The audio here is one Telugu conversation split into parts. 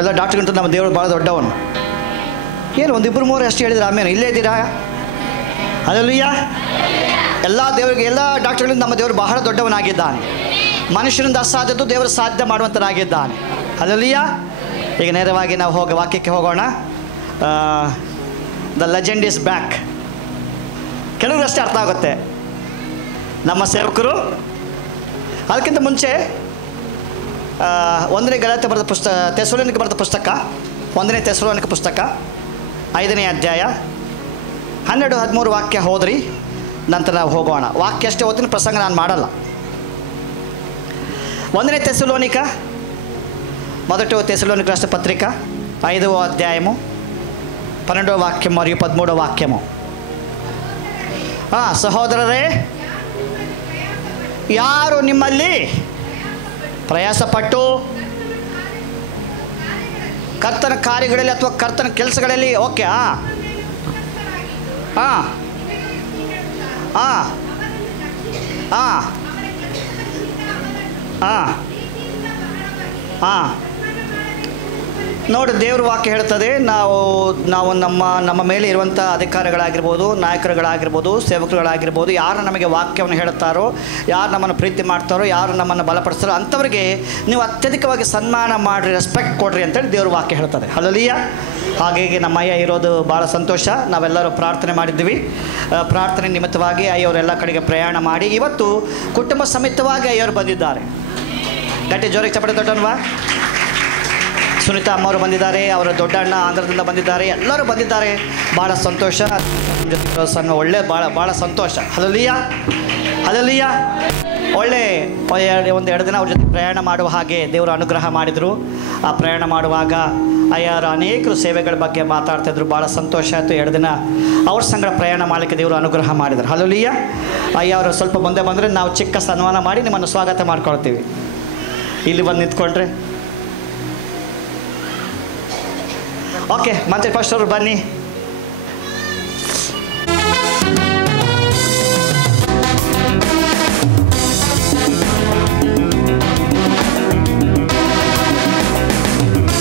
ಎಲ್ಲ ಡಾಕ್ಟ್ರಿಗಿಂತ ನಮ್ಮ ದೇವರು ಭಾಳ ದೊಡ್ಡವನು. ಏನು ಒಂದಿಬ್ಬರು ಮೂರು ಅಷ್ಟು ಹೇಳಿದ್ರೆ ಆಮೇಲೆ ಇಲ್ಲೇ ಇದ್ದೀರಾ? ಹಲ್ಲೆಲೂಯಾ. ಎಲ್ಲ ದೇವರಿಗೆ, ಎಲ್ಲ ಡಾಕ್ಟರ್ಗಳಿಂದ ನಮ್ಮ ದೇವರು ಬಹಳ ದೊಡ್ಡವನಾಗಿದ್ದಾನೆ. ಮನುಷ್ಯರಿಂದ ಅಸಾಧ್ಯದ್ದು ದೇವರು ಸಾಧ್ಯ ಮಾಡುವಂಥನಾಗಿದ್ದಾನೆ. ಹಲ್ಲೆಲೂಯಾ. ಈಗ ನೇರವಾಗಿ ನಾವು ವಾಕ್ಯಕ್ಕೆ ಹೋಗೋಣ. The legend is back. ಕೆಲವರಷ್ಟೇ ಅರ್ಥ ಆಗುತ್ತೆ, ನಮ್ಮ ಸೇವಕರು. ಅದಕ್ಕಿಂತ ಮುಂಚೆ 1ನೇ ಗಲಾತ್ಯ ಬರೆದ ಪುಸ್ತಕ, ಥೆಸಲೋನಿಕ ಬರೆದ ಪುಸ್ತಕ, 1ನೇ ಥೆಸಲೋನಿಕ ಪುಸ್ತಕ 5ನೇ ಅಧ್ಯಾಯ 12-13 ವಾಕ್ಯ ಹೋದ್ರಿ. ನಂತರ ನಾವು ಹೋಗೋಣ. ವಾಕ್ಯ ಅಷ್ಟೇ ಓದಿನ ಪ್ರಸಂಗ ನಾನು ಮಾಡಲ್ಲ. 1ನೇ ಥೆಸಲೋನಿಕ, మొదటి ಥೆಸಲೋನಿಕ ರಾಷ್ಟ್ರ పత్రిక 5వ అధ్యాయము 12వ వాక్యం మరియు 13వ వాక్యము. ಸಹೋದರರೇ, ಯಾರು ನಿಮ್ಮಲ್ಲಿ ಪ್ರಯಾಸಪಟ್ಟು ಕರ್ತನ ಕಾರ್ಯಗಳಲ್ಲಿ ಅಥವಾ ಕರ್ತನ ಕೆಲಸಗಳಲ್ಲಿ, ಓಕೆ, ನೋಡಿ, ದೇವ್ರ ವಾಕ್ಯ ಹೇಳ್ತದೆ, ನಾವು ನಮ್ಮ ಮೇಲೆ ಇರುವಂಥ ಅಧಿಕಾರಿಗಳಾಗಿರ್ಬೋದು, ನಾಯಕರುಗಳಾಗಿರ್ಬೋದು, ಸೇವಕರುಗಳಾಗಿರ್ಬೋದು, ಯಾರು ನಮಗೆ ವಾಕ್ಯವನ್ನು ಹೇಳುತ್ತಾರೋ, ಯಾರು ನಮ್ಮನ್ನು ಪ್ರೀತಿ ಮಾಡ್ತಾರೋ, ಯಾರು ನಮ್ಮನ್ನು ಬಲಪಡಿಸ್ತಾರೋ ಅಂಥವ್ರಿಗೆ ನೀವು ಅತ್ಯಧಿಕವಾಗಿ ಸನ್ಮಾನ ಮಾಡಿರಿ, ರೆಸ್ಪೆಕ್ಟ್ ಕೊಡ್ರಿ ಅಂತೇಳಿ ದೇವ್ರ ವಾಕ್ಯ ಹೇಳ್ತದೆ. ಹಲ್ಲೆಲೂಯಾ. ಹಾಗಾಗಿ ನಮ್ಮ ಅಯ್ಯ ಇರೋದು ಭಾಳ ಸಂತೋಷ. ನಾವೆಲ್ಲರೂ ಪ್ರಾರ್ಥನೆ ಮಾಡಿದ್ವಿ. ಪ್ರಾರ್ಥನೆ ನಿಮಿತ್ತವಾಗಿ ಅಯ್ಯವರು ಕಡೆಗೆ ಪ್ರಯಾಣ ಮಾಡಿ ಇವತ್ತು ಕುಟುಂಬ ಸಮೇತವಾಗಿ ಅಯ್ಯವರು ಬಂದಿದ್ದಾರೆ. ಗಟ್ಟಿ ಜೋರಿಗೆ ಚಪ್ಪಟೆ ದೊಡ್ಡನ್ವಾ. ಸುನೀತಾ ಅಮ್ಮವರು ಬಂದಿದ್ದಾರೆ, ಅವರ ದೊಡ್ಡ ಅಣ್ಣ ಆಂಧ್ರದಿಂದ ಬಂದಿದ್ದಾರೆ, ಎಲ್ಲರೂ ಬಂದಿದ್ದಾರೆ. ಭಾಳ ಸಂತೋಷ. ಸಣ್ಣ ಒಳ್ಳೆ ಭಾಳ ಸಂತೋಷ. Hallelujah, hallelujah. ಒಳ್ಳೆ 1-2 ದಿನ ಅವ್ರ ಜೊತೆ ಪ್ರಯಾಣ ಮಾಡುವ ಹಾಗೆ ದೇವರು ಅನುಗ್ರಹ ಮಾಡಿದರು. ಆ ಪ್ರಯಾಣ ಮಾಡುವಾಗ ಅಯ್ಯರು ಅನೇಕರು ಸೇವೆಗಳ ಬಗ್ಗೆ ಮಾತಾಡ್ತಾಯಿದ್ರು. ಭಾಳ ಸಂತೋಷ ಆಯಿತು. 2 ದಿನ ಅವ್ರ ಸಂಗಡ ಪ್ರಯಾಣ ಮಾಡಲಿಕ್ಕೆ ದೇವರು ಅನುಗ್ರಹ ಮಾಡಿದರು. ಹಲ್ಲೆಲೂಯಾ. ಅಯ್ಯ ಅವರು ಸ್ವಲ್ಪ ಮುಂದೆ ಬಂದರೆ ನಾವು ಚಿಕ್ಕ ಸನ್ಮಾನ ಮಾಡಿ ನಿಮ್ಮನ್ನು ಸ್ವಾಗತ ಮಾಡ್ಕೊಳ್ತೀವಿ. ಇಲ್ಲಿ ಬಂದು ನಿಂತ್ಕೊಂಡ್ರೆ ಓಕೆ. ಮತ್ತೆ ಫಸ್ಟ್ ಅವರು ಬನ್ನಿ.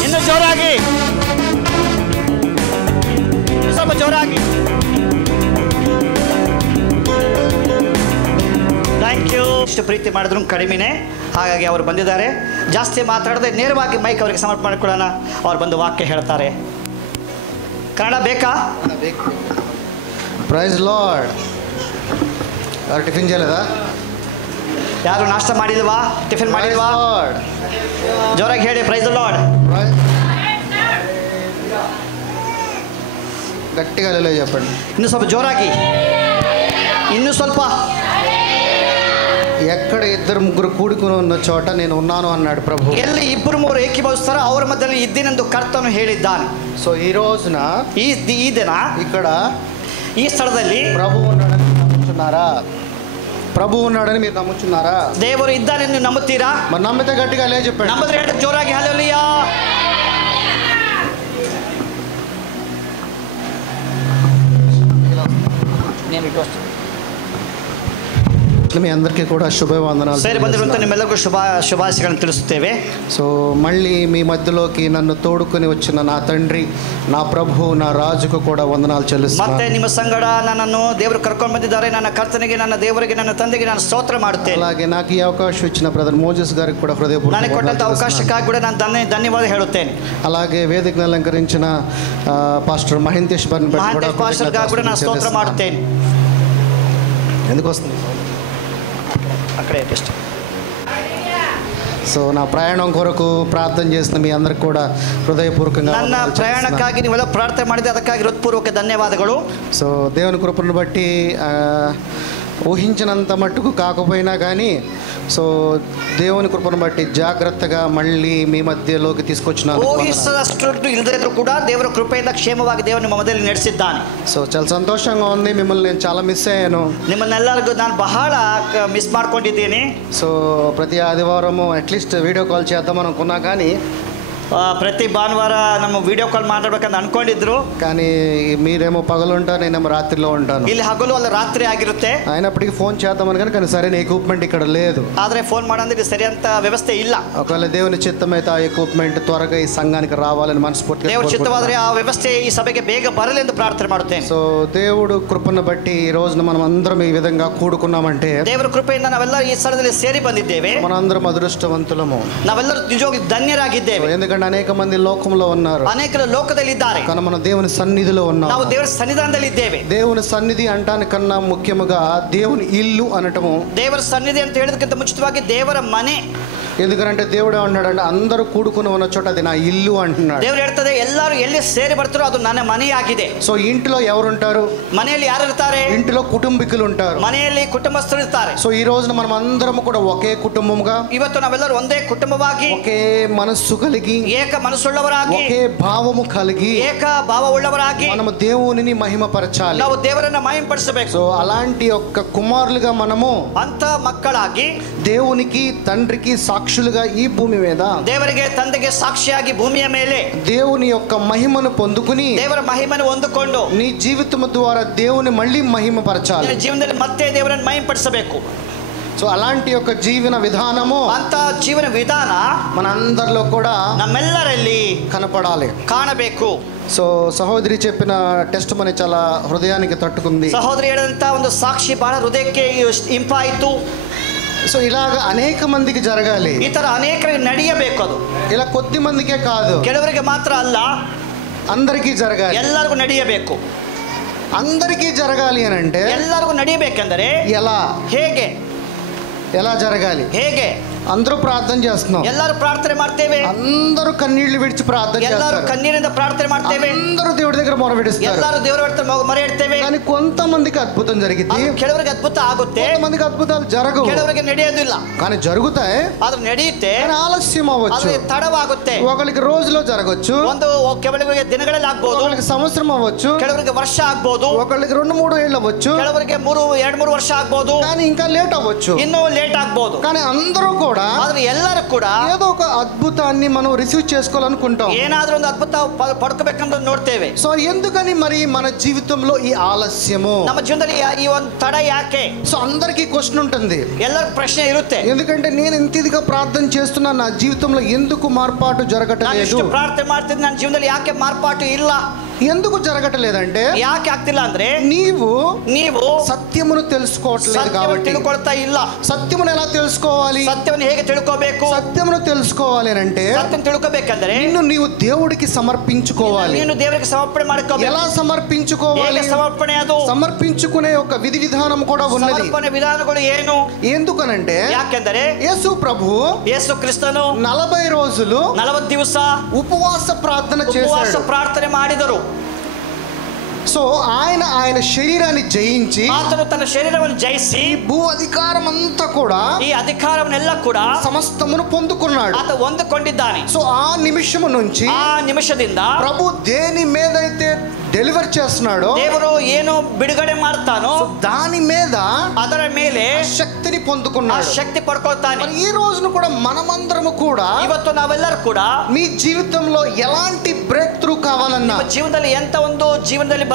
ಇನ್ನು ಜೋರಾಗಿ, ಸ್ವಲ್ಪ ಜೋರಾಗಿ. Thank you. ಇಷ್ಟು ಪ್ರೀತಿ ಮಾಡಿದ್ರು ಕಡಿಮೆನೇ, ಹಾಗಾಗಿ ಅವರು ಬಂದಿದ್ದಾರೆ. ಜಾಸ್ತಿ ಮಾತಾಡದೆ ನೇರವಾಗಿ ಮೈಕ್ ಅವರಿಗೆ ಸಮರ್ಪಣೆ ಮಾಡಿಕೊಳ್ಳೋಣ. ಅವ್ರು ಬಂದು ವಾಕ್ಯ ಹೇಳ್ತಾರೆ. ಕನ್ನಡ ಬೇಕಾ? Price lord. ಯಾರು ಟಿಫಿನ್ చేయలేదా? ಯಾರು ನಾಷ್ಟ ಮಾಡಿಲ್ವಾ? ಟಿಫಿನ್ ಮಾಡಿಲ್ವಾ? ಜೋರಾಗಿ ಹೇಳಿ ಪ್ರೈಸ್ ಲಾರ್ಡ್. ಗಟ್ಟಿగా చెప్పండి. ಇನ್ನು ಸ್ವಲ್ಪ ಜೋರಾಗಿ, ಇನ್ನೂ ಸ್ವಲ್ಪ. ఎక్కడ 2-3 కూడుకుని ఉన్న చోట నేను ఉన్నాను అన్నాడు ప్రభు. ఎల్లి 2-3 ఏకీభవిస్తారో ಅವರ ಮಧ್ಯದಲ್ಲಿ ಇದ್ದೀನೆಂದು ಕರ್ತನು ಹೇಳಿದ್ದಾನೆ. సో ఈ రోజున ఈ ದಿನ ఇక్కడ ఈ ಸ್ಥಳದಲ್ಲಿ ప్రభు ఉన్నాడని నమ్ముచున్నారా? ప్రభు ఉన్నాడని మీరు నమ్ముచున్నారా? ದೇವರು ಇದ್ದಾನೆ ಎಂದು ನಂಬುತ್ತೀರಾ? మరి నమ్మితే గట్టిగా లే చెప్పండి. ನಂಬಿದ್ರೆ ಹೇಳಿ ಜೋರಾಗಿ ಹಲ್ಲೆಲೂಯಾ. నేను ఇటు వస్తాను. మీ అందరికీ కూడా శుభవందనాలు. ಸೇರಿ ಬಂದಿರುವಂಥ ನಿಮ್ಮೆಲ್ಲರಿಗೂ ಶುಭಾಶಯಗಳನ್ನು ತಿಳಿಸುತ್ತೇವೆ. సో మళ్ళీ మీ మధ్యలోకి నన్ను తోడుకొని వచ్చిన నా తండ్రి, నా ప్రభు, నా రాజుకు కూడా వందనాలు చెల్లిస్తున్నాను. ಮತ್ತೆ ನಿಮ್ಮ ಸಂಗಡ ನನ್ನನ್ನು ದೇವರು ಕರ್ಕೊಂಡು ಬಂದಿದ್ದಾರೆ. ನನ್ನ ಕರ್ತನಿಗೆ, ನನ್ನ ದೇವರಿಗೆ, ನನ್ನ ತಂದೆಗೆ ನಾನು ಸ್ತೋತ್ರ ಮಾಡುತ್ತೇನೆ. అలాగే నాకు ఈ అవకాశం ఇచ్చిన బ్రదర్ మోజెస్ గారికి కూడా హృదయపూర్వక ನನಗೆ ಕೊಟ್ಟಂತ ಅವಕಾಶಕ್ಕಾಗಿ ಕೂಡ ನಾನು ధన్యవాದ ಹೇಳುತ್ತೇನೆ. అలాగే వేదికను అలంకరించిన పాస్టర్ మహేంతేష్ పాస్టర్ గారు కూడా ನಾನು ಸ್ತೋತ್ರ ಮಾಡುತ್ತೇನೆ. ఎందుకు వస్తుంది అక్కడే టెస్ట్. సో నా ప్రయాణం కొరకు ప్రార్థన చేసిన మీ అందరికి కూడా హృదయపూర్వకంగా ನನ್ನ ಪ್ರಯಾಣಕ್ಕಾಗಿ ನೀವೆಲ್ಲ ಪ್ರಾರ್ಥನೆ ಮಾಡಿದೆ, ಅದಕ್ಕಾಗಿ ಹೃತ್ಪೂರ್ವಕ ಧನ್ಯವಾದಗಳು. సో దేవుని కృపను బట్టి ఊహించినంత మట్టుకు కాకపోయినా కానీ, సో దేవుని కృపను బట్టి జాగ్రత్తగా మళ్ళీ మీ మధ్యలోకి తీసుకొచ్చినాను. ఊహిಸದಷ್ಟು ಇಲ್ಲದೇ ಇದ್ರೂ ಕೂಡ ದೇವರ ಕೃಪೆಯಿಂದ ಕ್ಷೇಮವಾಗಿ ದೇವರು ನಿಮ್ಮ ಮಧ್ಯದಲ್ಲಿ ನಡೆಸಿದ್ದಾನೆ. సో చాలా సంతోషంగా ఉంది. మిమ్మల్ని నేను చాలా మిస్ అయ్యాను. ನಿಮ್ಮನ್ನೆಲ್ಲರಿಗೂ ನಾನು ಬಹಳ ಮಿಸ್ ಮಾಡ್ಕೊಂಡಿದ್ದೀನಿ. సో ప్రతి ఆదివారము అట్లీస్ట్ వీడియో కాల్ చేద్దాం అనుకున్నా కానీ ప్రతి భానువాರ ನಮ್ಮ ವಿಡಿಯೋ ಕಾಲ್ ಮಾತಾಡ್ಬೇಕಂತ ಅನ್ಕೊಂಡಿದ್ರು. కానీ మీరేమో పగలు ఉంటారు, నేనేమో రాత్రిలో ఉంటాను. ಇಲ್ಲಿ ಹಗಲು ಅಲ್ಲ ರಾತ್ರಿ ಆಗಿರುತ್ತೆ. అయినప్పటికీ ఫోన్ చేద్దామని కానీ సరైన ఎక్విప్మెంట్ ఇక్కడ లేదు. ಆದ್ರೆ ಫೋನ್ ಮಾಡಂದ್ರೆ ಸರಿಯಂತ ವ್ಯವಸ್ಥೆ ಇಲ್ಲ. ఒకవేళ దేవుని చిత్తమైతే ఆ ఎక్విప్మెంట్ త్వరగా ఈ సంఘానికి రావాలని మనస్ఫూర్తిగా ದೇವರ ಚಿತ್ತವಾದರೆ ಆ ವ್ಯವಸ್ಥೆ ಈ ಸಭೆಗೆ ಬೇಗ ಬರಲಿ ಎಂದು ಪ್ರಾರ್ಥನೆ ಮಾಡುತ್ತೇನೆ. సో దేవుడు కృపను బట్టి ఈ రోజున మనం అందరం ఈ విధంగా కూడుకున్నామంటే ದೇವರ ಕೃಪೆಯಿಂದ ನಾವೆಲ್ಲ ಈ ಸ್ಥಳದಲ್ಲಿ ಸೇರಿ ಬಂದಿದ್ದೇವೆ. మనందరం అదృష్టవంతులము. ನಾವೆಲ್ಲರೂ ನಿಜವಾಗಿ ಧನ್ಯರಾಗಿದ್ದೇವೆ. ఎందుకంటే అనేక మంది లోకంలో ఉన్నారు, ಅನೇಕರು ಲೋಕದಲ್ಲಿ ಇದ್ದಾರೆ. కానీ మనం దేవుని సన్నిధిలో ఉన్నాం. ನಾವು ದೇವರ ಸನ್ನಿಧಾನದಲ್ಲಿ ಇದ್ದೇವೆ. దేవుని సన్నిధి అంటానికన్నా ముఖ్యముగా దేవుని ఇల్లు అనటము. ದೇವರ ಸನ್ನಿಧಿ ಅಂತ ಹೇಳೋದಕ್ಕಿಂತ ಮುಂಚಿತವಾಗಿ ದೇವರ ಮನೆ. ఎందుకంటే దేవుడే అన్నాడంటే అందరూ కూడుకుని ఉన్న చోట అది నా ఇల్లు అంటున్నాడు. ದೇವರು ಹೇಳ್ತದೆ ಎಲ್ಲರೂ ಎಲ್ಲಿ ಸೇರಿ ಬರ್ತಾರೋ ಅದು ನನ್ನ ಮನೆಯಾಗಿದೆ. సో ఇంటిలో ఎవరుంటారు? ಮನೆಯಲ್ಲಿ ಯಾರು ಇರ್ತಾರೆ? ఇంటిలో కుటుంబీకులు ఉంటారు. ಮನೆಯಲ್ಲಿ ಕುಟುಂಬಸ್ಥರು ಇರ್ತಾರೆ. సో ఈ రోజున మనం అందరం కూడా ఒకే కుటుంబంగా, ಇವತ್ತು ನಾವೆಲ್ಲರೂ ಒಂದೇ ಕುಟುಂಬವಾಗಿ, ఒకే మనస్సు కలిగి, ಏಕ ಮನಸ್ಸುಳ್ಳವರಾಗಿ, ఒకే భావము కలిగి, ಏಕ ಭಾವವುಳ್ಳವರಾಗಿ మనము దేవునిని మహిమపరచాలి. ನಾವು ದೇವರನ್ನ ಮಹಿಮೆಪಡಿಸಬೇಕು. సో అలాంటి ఒక్క కుమారులుగా మనము ಅಂತ ಮಕ್ಕಳಾಗಿ దేవునికి తండ్రికి సాక్షులుగా ఈ భూమి మీద ದೇವರಿಗೆ ತಂದೆಗೆ ಸಾಕ್ಷಿಯಾಗಿ ಭೂಮಿಯ ಮೇಲೆ దేవుని యొక్క మహిమను పొందుకుని ದೇವರ ಮಹಿಮೆಯನ್ನು ಹೊಂದಿಕೊಂಡು నీ జీవితం ద్వారా దేవుని మళ్ళీ మహిమపరచాలి. ನಿನ್ನ ಜೀವನದಲ್ಲಿ ಮತ್ತೆ ದೇವರನ್ನು ಮಹಿಮೆಪಡಿಸಬೇಕು. సో అలాంటి యొక్క జీవన విధానము, ಅಂತ ಜೀವನ ವಿಧಾನ మనందరిలో కూడా ನಮ್ಮೆಲ್ಲರಲ್ಲಿ కనపడాలి, ಕಾಣಬೇಕು. సో సహోదరి చెప్పిన టెస్ట్ మనీ చాలా హృదయానికి తట్టుకుంది. ಸಹೋದರಿ ಹೇಳಿದಂತ ಒಂದು ಸಾಕ್ಷಿ ಬಹಳ ಹೃದಯಕ್ಕೆ ಇಂಪಾಯಿತು. సో ఇలాగ అనేక మందికి జరగాలి. ಈ ತರ ಅನೇಕರಿಗೆ ನಡೆಯಬೇಕು. ಅದು ఇలా కొద్ది మందికే కాదు, ಕೆಲವರಿಗೆ ಮಾತ್ರ ಅಲ್ಲ, అందరికీ జరగాలి. ಎಲ್ಲರಿಗೂ ನಡೆಯಬೇಕು. అందరికీ జరగాలి అని అంటే ಎಲ್ಲರಿಗೂ ನಡೆಯಬೇಕೆಂದರೆ ఎలా ಹೇಗೆ ఎలా జరగాలి? ಹೇಗೆ అందరూ ప్రార్థన చేస్తున్నాం, ಎಲ್ಲರೂ ಪ್ರಾರ್ಥನೆ ಮಾಡ್ತೇವೆ, అందరూ కన్నీళ్లు విడిచి ప్రార్థన ಎಲ್ಲರೂ చేస్తారు, ಕಣ್ಣೀರಿಂದ ಪ್ರಾರ್ಥನೆ ಮಾಡ್ತೇವೆ, అందరూ దేవుడి దగ్గర మొరపెడుస్తారు. ಎಲ್ಲರೂ ದೇವರ ಹತ್ರ ಮೊರೆ ಇಡ್ತೇವೆ. కానీ కొంతమందికి అద్భుతం జరిగింది, ಕೆಲವರಿಗೆ ಅದ್ಭುತ ಆಗುತ್ತೆ, కొంతమందికి అద్భుతాలు జరగవు. ಕೆಲವರಿಗೆ ನಡೆಯೋದಿಲ್ಲ, కానీ జరుగుతాయి, ಆದ್ರೆ ನಡೆಯುತ್ತೆ, కానీ ఆలస్యం అవ్వచ్చు. ಆದ್ರೆ ತಡವಾಗುತ್ತೆ. ఒకరికి రోజులో జరగచ్చు, ಒಂದು ಕೆಲವರಿಗೆ ದಿನಗಳಲ್ಲಿ ಆಗ್ಬಹುದು, ఒకరికి సంవత్సరం అవ్వచ్చు, ಕೆಲವರಿಗೆ ವರ್ಷ ಆಗ್ಬಹುದು, ఒకరికి 2-3 ఏళ్ళు అవ్వచ్చు, ಕೆಲವರಿಗೆ 2-3 ವರ್ಷ ಆಗ್ಬಹುದು, కానీ ఇంకా లేట్ అవ్వచ్చు. ಇನ್ನೂ ಲೇಟ್ ಆಗ್ಬಹುದು. కానీ అందరూ కూడా ಆದ್ರೆ ಎಲ್ಲರೂ ಕೂಡ ఏదో ఒక అద్భుతాన్ని మనం రిసీవ్ చేసుకోవాలనుకుంటాం, ಏನಾದ್ರೂ ಒಂದು ಅದ್ಭುತ ಪಡ್ಕೋಬೇಕಂತ ನೋಡ್ತೇವೆ. సో ఎందుకని మరి మన జీవితంలో ఈ ఆలస్యము? ನಮ್ಮ ಜೀವನದಲ್ಲಿ ಈ ಒಂದು ತಡ ಯಾಕೆ? సో అందరికీ క్వశ్చన్ ఉంటుంది, ಎಲ್ಲರಿಗೂ ಪ್ರಶ್ನೆ ಇರುತ್ತೆ. ఎందుకంటే నేను ఇంత ఇదిగా ప్రార్థన చేస్తున్నా, నా జీవితంలో ఎందుకు మార్పాటు ನಾನು జరగట్లేదు? ಎಷ್ಟು ಪ್ರಾರ್ಥನೆ ಮಾಡ್ತಿದ್ದೆ, ನನ್ನ ಜೀವನದಲ್ಲಿ ಯಾಕೆ ಮಾರ್ಪಾಟು ಇಲ್ಲ? ఎందుకు జరగట్లేదంటే ಯಾಕೆ ಆಗ್ತಿಲ್ಲ ಅಂದ್ರೆ ನೀವು సత్యమును తెలుసుకోవట్లేదు ಸತ್ಯವನ್ನು కాబట్టి. ತಿಳ್ಕೊಳ್ತಾ ಇಲ್ಲ. సత్యమును ఎలా తెలుసుకోవాలి? ಸತ್ಯವನ್ನು ಹೇಗೆ ತಿಳ್ಕೋಬೇಕು? సత్యమును తెలుసుకోవాలి అని అంటే ಸತ್ಯವನ್ನು ತಿಳ್ಕೋಬೇಕಂದ್ರೆ నిన్ను నీవు దేవుడికి సమర్పించుకోవాలి. ನೀನು ದೇವರಿಗೆ ಸಮರ್ಪಣೆ ಮಾಡ್ಕೋಬೇಕು. ఎలా సమర్పించుకోవాలి? ಹೇಗೆ ಸಮರ್ಪಣೆ? ಅದು సమర్పించుకునే ఒక విధి విధానం కూడా ఉన్నది. ಸಮರ್ಪಣೆ ವಿಧಾನಗಳು ಏನು? ఎందుకనంటే ಯಾಕೆಂದರೆ యేసు ప్రభు ಯೇಸು ಕ್ರಿಸ್ತನು 40 రోజులు 40 ದಿವಸ ఉపవాస ప్రార్థన ಉಪವಾಸ చేశాడు. ಪ್ರಾರ್ಥನೆ ಮಾಡಿದರು. సో ఆయన శరీరాన్ని జయించి, ಆತನು ತನ್ನ ಶರೀರವನ್ನು ಜಯಿಸಿ భూ అధికారం అంతా కూడా, ಈ ಅಧಿಕಾರವನ್ನೆಲ್ಲ ಕೂಡ సమస్తమును పొందుకున్నాడు. ಆತ ಹೊಂದಿಕೊಂಡಿದ್ದಾನೆ. సో ఆ నిమిషము నుంచి ಆ ನಿಮಿಷದಿಂದ ప్రభు దేని మీద అయితే డెలివర్ చేస్తున్నాడో, ದೇವರು ಏನು ಬಿಡುಗಡೆ ಮಾಡ್ತಾನೋ దాని మీద ಅದರ ಮೇಲೆ శక్తిని ಆ పొందుకున్నాడు. ಶಕ್ತಿ ಪಡ್ಕೊಳ್ತಾನೆ. మరి ఈ రోజును కూడా మనమందరము కూడా ಇವತ್ತು ನಾವೆಲ್ಲರೂ ಕೂಡ మీ జీవితంలో ఎలాంటి బ్రేక్ త్రూ కావాలన్నా, ನಿಮ್ಮ ಜೀವನದಲ್ಲಿ ಎಂತ ಒಂದು ಜೀವನದಲ್ಲಿ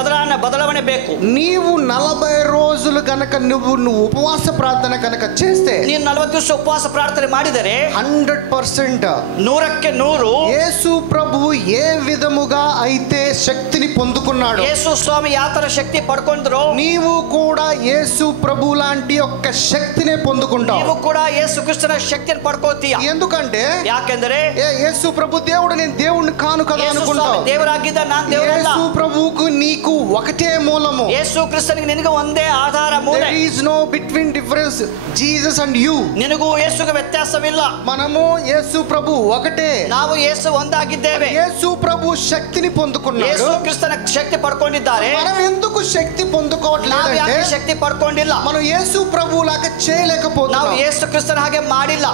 ಬದಲಾವಣೆ ಬೇಕು. నీవు 40 రోజులు కనుక నువ్వు ఉపవాస ప్రార్థన కనుక చేస్తే, ನೀನು 40 ದಿವಸ ಉಪವಾಸ ಪ್ರಾರ್ಥನೆ ಮಾಡಿದರೆ 100% 100ಕ್ಕೆ 100 యేసు ప్రభువు ఏ విధముగా అయితే శక్తిని పొందుకున్నాడు, ಯೇಸು ಸ್ವಾಮಿ ಯಾತರ ಶಕ್ತಿ ಪಡ್ಕೊಂಡ್ರು, నీవు కూడా యేసు ప్రభు లాంటి ఒక శక్తినే పొందుకుంటావు. ನೀವು ಕೂಡ ಯೇಸು ಕ್ರಿಸ್ತನ ಶಕ್ತಿಯನ್ನು ಪಡ್ಕೋತೀಯ. ఎందుకంటే ಯಾಕೆಂದರೆ యేసు ప్రభు దేవుడు, నేను దేవుణ్ణి కాను కదా ಯೇಸು అనుకుంటావు. ಸ್ವಾಮಿ ದೇವರಾಗಿದ್ದ, ನಾನು ದೇವರಲ್ಲ. యేసు ప్రభువుకు నీకు ఒకటే మూలము. ಯೇಸು ಕ್ರಿಸ್ತನಿಗೆ ನಿನಗೆ ಒಂದೇ ಆಧಾರ, ಮೂಲ. There is no between difference Jesus and you. ನಿನಗೂ ಯೇಸುಗೆ ವ್ಯತ್ಯಾಸವಿಲ್ಲ. మనము యేసు ప్రభు ఒకటే. ನಾವು ಯೇಸು ಒಂದಾಗಿದ್ದೇವೆ. యేసు ప్రభు శక్తిని పొందుకున్నాడు. ಯೇಸು ಕ್ರಿಸ್ತನ ಶಕ್ತಿ ಪಡ್ಕೊಂಡಿದ್ದಾರೆ. మనం ఎందుకు శక్తి ನಾವು పొందుకోవట్లేదంటే, ಯಾಕೆ ಶಕ್ತಿ ಪಡ್ಕೊಂಡಿಲ್ಲ? మనం యేసు ప్రభు లాగా చేయలేకపోతున్నాం. ನಾವು ಯೇಸು ಕ್ರಿಸ್ತನ ಹಾಗೆ ಮಾಡಿಲ್ಲ.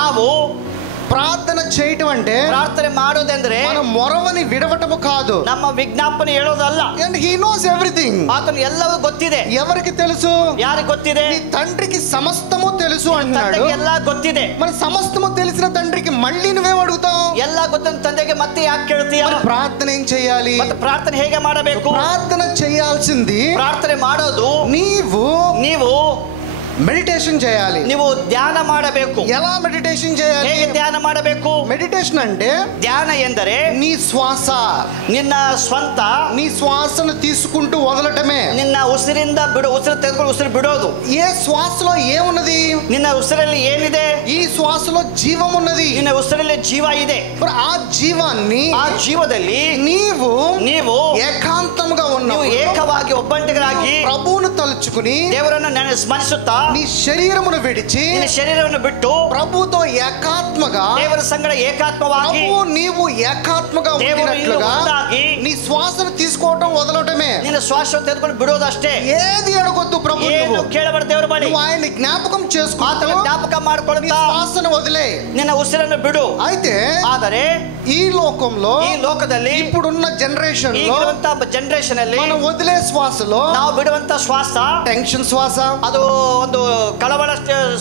ನಾವು ప్రార్థన చేయటం అంటే ಪ್ರಾರ್ಥನೆ ಮಾಡೋದೆಂದ್ರೆ మన మొరవని విడవటము కాదు. ನಮ್ಮ ವಿಜ್ಞಾಪನೆ ಹೇಳೋದಲ್ಲ. And he knows everything. ಆತನು ಎಲ್ಲವೂ ಗೊತ್ತಿದೆ. ఎవరికి తెలుసు? ಯಾರಿಗೆ ಗೊತ್ತಿದೆ? నీ తండ్రికి సమస్తము తెలుసు అంటున్నాడు. ಎಲ್ಲ ಗೊತ್ತಿದೆ. మరి సమస్తము తెలిసిన తండ్రికి మళ్ళీ నువ్వేం అడుగుతావు? ಎಲ್ಲ ಗೊತ್ತಿನ ತಂದೆಗೆ ಮತ್ತೆ ಯಾಕೆ ಕೇಳ್ತೀಯ? మరి ప్రార్థన ఏం చేయాలి? ಮತ್ತೆ ಪ್ರಾರ್ಥನೆ ಹೇಗೆ ಮಾಡಬೇಕು? ప్రార్థన చేయాల్సింది ಪ್ರಾರ್ಥನೆ ಮಾಡೋದು ನೀವು మెడిటేషన్ చేయాలి. ನೀವು ಧ್ಯಾನ ಮಾಡಬೇಕು. ఎలా మెడిటేషన్ చేయాలి? ಹೇಗೆ ಧ್ಯಾನ ಮಾಡಬೇಕು? మెడిటేషన్ అంటే ಧ್ಯಾನ ಎಂದರೆ నీ శ్వాస, ನಿನ್ನ ಸ್ವಂತ, నీ శ్వాసను తీసుకుంటూ వదలటమే. ನಿನ್ನ ಉಸಿರಿಂದ ಉಸಿರು ತೆಗೆದುಕೊಂಡು ಉಸಿರು ಬಿಡೋದು. ఏ శ్వాసలో ఏమున్నది? ನಿನ್ನ ಉಸಿರಲ್ಲಿ ಏನಿದೆ? ఈ శ్వాసలో జీవం ఉన్నది. ನಿನ್ನ ಉಸಿರಲ್ಲಿ ಜೀವ ಇದೆ. మరి ఆ జీవాన్ని, ಆ ಜೀವದಲ್ಲಿ ನೀವು ఏకాంతంగా ನೀವು ಏಕವಾಗಿ ಒಬ್ಬಂಟಿಗರಾಗಿ ప్రభువును తలుచుకుని ದೇವರನ್ನು ಸ್ಮರಿಸುತ್ತಾ నీ శరీరమును విడిచి ನಿನ್ನ ಶರೀರವನ್ನು ಬಿಟ್ಟು ప్రభుతో ఏకాత్మగా, ದೇವರ ಸಂಗಡ ಏಕಾತ್ಮವಾಗಿ నీవు ఏకాత్మగా ఉండినట్లుగా నీ శ్వాసను తీసుకోవటం వదలటమే. ನಿನ್ನ ಶ್ವಾಸವನ್ನು ತೆಗೆದುಕೊಂಡು ಬಿಡೋದಷ್ಟೇ. ఏది అడగొద్దు ప్రభు, ಕೇಳಬಾರದು ದೇವರ ಬಳಿ. నువ్వు ఆయన్ని జ్ఞాపకం చేసుకుంటూ జ్ఞాపకం ಮಾಡಿಕೊಳ್ಳುತ್ತಾ శ్వాసను వదిలే, ನಿನ್ನ ಉಸಿರನ್ನು ಬಿಡು. అయితే ಆದರೆ ఈ లోకంలో, ఈ ಲೋಕದಲ್ಲಿ, ఇప్పుడున్న జనరేషన్ లో ಜನರೇಷನ್ ಅಲ್ಲಿ మనం వదిలే శ్వాసలో ನಾವು ಬಿಡುವಂತ ಶ್ವಾಸ టెన్షన్ శ్వాస, ಅದು ಒಂದು ಕಳವಳ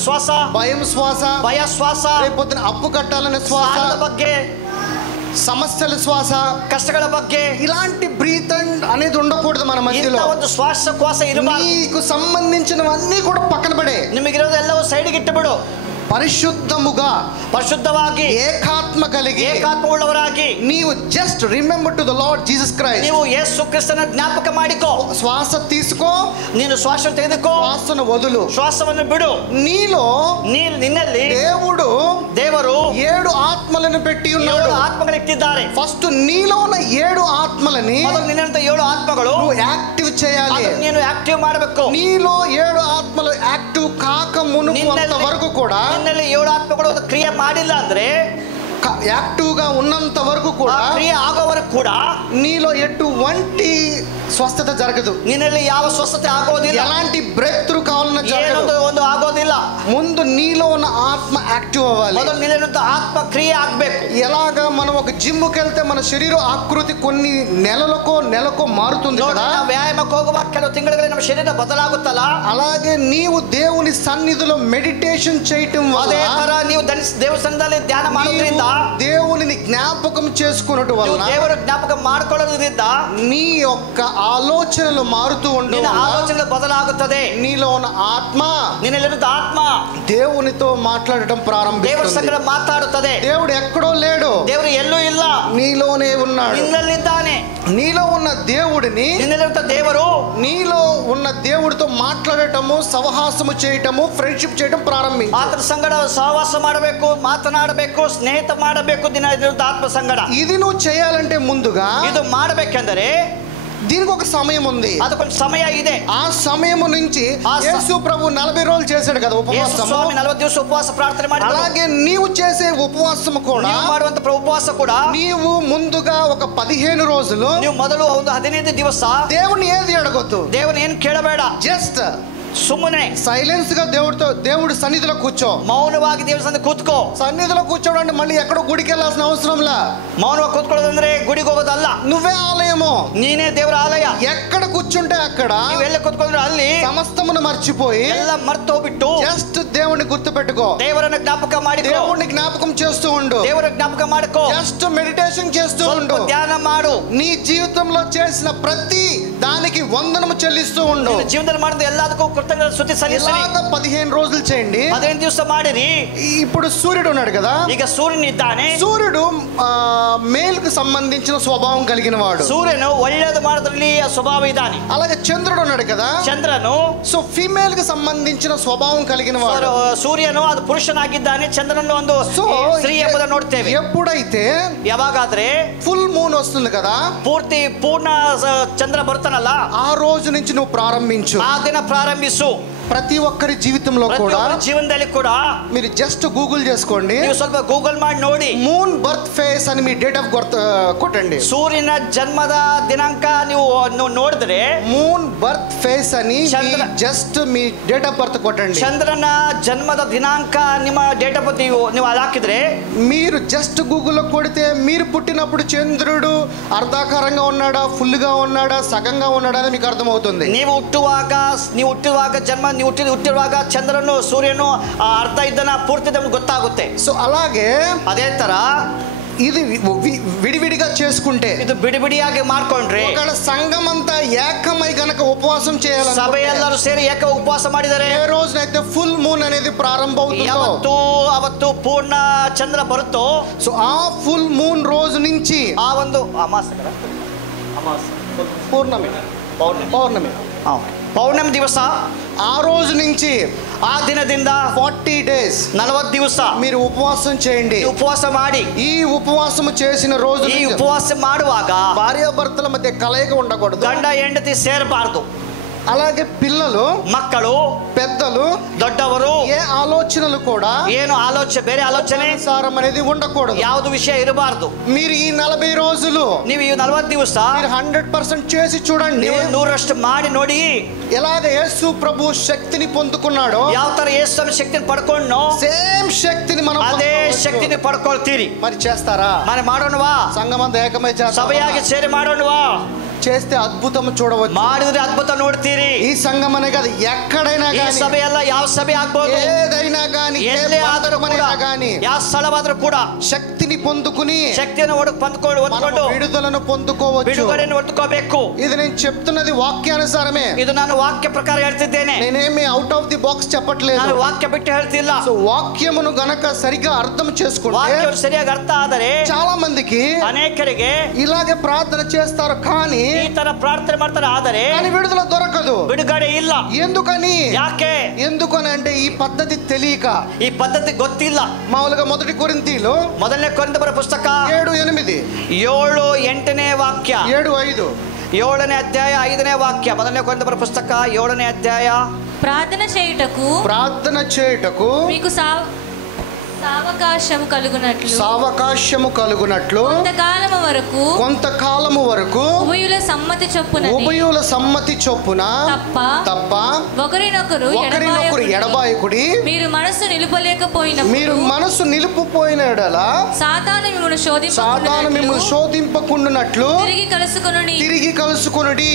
ಶ್ವಾಸ, భయం శ్వాస, ಭಯ ಶ್ವಾಸ, రేపొద్దున అప్పు కట్టాలనే శ్వాస, ಬಗ್ಗೆ సమస్యల శ్వాస, కష్టಗಳ ಬಗ್ಗೆ ఇలాంటి బ్రీత్ అనేది ఉండకూడదు మన మధ్యలో. ಒಂದು ಶ್ವಾಸಕೋಶ ಇರಬಾರದು. నీకు సంబంధించినవన్నీ కూడా పక్కన పడే, ನಿಮಗಿರೋದೆಲ್ಲವೂ ಸೈಡ್ಗೆ ಇಟ್ಟು ಬಿಡು. పరిశుద్ధವಾಗಿ ఏకాత్మ కలిగి ಏಕಾತ್ಮವುಳ್ಳವರಾಗಿ నీవు just remember to the lord Jesus Christ. ನೀವು ಯೇಸು ಕ್ರಿಸ್ತನ ಜ್ಞಾಪಕ ಮಾಡಿಕೋ. శ్వాస తీసుకో, ನೀನು ಶ್ವಾಸ ತೆಗೆದುಕೋ, శ్వాసను వదులు, ಶ್ವಾಸವನ್ನು ಬಿಡು. ನಿನ್ನಲ್ಲಿ ದೇವರು 7 ఆత్మలను పెట్టి ఉన్నాడు. 7 ఆత్మಗಳಿಟ್ಟಿದ್ದಾರೆ. ఫస్ట్ నీలో ఉన్న 7 ఆత్మలని ಮೊದಲು ನಿನ್ನಂತ 7 ಆತ್ಮಗಳು నువ్వు యాక్టివ్ చేయాలి. ನೀನು ಆಕ್ಟಿವ್ ಮಾಡಬೇಕು. నీలో 7 ఆత్మలు యాక్టివ్ కాక మునుపు వరకు కూడా, ನಿನ್ನಲ್ಲಿ 7 ಆತ್ಮಗಳು ಕ್ರಿಯೆ ಮಾಡಿಲ್ಲ ಅಂದ್ರೆ, యాక్టివ్ గా ఉన్నంత వరకు కూడా, క్రియ ಆಗೋ వరకు కూడా నీలో ఎటువంటి స్వస్థత జరగదు. నిన్ನಲ್ಲಿ ಯಾವ ಸ್ವಸ್ಥತೆ ಆಗೋದಿಲ್ಲ. ఎలాంటి బ్రేక్ త్రూ కావాలన్నా జరగదు. ಒಂದು ಆಗೋದಿಲ್ಲ. ముందు నీలో ఉన్న ఆత్మ యాక్టివ్ అవ్వాలి. ಮೊದಲು ನಿನ್ನಲ್ಲಿರುವಂತ ಆತ್ಮ ಕ್ರಿಯೆ ಆಗಬೇಕು. ఎలాగా మనం ఒక జిమ్ కి వెళ్తే మన శరీర ఆకృతి కొన్ని నెలకో మారుతుంది కదా, వ్యాయామಕ್ಕೆ ಹೋಗುವಾಗ ಕೆಲವು ತಿಂಗಳಿಗೆ ನಮ್ಮ ಶರೀರ ಬದಲಾಗುತ್ತಲ್ಲ, అలాగే నీవు దేవుని సన్నిధిలో మెడిటేషన్ చేయటం వల్ల, ಅದೇ ತರ ನೀವು ದೇವರ ಸನ್ನಿಧಿಯಲ್ಲಿ ಧ್ಯಾನ ಮಾಡೋದ್ರಿಂದ, దేవుని జ్ఞాపకం చేసుకున్నట్టు వల్ల, ದೇವರ ಜ್ಞಾಪಕ ಮಾಡಿಕೊಳ್ಳೋದ್ರಿಂದ నీ యొక్క ఆలోచనలు మారుతూ ఉండడం, ఆలోచనలు బదలాగుತ್ತದೆ. నీలో ఉన్న ఆత్మ, నిన్నలిరున్న ఆత్మ దేవునితో మాట్లాడటం ప్రారంభిస్తుంది. ದೇವರ ಸಂಗಡ ಮಾತಾಡುತ್ತದೆ. దేవుడు ఎక్కడో లేడు, ದೇವರು ಎಲ್ಲೂ ಇಲ್ಲ, నీలోనే ఉన్నాడు. ನಿನ್ನಲ್ಲಿದ್ದಾನೆ. నీలో ఉన్న దేవుడిని, నిన్నలిరున్న దేವರು, నీలో ఉన్న దేవుడితో మాట్లాడటము, సహవాసము చేయటము, ఫ్రెండ్షిప్ చేయటం ప్రారంభించు. ಆತನ ಸಂಗಡ ಸಹವಾಸ ಮಾಡಬೇಕು, ಮಾತನಾಡಬೇಕು, ಸ್ನೇಹಿತ ಮಾಡಬೇಕು. ದಿನದ ಆತ್ಮ ಸಂಗಡ ఇది నువ్వు చేయాలంటే ముందుగా ಇದು ಮಾಡಬೇಕೆಂದರೆ దీనికి ఒక సమయం ఉంది, ಅದಕ್ಕೊಂದು ಸಮಯ ಇದೆ. ఆ సమయం నుంచి యేసు ప్రభు 40 రోజులు చేశాడు కదా ఉపవాసం. ಸ್ವಾಮಿ 40 ದಿವಸ ಉಪವಾಸ ಪ್ರಾರ್ಥನೆ ಮಾಡಿ, అలాగే నీవు చేసే ఉపవాసం కూడా, ಮಾಡುವಂತ ಉಪವಾಸ ಕೂಡ, నీవు ముందుగా ఒక 15 రోజులు, ನೀವು ಮೊದಲು ಒಂದು 15 ದಿವಸ దేవుని ఏది అడగొద్దు, దేవుని ಏನು ಕೇಳಬೇಡ. జస్ట్ ಸುಮ್ಮನೆ సైలెన్స్ గా దేవుడి సన్నిధిలో కూర్చో. ಮೌನವಾಗಿ ದೇವರ ಸನ್ನಿಧಿలో ಕೂತ್ಕೋ. సన్నిధిలో కూర్చోడంటే మళ్ళీ ఎక్కడో గుడికి వెళ్ళాల్సిన అవసరంలా. మౌనವಾಗಿ కూತ್ಕೊಳ್ಳೋದಂದ್ರೆ గుడికి ಹೋಗೋದಲ್ಲ, నువ్వే ఆలయము, ನೀನೇ ದೇವರ ಆಲಯ. ఎక్కడ కూర్చుంటే అక్కడ ನೀವು ಎಲ್ಲಿ ಕೂತ್ಕೊಂಡ್ರೆ ಅಲ್ಲಿ సమస్తమును మర్చిపోయి ಎಲ್ಲ ಮರ್ತು ಹೋಗ್ಬಿಟ್ಟು జస్ట్ దేవుని గుర్తు పెట్టుకో. ದೇವರನ್ನ ಜ್ಞಾಪಕ ಮಾಡಿ, దేవుడిని జ్ఞాపకం చేస్తూ ఉండు. ದೇವರ ಜ್ಞಾಪಕ ಮಾಡ್ಕೋ. జస్ట్ మెడిటేషన్ చేస్తూ ఉండు. ಧ್ಯಾನ ಮಾಡು. నీ జీవితంలో చేసిన ప్రతి దానికి వందనము చెల్లిస్తూ ఉండు. ಜೀವನದಲ್ಲಿ ಮಾಡಿದ ಎಲ್ಲದಕ್ಕೂ ಕೃತಜ್ಞತೆ ಸ್ತುತಿ ಸಲ್ಲಿಸಿ. 15 రోజులు చేయండి. 15 ದಿವಸ ಮಾಡಿರಿ. ఇప్పుడు సూర్యుడు ఉన్నాడు కదా, ಈಗ ಸೂರ್ಯನ ಇದ್ದಾನೆ. సూర్యుడు మేలుకు సంబంధించిన స్వభావం కలిగిన వాడు. ಸೂರ್ಯನು ಒಳ್ಳೆಯದು ಮಾಡೋದ್ರಲ್ಲಿ ಸ್ವಭಾವ ಇದ್ದಾನೆ. అలాగే చంద్రుడు ఉన్నాడు కదా, ಚಂದ್ರನು సో ఫీమేల్ కి సంబంధించిన స్వభావం కలిగిన వాడు. ಸೂರ್ಯನು ಅದು ಪುರುಷನಾಗಿದ್ದಾನೆ, ಚಂದ್ರನು ಒಂದು ಸ್ತ್ರೀ ಎಂಬುದನ್ನು ನೋಡ್ತೇವೆ. ఎప్పుడైతే ಯಾವಾಗಾದ್ರೆ ఫుల్ మూన్ వస్తుంది కదా, ಪೂರ್ಣ ಚಂದ್ರ ಬರ್ತಾನಲ್ಲ, ఆ రోజు నుంచి నువ్వు ప్రారంభించు. ಆ ದಿನ ಪ್ರಾರಂಭಿಸು. ప్రతి ఒక్కరి జీవితంలో కూడా, జీవనದಲ್ಲಿ ಕೂಡ మీరు జస్ట్ గూగుల్ చేసుకోండి, ನೀವು ಸ್ವಲ್ಪ ಗೂಗಲ್ ಮಾಡಿ ನೋಡಿ, మూన్ బర్త్ ఫేస్ అని మీ డేట్ ఆఫ్ బర్త్ కొట్టండి. ಸೂರ್ಯನ ಜನ್ಮದ ದಿನಾಂಕ ನೀವು ನೋಡಿದ್ರೆ, మూన్ బర్త్ ఫేస్ అని just me date of birth కొట్టండి. ಚಂದ್ರನ ಜನ್ಮದ ದಿನಾಂಕ ನಿಮ್ಮ ಡೇಟ್ ಆಫ್ ಬರ್ತ್ ನೀವು ಅಲ್ಲಿ ಹಾಕಿದ್ರೆ, మీరు జస్ట్ గూగుల్లో కొడితే మీరు పుట్టినప్పుడు చంద్రుడు అర్ధాకారంగా ఉన్నాడా, ఫుల్ గా ఉన్నాడా, సగంగా ఉన్నాడా అని మీకు అర్థమవుతుంది. ನೀವು ಹುಟ್ಟಿರುವಾಗ ಚಂದ್ರನು ಸೂರ್ಯನು ಅರ್ಧ ಇದ್ದನ ಪೂರ್ತಿ ನಮ್ಗೆ ಗೊತ್ತಾಗುತ್ತೆ. సో అలాగే ಅದೇ ತರ ఇది విడివిడిగా చేసుకుంటే, ಇದು ಬಿಡಿಬಿಡಿಯಾಗಿ ಮಾಡ್ಕೊಂಡ್ರೆ, ఒకవేళ సంఘం అంతా ఏకమై గనక ఉపవాసం ಸಭೆ చేయాలి, ಎಲ್ಲರೂ ಸೇರಿ ಏಕ ಉಪವಾಸ ಮಾಡಿದರೆ, ఏ రోజునైతే ఫుల్ మూన్ అనేది ప్రారంభమవుతుందో, ಅವತ್ತು ಪೂರ್ಣ ಚಂದ್ರ ಬರುತ್ತೋ, సో ఆ ఫుల్ మూన్ రోజు నుంచి ಆ ಒಂದು ಅಮಾವಾಸ್ಯೆ పూర్ణమి పౌర్ణమి ಪೌರ್ಣಮಿ ದಿವಸ, ఆ రోజు నుంచి ಆ ದಿನದಿಂದ 40 days 40 ದಿವಸ మీరు ఉపవాసం చేయండి. ಉಪವಾಸ ಮಾಡಿ, ఈ ఉపవాసం చేసిన రోజు ಈ ಉಪವಾಸ ಮಾಡುವಾಗ భార్యాభర్తల మధ్య కలయిక ఉండకూడదు, ಗಂಡ ಹೆಂಡತಿ ಸೇರಬಾರದು. అలాగే పిల్లలు, ಮಕ್ಕಳು, పెద్దలు, ದೊಡ್ಡವರು ఏ ఆలోచనలు కూడా ಏನು ಆಲೋಚನೆ, ಬೇರೆ ಆಲೋಚನೆ సారం అనేది ఉండకూడదు. ಯಾವುದು ವಿಷಯ ಇರಬಾರದು. మీరు ఈ 40 రోజులు ನೀವು ಈ 40 ದಿವಸ మీరు 100% చేసి చూడండి. ನೀವು 100ರಷ್ಟು ಮಾಡಿ ನೋಡಿ, ఎలాగ యేసు ప్రభు శక్తిని పొందుకున్నాడో ಯಾವ ತರ ಯೇಸುವಿನ ಶಕ್ತಿని ಪಡ್ಕೊಂಡು సేమ్ శక్తిని మనం ಅದೇ పొందుకోవచ్చు. ಶಕ್ತಿని ಪಡ್ಕೊಳ್ತೀರಿ. మరి చేస్తారా? మరి ಮಾಡೋಣವಾ? సంఘమంతా ఏకమై చేస్తారా? ಸಭೆಯಾಗಿ ಸೇರಿ ಮಾಡೋಣವಾ? చేస్తే అద్భుతం చూడవచ్చు. ಮಾಡಿದ್ರೆ ಅದ್ಭುತ ನೋಡ್ತೀರಿ. ఈ సంఘం అనే కాదు, ఎక్కడైనా ಈ కానీ, ಸಭೆ ಎಲ್ಲ ಯಾವ ಸಭೆ ಆಗ್ಬೋದು, ఏదైనా కానీ, ಎಲ್ಲೇ ಆದರೂ ಕೂಡ, కానీ ಯಾವ ಸ್ಥಳವಾದ್ರೂ ಕೂಡ శక్తిని పొందుకుని ಶಕ್ತಿಯನ್ನು ಹೊಂದ್ಕೊಂಡು విడుదలను పొందుకోవచ్చు. ಬಿಡುಗಡೆಯನ್ನು ಹೊಂದ್ಕೋಬೇಕು. ఇది నేను చెప్తున్నది వాక్యానుసారమే. ಇದು ನಾನು ವಾಕ್ಯ ಪ್ರಕಾರ ಹೇಳ್ತಿದ್ದೇನೆ, నేనేమి అవుట్ ఆఫ్ ది బాక్స్ చెప్పట్లేదు. ನಾನು ವಾಕ್ಯ ಬಿಟ್ಟು ಹೇಳ್ತಿಲ್ಲ. సో వాక్యమును గనక సరిగా అర్థం చేసుకుంటే ವಾಕ್ಯ ಸರಿಯಾಗಿ ಅರ್ಥ ಆದರೆ చాలా మందికి ಅನೇಕರಿಗೆ ఇలాగే ప్రార్థన చేస్తారు, కానీ ಈ ತರ ಪ್ರಾರ್ಥನೆ ಮಾಡ್ತಾರೆ, ಆದರೆ విడుదల దొరకదు. ಬಿಡುಗಡೆ ಇಲ್ಲ. ఎందుకని? ಯಾಕೆ? ఎందుకని అంటే ఈ పద్ధతి తెలియక. ಈ ಪದ್ಧತಿ ಗೊತ್ತಿಲ್ಲ. మామూలుగా 1 కొరింథీలో ಮೊದಲನೇ ಕೊರಿಂಥದವರ ಪುಸ್ತಕ 7:8 7:8ನೇ ವಾಕ್ಯ, 7:5 7ನೇ ಅಧ್ಯಾಯ 5ನೇ ವಾಕ್ಯ. ಮೊದಲನೇ ಕೊರಿಂಥದವರ ಪುಸ್ತಕ 7ನೇ ಅಧ್ಯಾಯ. ప్రార్థన చేయుటకు మీకు సావకాశము కలుగునట్లు కొంతకాలము వరకు ఉభయుల సమ్మతి చొప్పున తప్ప ఒకరినొకరు ఎడబాయకుడి. మీరు మనసు నిలుపుపోయిన ఎడల సాతాను మిమ్మును శోధింపకుండునట్లు తిరిగి కలుసుకొనుడి.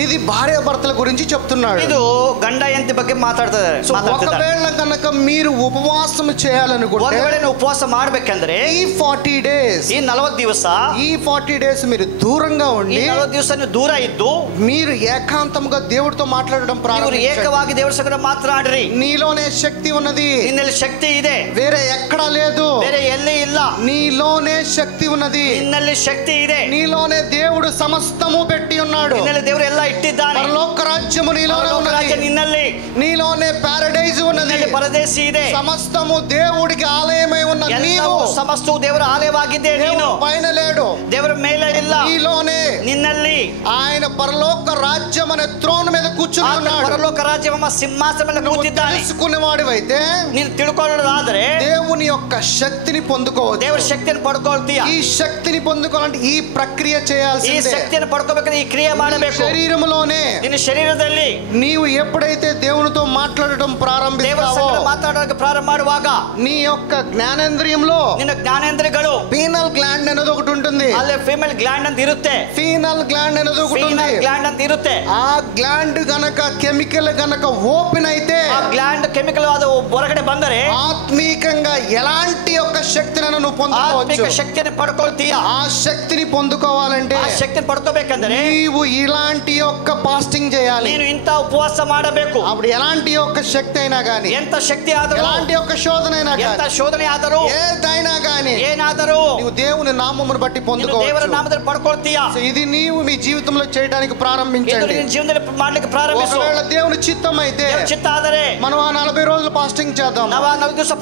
ఇది భార్య భర్తల గురించి చెప్తున్నాడు. ಇದು గంಡ ಹೆಂಡತಿ ಬಗ್ಗೆ ಮಾತಾಡ್ತಿದ್ದಾರೆ. ఒకవేళ కనుక మీరు ఉపవాసం చేయాలనుకుంటే, ఒకవేళ ఉపవాಸ ಮಾಡಬೇಕಂದ್ರೆ ఈ 40 days ಈ 40 ದಿವಸ ఈ 40 days మీరు దూరంగా ఉండి, 40 ದಿವಸ ನೀವು ದೂರ ಇದ್ದು మీరు ఏకాంతంగా దేవుడితో మాట్లాడడం ప్రారంభించండి. ಏಕವಾಗಿ ದೇವರ ಸಂಗಡ ಮಾತನಾಡ್ರಿ. నీలోనే శక్తి ఉన్నది, ನಿನ್ನಲ್ಲಿ ಶಕ್ತಿ ಇದೆ, వేరే ఎక్కడా లేదు. ಬೇರೆ ಎಲ್ಲಿ ಇಲ್ಲ. నీలోనే శక్తి ఉన్నది, ನಿನ್ನಲ್ಲಿ ಶಕ್ತಿ ಇದೆ. నీలోనే దేవుడు సమస్తము పెట్టి ఉన్నాడు. ನಿನ್ನಲ್ಲಿ ದೇವರು ಎಲ್ಲ ಇಟ್ಟಿದ್ದಾನೆ. పరలోక రాజ్యము నీలోనే ఉన్నది, ನಿನ್ನಲ್ಲಿ నీలోనే ప్యారడైజ్ ఉన్నది, ಪರದೇಶಿ ಇದೆ. సమస్తము దేవుడికి ఆలయమై ఉన్న నీవు ಸಮಸ್ತವು ದೇವರ ಆಲಯವಾಗಿದೆ. ನೀನು పైన లేడు, ದೇವರ ಮೇಲೆ ಇಲ್ಲ, నీలోనే ನಿನ್ನಲ್ಲಿ ఆయన పరలోక రాజ్యం అనే త్రోన్ మీద కూర్చుని ఉన్నాడు. ಪರಲೋಕ ರಾಜ್ಯವೆಂಬ ಸಿಂಹಾಸನ ಮೇಲೆ ಕೂತಿದ್ದಾನೆ. తెలుసుకునేవాడివైతే, ನೀನು ತಿಳ್ಕೊಳ್ಳೋದಾದ್ರೆ దేవుని యొక్క శక్తిని పొందుకోవచ్చు. ದೇವರ ಶಕ್ತಿಯನ್ನು ಪಡ್ಕೊಳ್ತೀಯ. ఈ శక్తిని పొందుకోవాలంటే ఈ ప్రక్రియ ಈ చేయాల్సిందే. ಶಕ್ತಿಯನ್ನು ಪಡ್ಕೋಬೇಕಾದ್ರೆ ಈ ಕ್ರಿಯೆ ಮಾಡಬೇಕು. శరీరములోనే ನಿನ್ನ ಶರೀರದಲ್ಲಿ నీవు ఎప్పుడైతే దేవునితో మాట్లాడటం ದೇವರ ప్రారంభిస్తావో, ಸಂಗಡ ಮಾತಾಡೋಕೆ ಪ್ರಾರಂಭ ಮಾಡುವಾಗ నీ యొక్క జ్ఞానేంద్రియంలో ನಿನ್ನ ಜ್ಞಾನೇಂದ್ರಿಯಗಳು, పీనల్ గ్లాండ్ అనేది ఒకటి ఉంటుంది. ಅಲ್ಲಿ ಫೀಮೇಲ್ ಗ್ಲ್ಯಾಂಡ್ ಅಂತ ಇರುತ್ತೆ. ఫీనల్ గ్లాండ్ అనేది ఒకటి ఉంది. ಫೀಮೇಲ್ ಗ್ಲ್ಯಾಂಡ್ ಅಂತ ಇರುತ್ತೆ. ఆ గ్లాండ్ గనక కెమికల్ గనక ఓపెన్ అయితే, ಆ ಗ್ಲ್ಯಾಂಡ್ ಕೆಮಿಕಲ್ ಅದು ಹೊರಗಡೆ ಬಂದರೆ ఆత్మీకంగా ఎలాంటి యొక్క శక్తిని నువ్వు పొందుకోవచ్చు. ಆತ್ಮಿಕ ಶಕ್ತಿಯನ್ನು ಪಡ್ಕೊಳ್ತೀಯ. ఆ శక్తిని పొందుకోవాలంటే ಆ ಶಕ್ತಿಯನ್ನು ಪಡ್ಕೋಬೇಕಂದ್ರೆ నీవు ఇలాంటి యొక్క ఫాస్టింగ్ చేయాలి. ನೀನು ಇಂಥ ಉಪವಾಸ ಮಾಡಬೇಕು. అప్పుడు ఎలాంటి యొక్క శక్తి అయినా గానీ, ಎಂತ ಶಕ್ತಿ ಆದರೂ, ఎలాంటి యొక్క శోధన అయినా ಎಂತ గానీ, ಶೋಧನೆ ಆದರೂ, ఏదైనా గానీ ಏನಾದರೂ నీవు దేవుని నామమును బట్టి ನೀನು ದೇವರ పొందుకోవచ్చు. ನಾಮದಲ್ಲಿ ಪಡ್ಕೊಳ್ತೀಯ. సో ఇది నీవు మీ జీవితంలో చేయడానికి ಇದು ప్రారంభించండి. ನಿನ್ನ ಜೀವನದಲ್ಲಿ ಮಾಡ್ಲಿಕ್ಕೆ ಪ್ರಾರಂಭಿಸು. ఒకవేళ దేవుని చిత్తం అయితే ದೇವರ ಚಿತ್ತ ಆದರೆ మనం ఆ 40 రోజులు ఫాస్టింగ్ చేద్దాం. 40 ದಿವಸ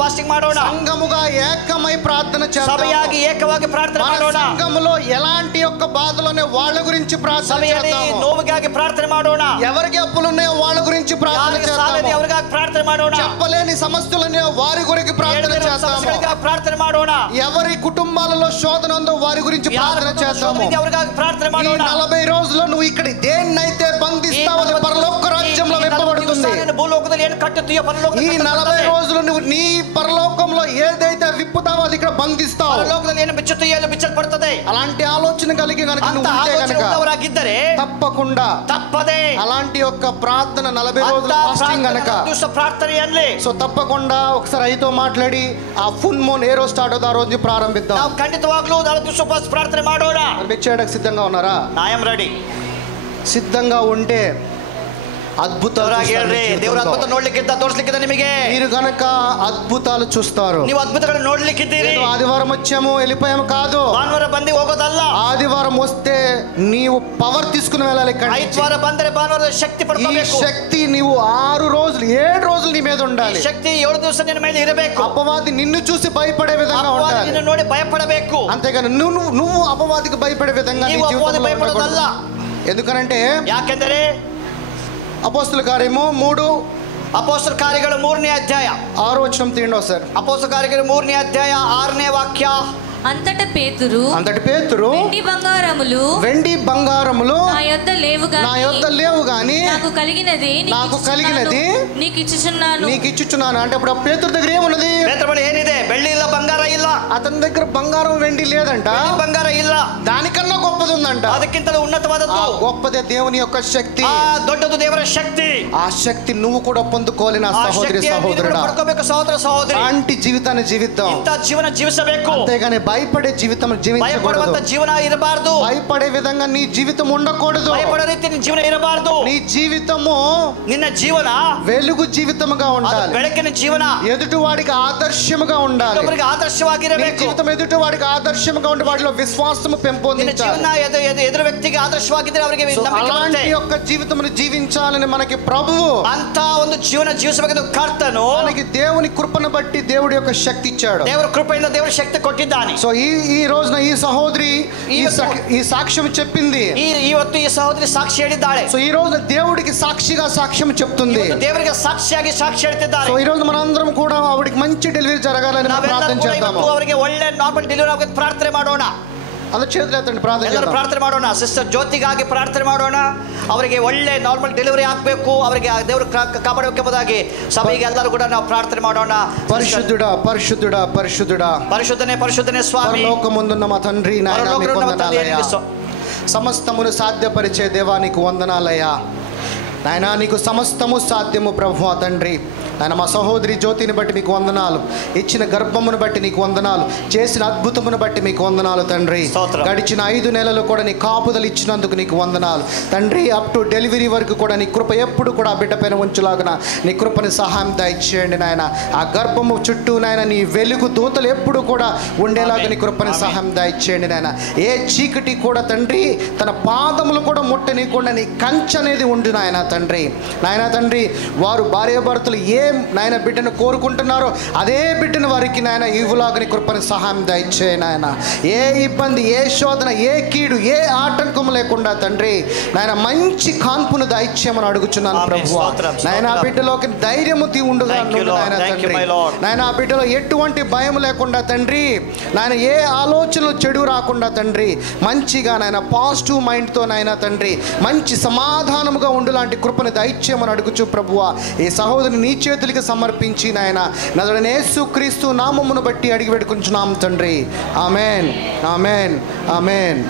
ಫಾಸ್ಟಿಂಗ್ ಮಾಡೋಣ. సంఘముగా ఏకమై ప్రార్థన చేద్దాం. ಸಭೆಯಾಗಿ ಏಕವಾಗಿ ಪ್ರಾರ್ಥನೆ మన ಮಾಡೋಣ. సంఘములో ఎలాంటి యొక్క బాధలునే వాళ్ళ గురించి ప్రార్థన ಸಭೆಯಲ್ಲಿ చేద్దాం. ನೋವಿಗಾಗಿ ಪ್ರಾರ್ಥನೆ ಮಾಡೋಣ. ఎవరికి అప్పులున్నాయో వాళ్ళ గురించి ప్రార్థన ಯಾರಿಗೆ చేద్దాం. ಸಾಲದೆ ಅವರಿಗಾಗಿ ಪ್ರಾರ್ಥನೆ ಮಾಡೋಣ. చెప్పలేని సమస్యలున్నాయో వారి గురించి ప్రార్థన చేద్దాం. ಸಮಸ್ಯೆಗಳಿಗಾಗಿ ಪ್ರಾರ್ಥನೆ ಮಾಡೋಣ. ఎవరి కుటుంబాలలో శోధన ఉందో వారి గురించి ప్రార్థన చేద్దాము. ಅವರಿಗಾಗಿ ಪ್ರಾರ್ಥನೆ ఈ ಮಾಡೋಣ. 40 రోజుల్లో నువ్వు ఇక్కడ దేన్నైతే బంధిస్తావో అది పరలోక రాజ్యంలో విప్పబడుతుంది. ಭೂಲೋಕದಲ್ಲಿ ಏನು ಕಟ್ಟುತ್ತೀಯೋ ఈ 40 రోజులు నువ్వు నీ పరలోకంలో ఏదైతే విప్పుతావు అది ఇక్కడ బంధిస్తావు. పరలోకದಲ್ಲಿ ಏನು ಬಿಚ್ಚುತ್ತೀಯೋ ಅದು ಬಿಚ್ಚಲ್ಪಡುತ್ತದೆ. అలాంటి ఆలోచన కలిగి గనుక ಅಂತ నువ్వు ఉంటే ಆಲೋಚನೆ గనుక ಉಳ್ಳವರಾಗಿದ್ದರೆ తప్పకుండా తప్పదే అలాంటి యొక్క ప్రార్థన 40 రోజులు ಅಂತ ఫాస్టింగ్ గనక ದಿವಸ ಪ್ರಾರ್ಥನೆಯಲ್ಲಿ సో తప్పకుండా ఒకసారి అయితో మాట్లాడి ఆ ఫుల్ మూన్ ఏ రోజు స్టార్ట్ అవుతుందో ఆ రోజు ప్రారంభిద్దాం. ನಾವು ಖಂಡಿತವಾಗ್ಲೂ 40 ದಿವಸ ಉಪವಾಸ ಪ್ರಾರ್ಥನೆ ಮಾಡೋಣ. మరి మీరు చేయడానికి సిద్ధంగా ఉన్నారా? I am ready. సిద్ధంగా ఉంటే అద్భుతాలు ಹೇಳ್ರಿ, ದೇವರ ಅದ್ಭುತ ನೋಡ್ಲಿಕ್ಕಿದ್ದ ತೋರಿಸ್ಲಿಕ್ಕಿದ್ದ ನಿಮಗೆ. మీరు గనక అద్భుతాలు చూస్తారు. ನೀವು ಅದ್ಭುತಗಳನ್ನು ನೋಡ್ಲಿಕ್ಕಿದ್ದೀರಿ. ఆదివారం వచ్చాము వెళ్ళిపోయాము కాదు, ಭಾನುವಾರ ಬಂದು ಹೋಗೋದಲ್ಲ. ఆదివారం వస్తే నీవు పవర్ తీసుకుని వెళ్ళాలి. ಐದ್ವಾರ ಬಂದರೆ ಭಾನುವಾರದ ಶಕ್ತಿ ఈ ಪಡ್ಕೋಬೇಕು. శక్తి నీవు 6 రోజులు 7 రోజులు నీ మీద ఉండాలి. ಈ ಶಕ್ತಿ 7 ದಿವಸ ನಿನ್ನ ಮೇಲೆ ಇರಬೇಕು. అపవాది నిన్ను చూసి భయపడే విధంగా ఉండాలి. ನಿನ್ನ ನೋಡಿ ಭಯಪಡಬೇಕು. అంతేగాని నువ్వు అపవాదికి భయపడే విధంగా నీ జీవితంలో ಭಯಪಡೋದಲ್ಲ. ఎందుకనంటే ಯಾಕೆಂದರೆ అపోస్తల కార్యము 3 ಅಪೊಸ್ತಲ ಕಾರ್ಯಗಳು 3ನೇ ಅಧ್ಯಾಯ 6 వచనం తీయండి సార్. ಅಪೊಸ್ತಲ ಕಾರ್ಯಗಳು 3ನೇ ಅಧ್ಯಾಯ 6ನೇ ವಾಕ್ಯ. అంతట పేతురు వెండి బంగారములు నా యొద్ద లేవు గాని నాకు కలిగినది నీకు ఇచ్చుచున్నాను. అంటే ఇప్పుడు పేతురు దగ్గర ఏమున్నది? పేతురు ఏనిದೆ? ಬೆಳ್ಳಿ ಇಲ್ಲ, ಬಂಗಾರ ಇಲ್ಲ. అతని దగ్గర బంగారం వెండి లేదంట, ಬಂಗಾರ ಇಲ್ಲ. దానికన్నా గొప్పది ఉందంట. ಅದಕ್ಕಿಂತಲೂ ಉನ್ನತವಾದದ್ದು గొప్పదే దేవుని యొక్క శక్తి. దొడ్డದು ದೇವರ ಶಕ್ತಿ. ఆ శక్తి నువ్వు కూడా పొందుకోవాలి నా సహోదరి సహోదరుడా. పడుకోಬೇಕು సహోదర సహోదరి. అలాంటి జీవితాన్ని జీవిద్దాం. ఇంత జీవన జీవిಸಬೇಕು. అంతేగాని భయపడే జీవితం జీవించకూడదు. జీవన ఇరబారదు. భయపడే విధంగా నీ జీవితం ఉండకూడదు. భయపడే రీతి నీ జీవన ఇరబారదు. నీ జీవితము నిన్న జీవన వెలుగు జీవితముగా ఉండాలి. ಬೆಳಕಿನ జీవన ఎదుటి వాడికి ఆదర్శముగా ఉండాలి. ಇನ್ನೊಬ್ಬರಿಗೆ ಆದರ್ಶವಾಗಿರಬೇಕು. జీవితం ఎదుటి వాడికి ఆదర్శముగా ఉండి వాడిలో విశ్వాసము పెంపొందించాలి. ఎదురు వ్యక్తికి ఆదర్శವಾಗಿದ್ದರೆ ಅವರಿಗೆ అలాంటి యొక్క జీవితమును జీవించాలని మనకి ప్రభువు ಅಂತ ಒಂದು ಜೀವನ ಜೀವಿಸಬೇಕೆಂದು ಕರ್ತನು మనకి దేవుని కృపను బట్టి దేవుడి యొక్క శక్తి ఇచ్చాడు. ದೇವರ ಕೃಪೆಯಿಂದ ದೇವರ ಶಕ್ತಿ ಕೊಟ್ಟಿದ್ದಾನೆ. సో ఈ రోజున ఈ సహోదరి ఈ సాక్ష్యం చెప్పింది. ಇವತ್ತು ಈ ಸಹೋದರಿ ಸಾಕ್ಷಿ ಹೇಳಿದ್ದಾಳೆ. సో ఈ రోజు దేవుడికి సాక్షిగా సాక్ష్యం చెప్తుంది. ದೇವರಿಗೆ ಸಾಕ್ಷಿಯಾಗಿ ಸಾಕ್ಷಿ ಹೇಳ್ತಿದ್ದಾರೆ. సో ఈ రోజు మనందరం కూడా ఆవిడకి మంచి డెలివరీ జరగాలని ప్రార్థన చేద్దాము. ಅವರಿಗೆ ಒಳ್ಳೆ ನಾರ್ಮಲ್ ಡೆಲಿವರಿ ಆಗೋದು ಪ್ರಾರ್ಥನೆ ಮಾಡೋಣ. అందరూ చేతులు ఎత్తండి, ಪ್ರಾರ್ಥನೆ ಮಾಡೋಣ. ಸಿಸ್ಟರ್ ಜ್ಯೋತಿಗಾಗಿ ಪ್ರಾರ್ಥನೆ ಮಾಡೋಣ. ಅವರಿಗೆ ಒಳ್ಳೆ ನಾರ್ಮಲ್ ಡೆಲಿವರಿ ಆಗಬೇಕು, ಅವರಿಗೆ ದೇವರು ಕಾಪಾಡಬೇಕೆಂಬುದಾಗಿ ಸಭೆಗೆ ಎಲ್ಲರೂ ಕೂಡ ನಾವು ಪ್ರಾರ್ಥನೆ ಮಾಡೋಣ. పరిశుద్ధుడా పరిశుద్ధుడా పరిశుద్ధుడా పరిశుద్ధనే పరిశుద్ధనే స్వామి. పరలోకమందున్న మా తండ్రి నాయనా మీకు వందనాలయ్యా. సమస్తమును సాధ్యపరిచే దేవా నీకు వందనాలయ్యా. నాయనా నీకు సమస్తము సాధ్యము ప్రభువా తండ్రి. నాయన మా సహోదరి జ్యోతిని బట్టి మీకు వందనాలు, ఇచ్చిన గర్భమును బట్టి నీకు వందనాలు, చేసిన అద్భుతమును బట్టి మీకు వందనాలు తండ్రి. గడిచిన 5 నెలలు కూడా నీ కాపుదలు ఇచ్చినందుకు నీకు వందనాలు తండ్రి. అప్ టు డెలివరీ వరకు కూడా నీ కృప ఎప్పుడు కూడా బిడ్డ పైన ఉంచులాగున నీ కృపని సహాయం దయచేయండి నాయన. ఆ గర్భము చుట్టూ నాయన నీ వెలుగు దూతలు ఎప్పుడు కూడా ఉండేలాగా నీ కృపని సహాయం దయచేయండి నాయన. ఏ చీకటి కూడా తండ్రి తన పాదములు కూడా ముట్టనీయకుండా నీ కంచె అనేది ఉండు నాయన తండ్రి. నాయన తండ్రి వారు భార్యాభర్తలు ఏ నాయన బిడ్డను కోరుకుంటున్నారో అదే బిడ్డను వారికి నాయన ఇవ్వలాగని కృపని సహాయం దయచేయి నాయన. ఏ ఇబ్బంది, ఏ శోధన, ఏ కీడు, ఏ ఆటంకం లేకుండా తండ్రి నాయన మంచి కాన్పును దయచేయమని అడుగుచున్నాను ప్రభువా. నాయన ఆ బిడ్డలోకి ధైర్యము ఉండుగా నాయన తండ్రి. నాయన ఆ బిడ్డలో ఎటువంటి భయం లేకుండా తండ్రి నాయన ఏ ఆలోచనలు చెడు రాకుండా తండ్రి మంచిగా నాయన పాజిటివ్ మైండ్తో నాయన తండ్రి మంచి సమాధానముగా ఉండులాంటి కృపను దయచేయమని అడుగుచు ప్రభువా. ఈ సహోదరుని నీ చేతులకి సమర్పించి నాయన నజరేయుడైన యేసుక్రీస్తు నామమును బట్టి అడిగి పెట్టుకుంటున్నాం తండ్రి. ఆమేన్ ఆమేన్ ఆమేన్.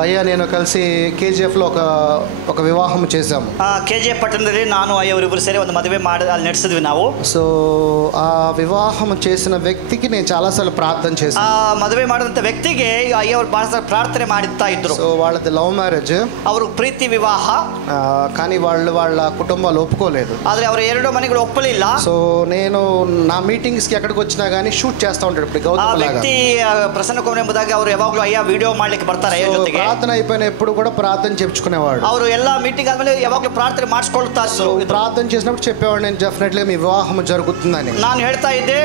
అయ్యా నేను కలిసి KGFలో ఒక వివాహం చేశాము. KGF పట్టణದಲ್ಲಿ ನಾನು ಅಯ್ಯವರಿಬ್ಬರು ಸೇರಿ ಒಂದು ಮದುವೆ ಮಾಡಿ ಅಲ್ಲಿ ನಡೆಸಿದ್ವಿ ನಾವು. సో ఆ వివాహం చేసిన వ్యక్తికి నేను చాలాసార్లు ప్రార్థన చేశాను. ఆ మದುವೆ ಮಾಡಿದಂತ వ్యక్తిಗೆ అయ్యವರು బహಳ ప్రార్థನೆ ಮಾಡುತ್ತಾ ఇದ್ರು. సో వాళ్ళది లవ్ మ్యారేజ్. ಅವರು ಪ್ರೀತಿ ವಿವಾಹ. కానీ వాళ్ళ కుటుంబాలు ఒప్పుకోలేదు. ಆದರೆ ಅವರ ಎರಡು ಮನೆಗಳು ಒಪ್ಪಲಿಲ್ಲ. సో నేను నా మీటింగ్స్కి ఎక్కడికి వచ్చినా కానీ షూట్ చేస్తూ ఉంటాడు. ఇప్పుడు ಆ ವ್ಯಕ್ತಿ ಪ್ರಸನ್ನ ಕುಮಾರ್ ಎಂಬುದಾಗಿ ಅವರು ಯಾವಾಗಲೂ ಅಯ್ಯ ವಿಡಿಯೋ ಮಾಡ್ಲಿಕ್ಕೆ ಬರ್ತಾರೆ. ప్రార్థన అయిపోయిన ఎప్పుడు కూడా ప్రార్థన చెప్పుకునేవాడు. ಅವರು ಎಲ್ಲ మీటింగ్ ఆದ್ಮೇಲೆ ಯಾವಾಗಲೂ ప్రార్థನೆ ಮಾಡಿಸ್ಕೊಳ್ತಾ ಇದ್ರು. ప్రార్థన చేసినప్పుడు చెప్పేవాడు నేను డెఫినెట్లీ మీ వివాహం జరుగుతుందని. ನಾನು ಹೇಳ್ತಾ ಇದ್ದೆ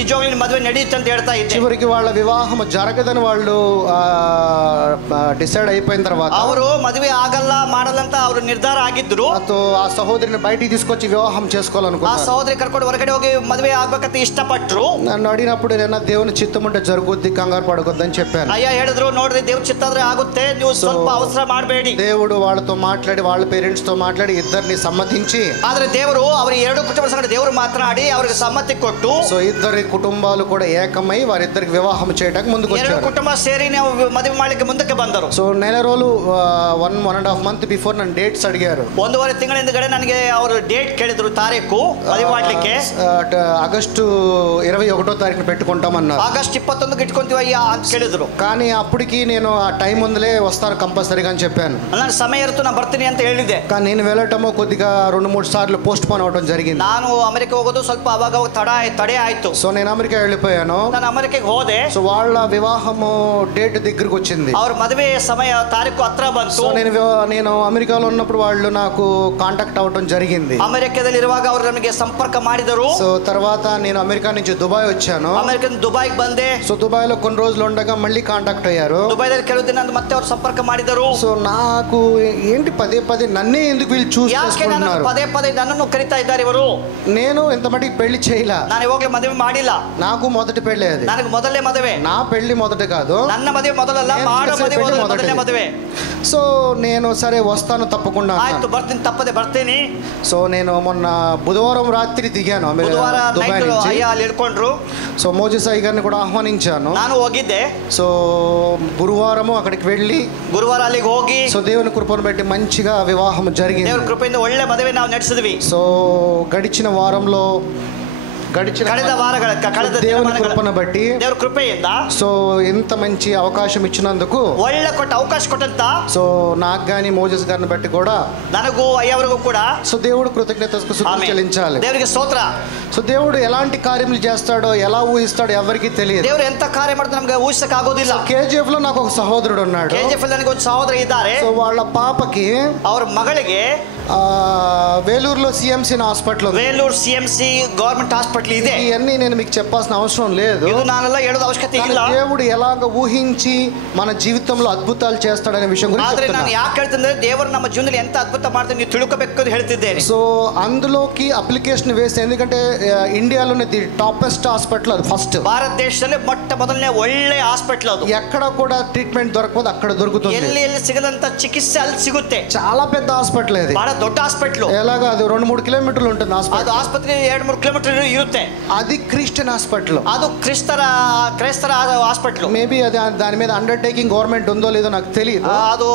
నిజవాగ్లೂ మದುವೆ ನಡೆಯುತ್ತೆ ಅಂತ ಹೇಳ್ತಾ ಇದ್ದೆ. చివరికి వాళ్ళ వివాహం జరగదని వాళ్ళు డిసైడ్ అయిపోయిన తర్వాత ಅವರು మದುವೆ ಆಗಲ್ಲ ಮಾಡಲ್ಲ ಅಂತ ಅವರು ನಿರ್ಧಾರ ಆಗಿದ್ರು. ఆ సహోదరిని బయటికి తీసుకొచ్చి వివాహం చేసుకోవాలనుకున్నారు. ఆ సహోదరి కర్ಕೊಂಡು ಹೊರಗಡೆ ಹೋಗಿ మದುವೆ ಆಗಬೇಕಂತ ఇష్టపಟ್ಟರು. నన్ను అడిగినప్పుడు నేను దేవుని చిత్తం ఉంటే జరుగుద్ది, కంగారు పడకొద్దని చెప్పాను. అయ్యా ಹೇಳಿದ್ರು, ನೋಡ್ರಿ దేవుని చిత్త ಆದ್ರೆ ಆಗುತ್ತೆ, ನೀವು ಸ್ವಲ್ಪ ಅವಸರ ಮಾಡಬೇಡಿ. దేవుడు వాళ్ళతో మాట్లాడి వాళ్ళ పేరెంట్స్ తో మాట్లాడి ఇద్దరిని సమ్మతించి, ఆದ್ರೆ ದೇವರು ಅವರ ಎರಡು కుటుంబ సంగಡ ದೇವರು మాట్లాడి ಅವರಿಗೆ సమ్మతి కొట్టు. సో ఇద్దరి కుటుంబాలు కూడా ఏకమై వారిద్దరికి వివాహం చేయడానికి ముందుకు వచ్చారు. ಎರಡು కుటుంబ ಸೇರಿ ನಾವು ಮದುವೆ ಮಾಡಲಿಕ್ಕೆ ಮುಂದಕ್ಕೆ ಬಂದರು. సో నెల రోజులు 1.5 month బిఫోర్ నన్ను డేట్స్ అడిగారు. ಒಂದೂವರೆ ತಿಂಗಳ ಹಿಂದಗಡೆ ನನಗೆ ಅವರು ಡೇಟ್ ಕೇಳಿದ್ರು, ತಾರೀಕು ಮದುವೆ ಮಾಡ್ಲಿಕ್ಕೆ. ఆగస్టు 21వ తారీఖున పెట్టుకుంటామన్నారు. ఆగస్ట్ 21కి ఇట్టుకుంటావా అయ్యా ಅಂತ ಕೇಳಿದ್ರು. కానీ అప్పటికి నేను ఆ టైం ఉందిలే వస్తాను కంపల్సరీగా అని చెప్పాను. ನಾನು ಸಮಯ ಇರುತ್ತು ನಾನು ಬರ್ತೀನಿ ಅಂತ ಹೇಳಿದ್ದೆ. కానీ నేను వెళ్ళటము కొద్దిగా 2-3 సార్లు పోస్ట్ పోన్ అవడం జరిగింది. ನಾನು ಅಮೆರಿಕ ಹೋಗೋದು ಸ್ವಲ್ಪ ಅವಾಗ ತಡೆ ಆಯ್ತು. సో నేను అమెరికా వెళ్ళిపోయాను. ನಾನು అమెరికాకి ಹೋದೆ. సో వాళ్ళ వివాహము డేట్ దగ్గరికి వచ్చింది. ಅವ್ರ ಮದುವೆ ಸಮಯ ತಾರೀಕು ಹತ್ರ ಬಂತು. సో నేను అమెరికాలో ఉన్నప్పుడు వాళ్ళు నాకు కాంటాక్ట్ అవడం జరిగింది. ಅಮೆರಿಕದಲ್ಲಿ ಇರುವಾಗ ಅವರು ನಮಗೆ ಸಂಪರ್ಕ ಮಾಡಿದರು. సో తర్వాత నేను అమెరికా నుంచి దుబాయ్ వచ్చాను. ಅಮೆರಿಕದಿಂದ ದುಬೈಗೆ ಬಂದೆ. సో దుబాయ్లో కొన్ని రోజులు ఉండగా మళ్ళీ కాంటాక్ట్ అయ్యారు. దుబాయ్లో ಕೆಲವು ದಿನ ಮತ್ತೆ ಅವರು ಸಂಪರ್ಕ ಮಾಡಿದರು. సో నాకు ఏంటి పదే నన్నే ఎందుకు వీళ్ళు చూస్తున్నారు, పదే నన్ను కరీತಾ ಇದ್ದಾರೆ ಇವರು. నేను ఇంత మటుకు పెళ్లి చేయలా, ನಾನು ಇವಾಗಲೇ ಮದುವೆ ಮಾಡಿಲ್ಲ. నాకు మొదటి పెళ్లి అది. ನನಗೆ ಮೊದಲನೇ ಮದುವೆ. నా పెళ్లి మొదటి కాదు, ನನ್ನ ಮದುವೆ ಮೊದಲಲ್ಲ, ಮಾಡೋ ಮದುವೆ ಮೊದಲನೇ ಮದುವೆ. సో నేను సరే వస్తాను తప్పకుండా, ಆಯ್ತು ಬರ್ತೀನಿ, ತಪ್ಪದೆ ಬರ್ತೀನಿ. సో నేను మొన్న బుధవారం రాత్రి దిగాను ಬುಧವಾರ ನೈಟ್ ಅಯ್ಯ ಅಲ್ಲಿ ಇಳ್ಕೊಂಡ್ರು. సో మోజెస్ అయ్య గారిని కూడా ఆహ్వానించాను. ನಾನು ಹೋಗಿದ್ದೆ. సో గురువారము అక్కడికి వెళ్ళి ಗುರುವಾರ ಅಲ್ಲಿಗೆ ಹೋಗಿ సో దేవుని కృపను బట్టి మంచిగా వివాహం జరిగింది. ದೇವರ ಕೃಪೆಯಿಂದ ಒಳ್ಳೆ ಮದುವೆ ನಾವು ನಡೆಸಿದ್ವಿ. సో గడిచిన వారంలో కಳೆದ వారಗಳ కಳೆದ దేవుని కృపను బట్టి ದೇವರ ಕೃಪೆಯಿಂದ సో ఎంత మంచి అవకాశం ఇచ్చినందుకు ಒಳ್ಳೆ అవకాಶ కొట్టంత సో నాకు గాని మోజెస్ గారిని బట్టి కూడా ನನಗೂ ಅಯ್ಯವರಿಗೂ ಕೂಡ సో దేవుడు కృతజ్ఞతలు చెల్లించాలి. దేవునికి స్తోತ್ರ. సో దేవుడు ఎలాంటి కార్యములు చేస్తాడో ఎలా ఊహిస్తాడో ఎవరికి తెలియదు. దేవుడు ఎంత కార్య ಮಾಡ್ತಾನೆ ನಮಗೆ ಊಹಿಸಕ್ಕೆ ಆಗೋದಿಲ್ಲ. KGF లో నాకు ఒక సహోదరుడు ఉన్నాడు. KGF లో ನನಗೆ ಒಂದು ಸಹೋದರ ಇದ್ದಾರೆ. సో వాళ్ళ పాపకి ಅವರ ಮಗಳಿಗೆ వేలూరులో CMC హాస్పిటల్ ఉంది. వేలూరు CMC గవర్నమెంట్ హాస్పిటల్ ಇದೆ. ఇవన్నీ నేను మీకు చెప్పాల్సిన అవసరం లేదు. ಇದು ನಾನೆಲ್ಲ ಹೇಳೋದು ಅವಶ್ಯಕತೆ ಇಲ್ಲ. దేవుడు ఎలాగ ఊహించి మన జీవితంలో అద్భుతాలు చేస్తాడనే విషయం గురించి ಆದ್ರೆ చెప్తున్నా. ನಾನು ಯಾಕೆ ಹೇಳ್ತಿದ್ರೆ ದೇವರು ನಮ್ಮ ಜೀವನದಲ್ಲಿ ಎಂತ ಅದ್ಭುತ ಮಾಡ್ತಾನೆ ನೀವು ತಿಳ್ಕೋಬೇಕು ಅಂತ ಹೇಳ್ತಿದ್ದೇನೆ. సో అందులోకి అప్లికేషన్ వేస్తే, ఎందుకంటే ఇండియాలోనే ది టాపెస్ట్ హాస్పిటల్ అది ఫస్ట్. భారతదేశದಲ್ಲಿ ಮೊದಲನೇ ಒಳ್ಳೆ ಹಾಸ್ಪಿಟಲ್ ಅದು. ఎక్కడ కూడా ట్రీట్మెంట్ దొరకదు, అక్కడ దొరుకుతుంది. ಎಲ್ಲಿ ಸಿಗದಂತ ಚಿಕಿತ್ಸೆ ಅಲ್ಲಿ ಸಿಗುತ್ತೆ. చాలా పెద్ద హాస్పిటల్ అది, ಬಹಳ ದೊಡ್ಡ ಹಾಸ್ಪಿಟಲ್. ఎలాగా అది 2-3 కిలోమీటర్లు ఉంటుంది హాస్పిటల్. ಅದು ಆಸ್ಪತ್ರೆ 2-3 ಕಿಲೋಮೀಟರ್ ಇರುತ್ತೆ. అది క్రిస్టియన్ హాస్పిటల్. ಅದು ಕ್ರೈಸ್ತರ ಹಾಸ್ಪಿಟಲ್. మేబీ అది దాని మీద అండర్టేకింగ్ గవర్నమెంట్ ఉందో లేదో నాకు తెలియదు. ಅದು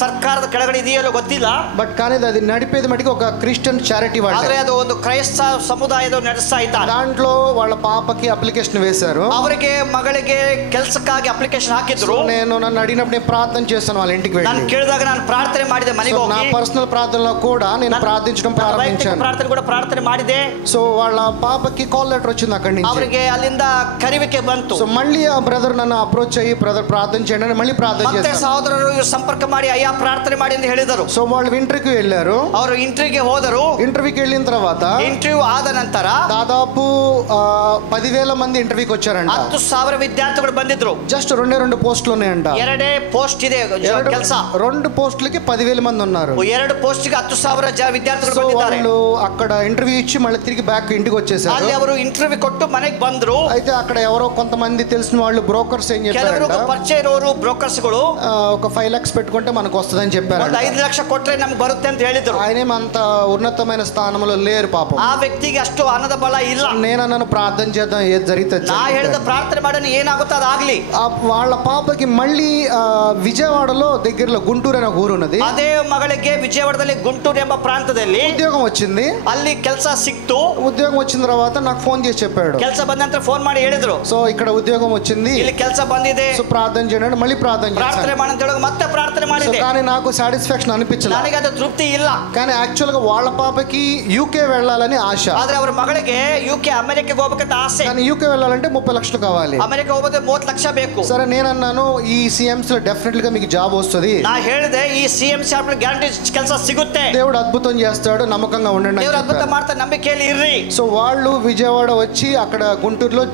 ಸರ್ಕಾರದ ಕೆಳಗಡೆ ಇದೆಯೋ ಗೊತ್ತಿಲ್ಲ. బట్ కానీ అది నడిపేది మటుకు ఒక క్రిస్టియన్ చారిటీ వాళ్ళు. ಆದ್ರೆ ಅದು ಒಂದು ಕ್ರೈಸ್ತ ಸಮುದಾಯದ ನಡೆಸ್ತಾ ಇದ್ದಾರೆ. దాంట్లో వాళ్ళ పాపకి అప్లికేషన్ వేశారు. ಅವರಿಗೆ ಮಗಳಿಗೆ ಕೆಲಸಕ್ಕಾಗಿ ಅಪ್ಲಿಕೇಶನ್ ಹಾಕಿದ್ರು. నేను నన్ను అడిగినప్పుడు నేను ప్రార్థన చేస్తాను వాళ్ళ ఇంటికి వెళ్ళి. ನಾನು ಕೇಳಿದಾಗ ನಾನು ಪ್ರಾರ್ಥನೆ ಮಾಡಿದೆ ಮನೆಗೆ ಹೋಗಿ. నా పర్సనల్ ప్రార్థనలో కూడా నేను ప్రార్థించడం ప్రారంభించాను. ಪ್ರಾರ್ಥನೆ ಕೂಡ ಪ್ರಾರ್ಥನೆ ಮಾಡಿದೆ. సో వాళ్ళ పాపకి కాల్ లెటర్ వచ్చింది అక్కడి నుంచి. ಅವರಿಗೆ ಅಲ್ಲಿಂದ ಕರಿವಿಕೆ ಬಂತು. సో మళ్ళీ ఆ బ్రదర్ నన్ను అప్రోచ్ అయ్యి బ్రదర్ ప్రార్థన చేయండి అని మళ్ళీ ప్రార్థన ಮತ್ತೆ చేశాను. సహోదరరు సంపర్క ಮಾಡಿ అయ్యా ప్రార్థನೆ ಮಾಡಿ ಅಂತ ಹೇಳಿದರು. సో వాళ్ళు ఇంటర్వ్యూకి వెళ్ళారు. ಅವರು ఇంటర్వ్యూకి ಹೋದರು. ఇంటర్వ్యూకి వెళ్ళిన తర్వాత ఇంటర్వ్యూ ಆದ ನಂತರ దాదాపు 10,000 మంది ఇంటర్వ్యూకి వచ్చారంట. 10,000 విద్యార్థులు ಬಂದಿದ್ರು. జస్ట్ 2 పోస్టులు ఉన్నాయంట. 2 పోస్ట్ ಇದೆ ಕೆಲಸ. 2 పోస్టులకి 10,000 మంది ఉన్నారు. 2 పోస్ట్‌కి 10,000 విద్యార్థులు ಬಂದಿದ್ದಾರೆ. వాళ్ళు అక్కడ ఇంటర్వ్యూ ఇచ్చి మళ్ళీ తిరిగి బ్యాక్ ఇంటికి వచ్చేసారు. ಅಲ್ಲಿ ಅವರು ಇಂಟರ್ವ್ಯೂ ಕೊಟ್ಟು ಮನೆಗೆ ಬಂದ್ರು. అయితే అక్కడ ఎవరో కొంతమంది తెలిసిన వాళ్ళు బ్రోకర్స్ ఏం చెప్పారంట, ಕೆಲವರು ಪರಿಚಯ ಇರೋರು ಬ್ರೋಕರ್ಸ್ಗಳು ఒక 5 lakhs పెట్టుకుంటే మనకు వస్తుందని చెప్పారు. 5 ಲಕ್ಷ ಕೊಟ್ರೆ ನಮಗೆ ಬರುತ್ತೆ ಅಂತ ಹೇಳಿದ್ರು. ఆయనేమంత ఉన్నతమైన స్థానంలో లేరు పాపం. ಆ ವ್ಯಕ್ತಿಗೆ ಅಷ್ಟು ಹಣದ ಬಲ ಇಲ್ಲ. నేనన్నాను ప్రార్థన చేద్దాం, ఏది జరిగితే ನಾ ಹೇಳಿದ ಪ್ರಾರ್ಥನೆ ಮಾಡೋಣ, ಏನಾಗುತ್ತೋ ಅದಾಗ್ಲಿ. వాళ్ళ పాపకి మళ్ళీ విజయవాడలో దగ్గరలో గుంటూరు అనే ఊరు ఉన్నది. ಅದೇ ಮಗಳಿಗೆ ವಿಜಯವಾಡದಲ್ಲಿ ಗುಂಟೂರು ಎಂಬ ಪ್ರಾಂತದಲ್ಲಿ ఉద్యోగం వచ్చింది. ಅಲ್ಲಿ ಕೆಲಸ ಸಿಕ್ತು. ఉద్యోగం వచ్చిన తర్వాత నాకు ఫోన్ చేసి చెప్పాడు. ಕೆಲಸ ಬಂದ ನಂತರ ಫೋನ್ ಮಾಡಿ ಹೇಳಿದ್ರು, సో ఇక్కడ ఉద్యోగం వచ్చింది, ಇಲ್ಲಿ ಕೆಲಸ ಬಂದಿದೆ, సో ప్రార్థన చేయండి. మళ్ళీ ప్రార్థన ಮಾಡಿ ಅಂತ ಹೇಳಿ ಮತ್ತೆ ಪ್ರಾರ್ಥನೆ ಮಾಡಿದೆ. కానీ నాకు సాటిస్ఫాక్షన్ అనిపించలేదు, ನನಗೆ ಅದು ತೃಪ್ತಿ ಇಲ್ಲ. కానీ యాక్చువల్ గా వాళ్ళ పాపకి యూకే వెళ్ళాలని ఆశ. ಆದ್ರೆ ಅವರ ಮಗಳಿಗೆ ಯುಕೆ ಅಮೆರಿಕಕ್ಕೆ ಹೋಗಬೇಕಂತ ಆಸೆ. కానీ యూకే వెళ్ళాలంటే 30 లక్షలు కావాలి. ಅಮೆರಿಕ ಹೋಗೋದೇ 30 ಲಕ್ಷ ಬೇಕು. సరే నేనన్నాను ఈ CMC లో డెఫినెట్ గా మీకు జాబ్ వస్తుంది. ನಾ ಹೇಳಿದೆ ಈ CMC ಗ್ಯಾರಂಟಿ ಕೆಲಸ ಸಿಗುತ್ತೆ. ಸಿಗುತ್ತೆ. దేవుడు అద్భుతం చేస్తాడు, నమ్మకంగా ఉండండి. దేవుడు అద్భుత ಮಾಡ್ತಾರೆ, ನಂಬಿಕೆಯಲ್ಲಿ ಇರ್ರಿ. సో వాళ్ళు విజయవాడ వచ్చి అక్కడ గుంటూరులో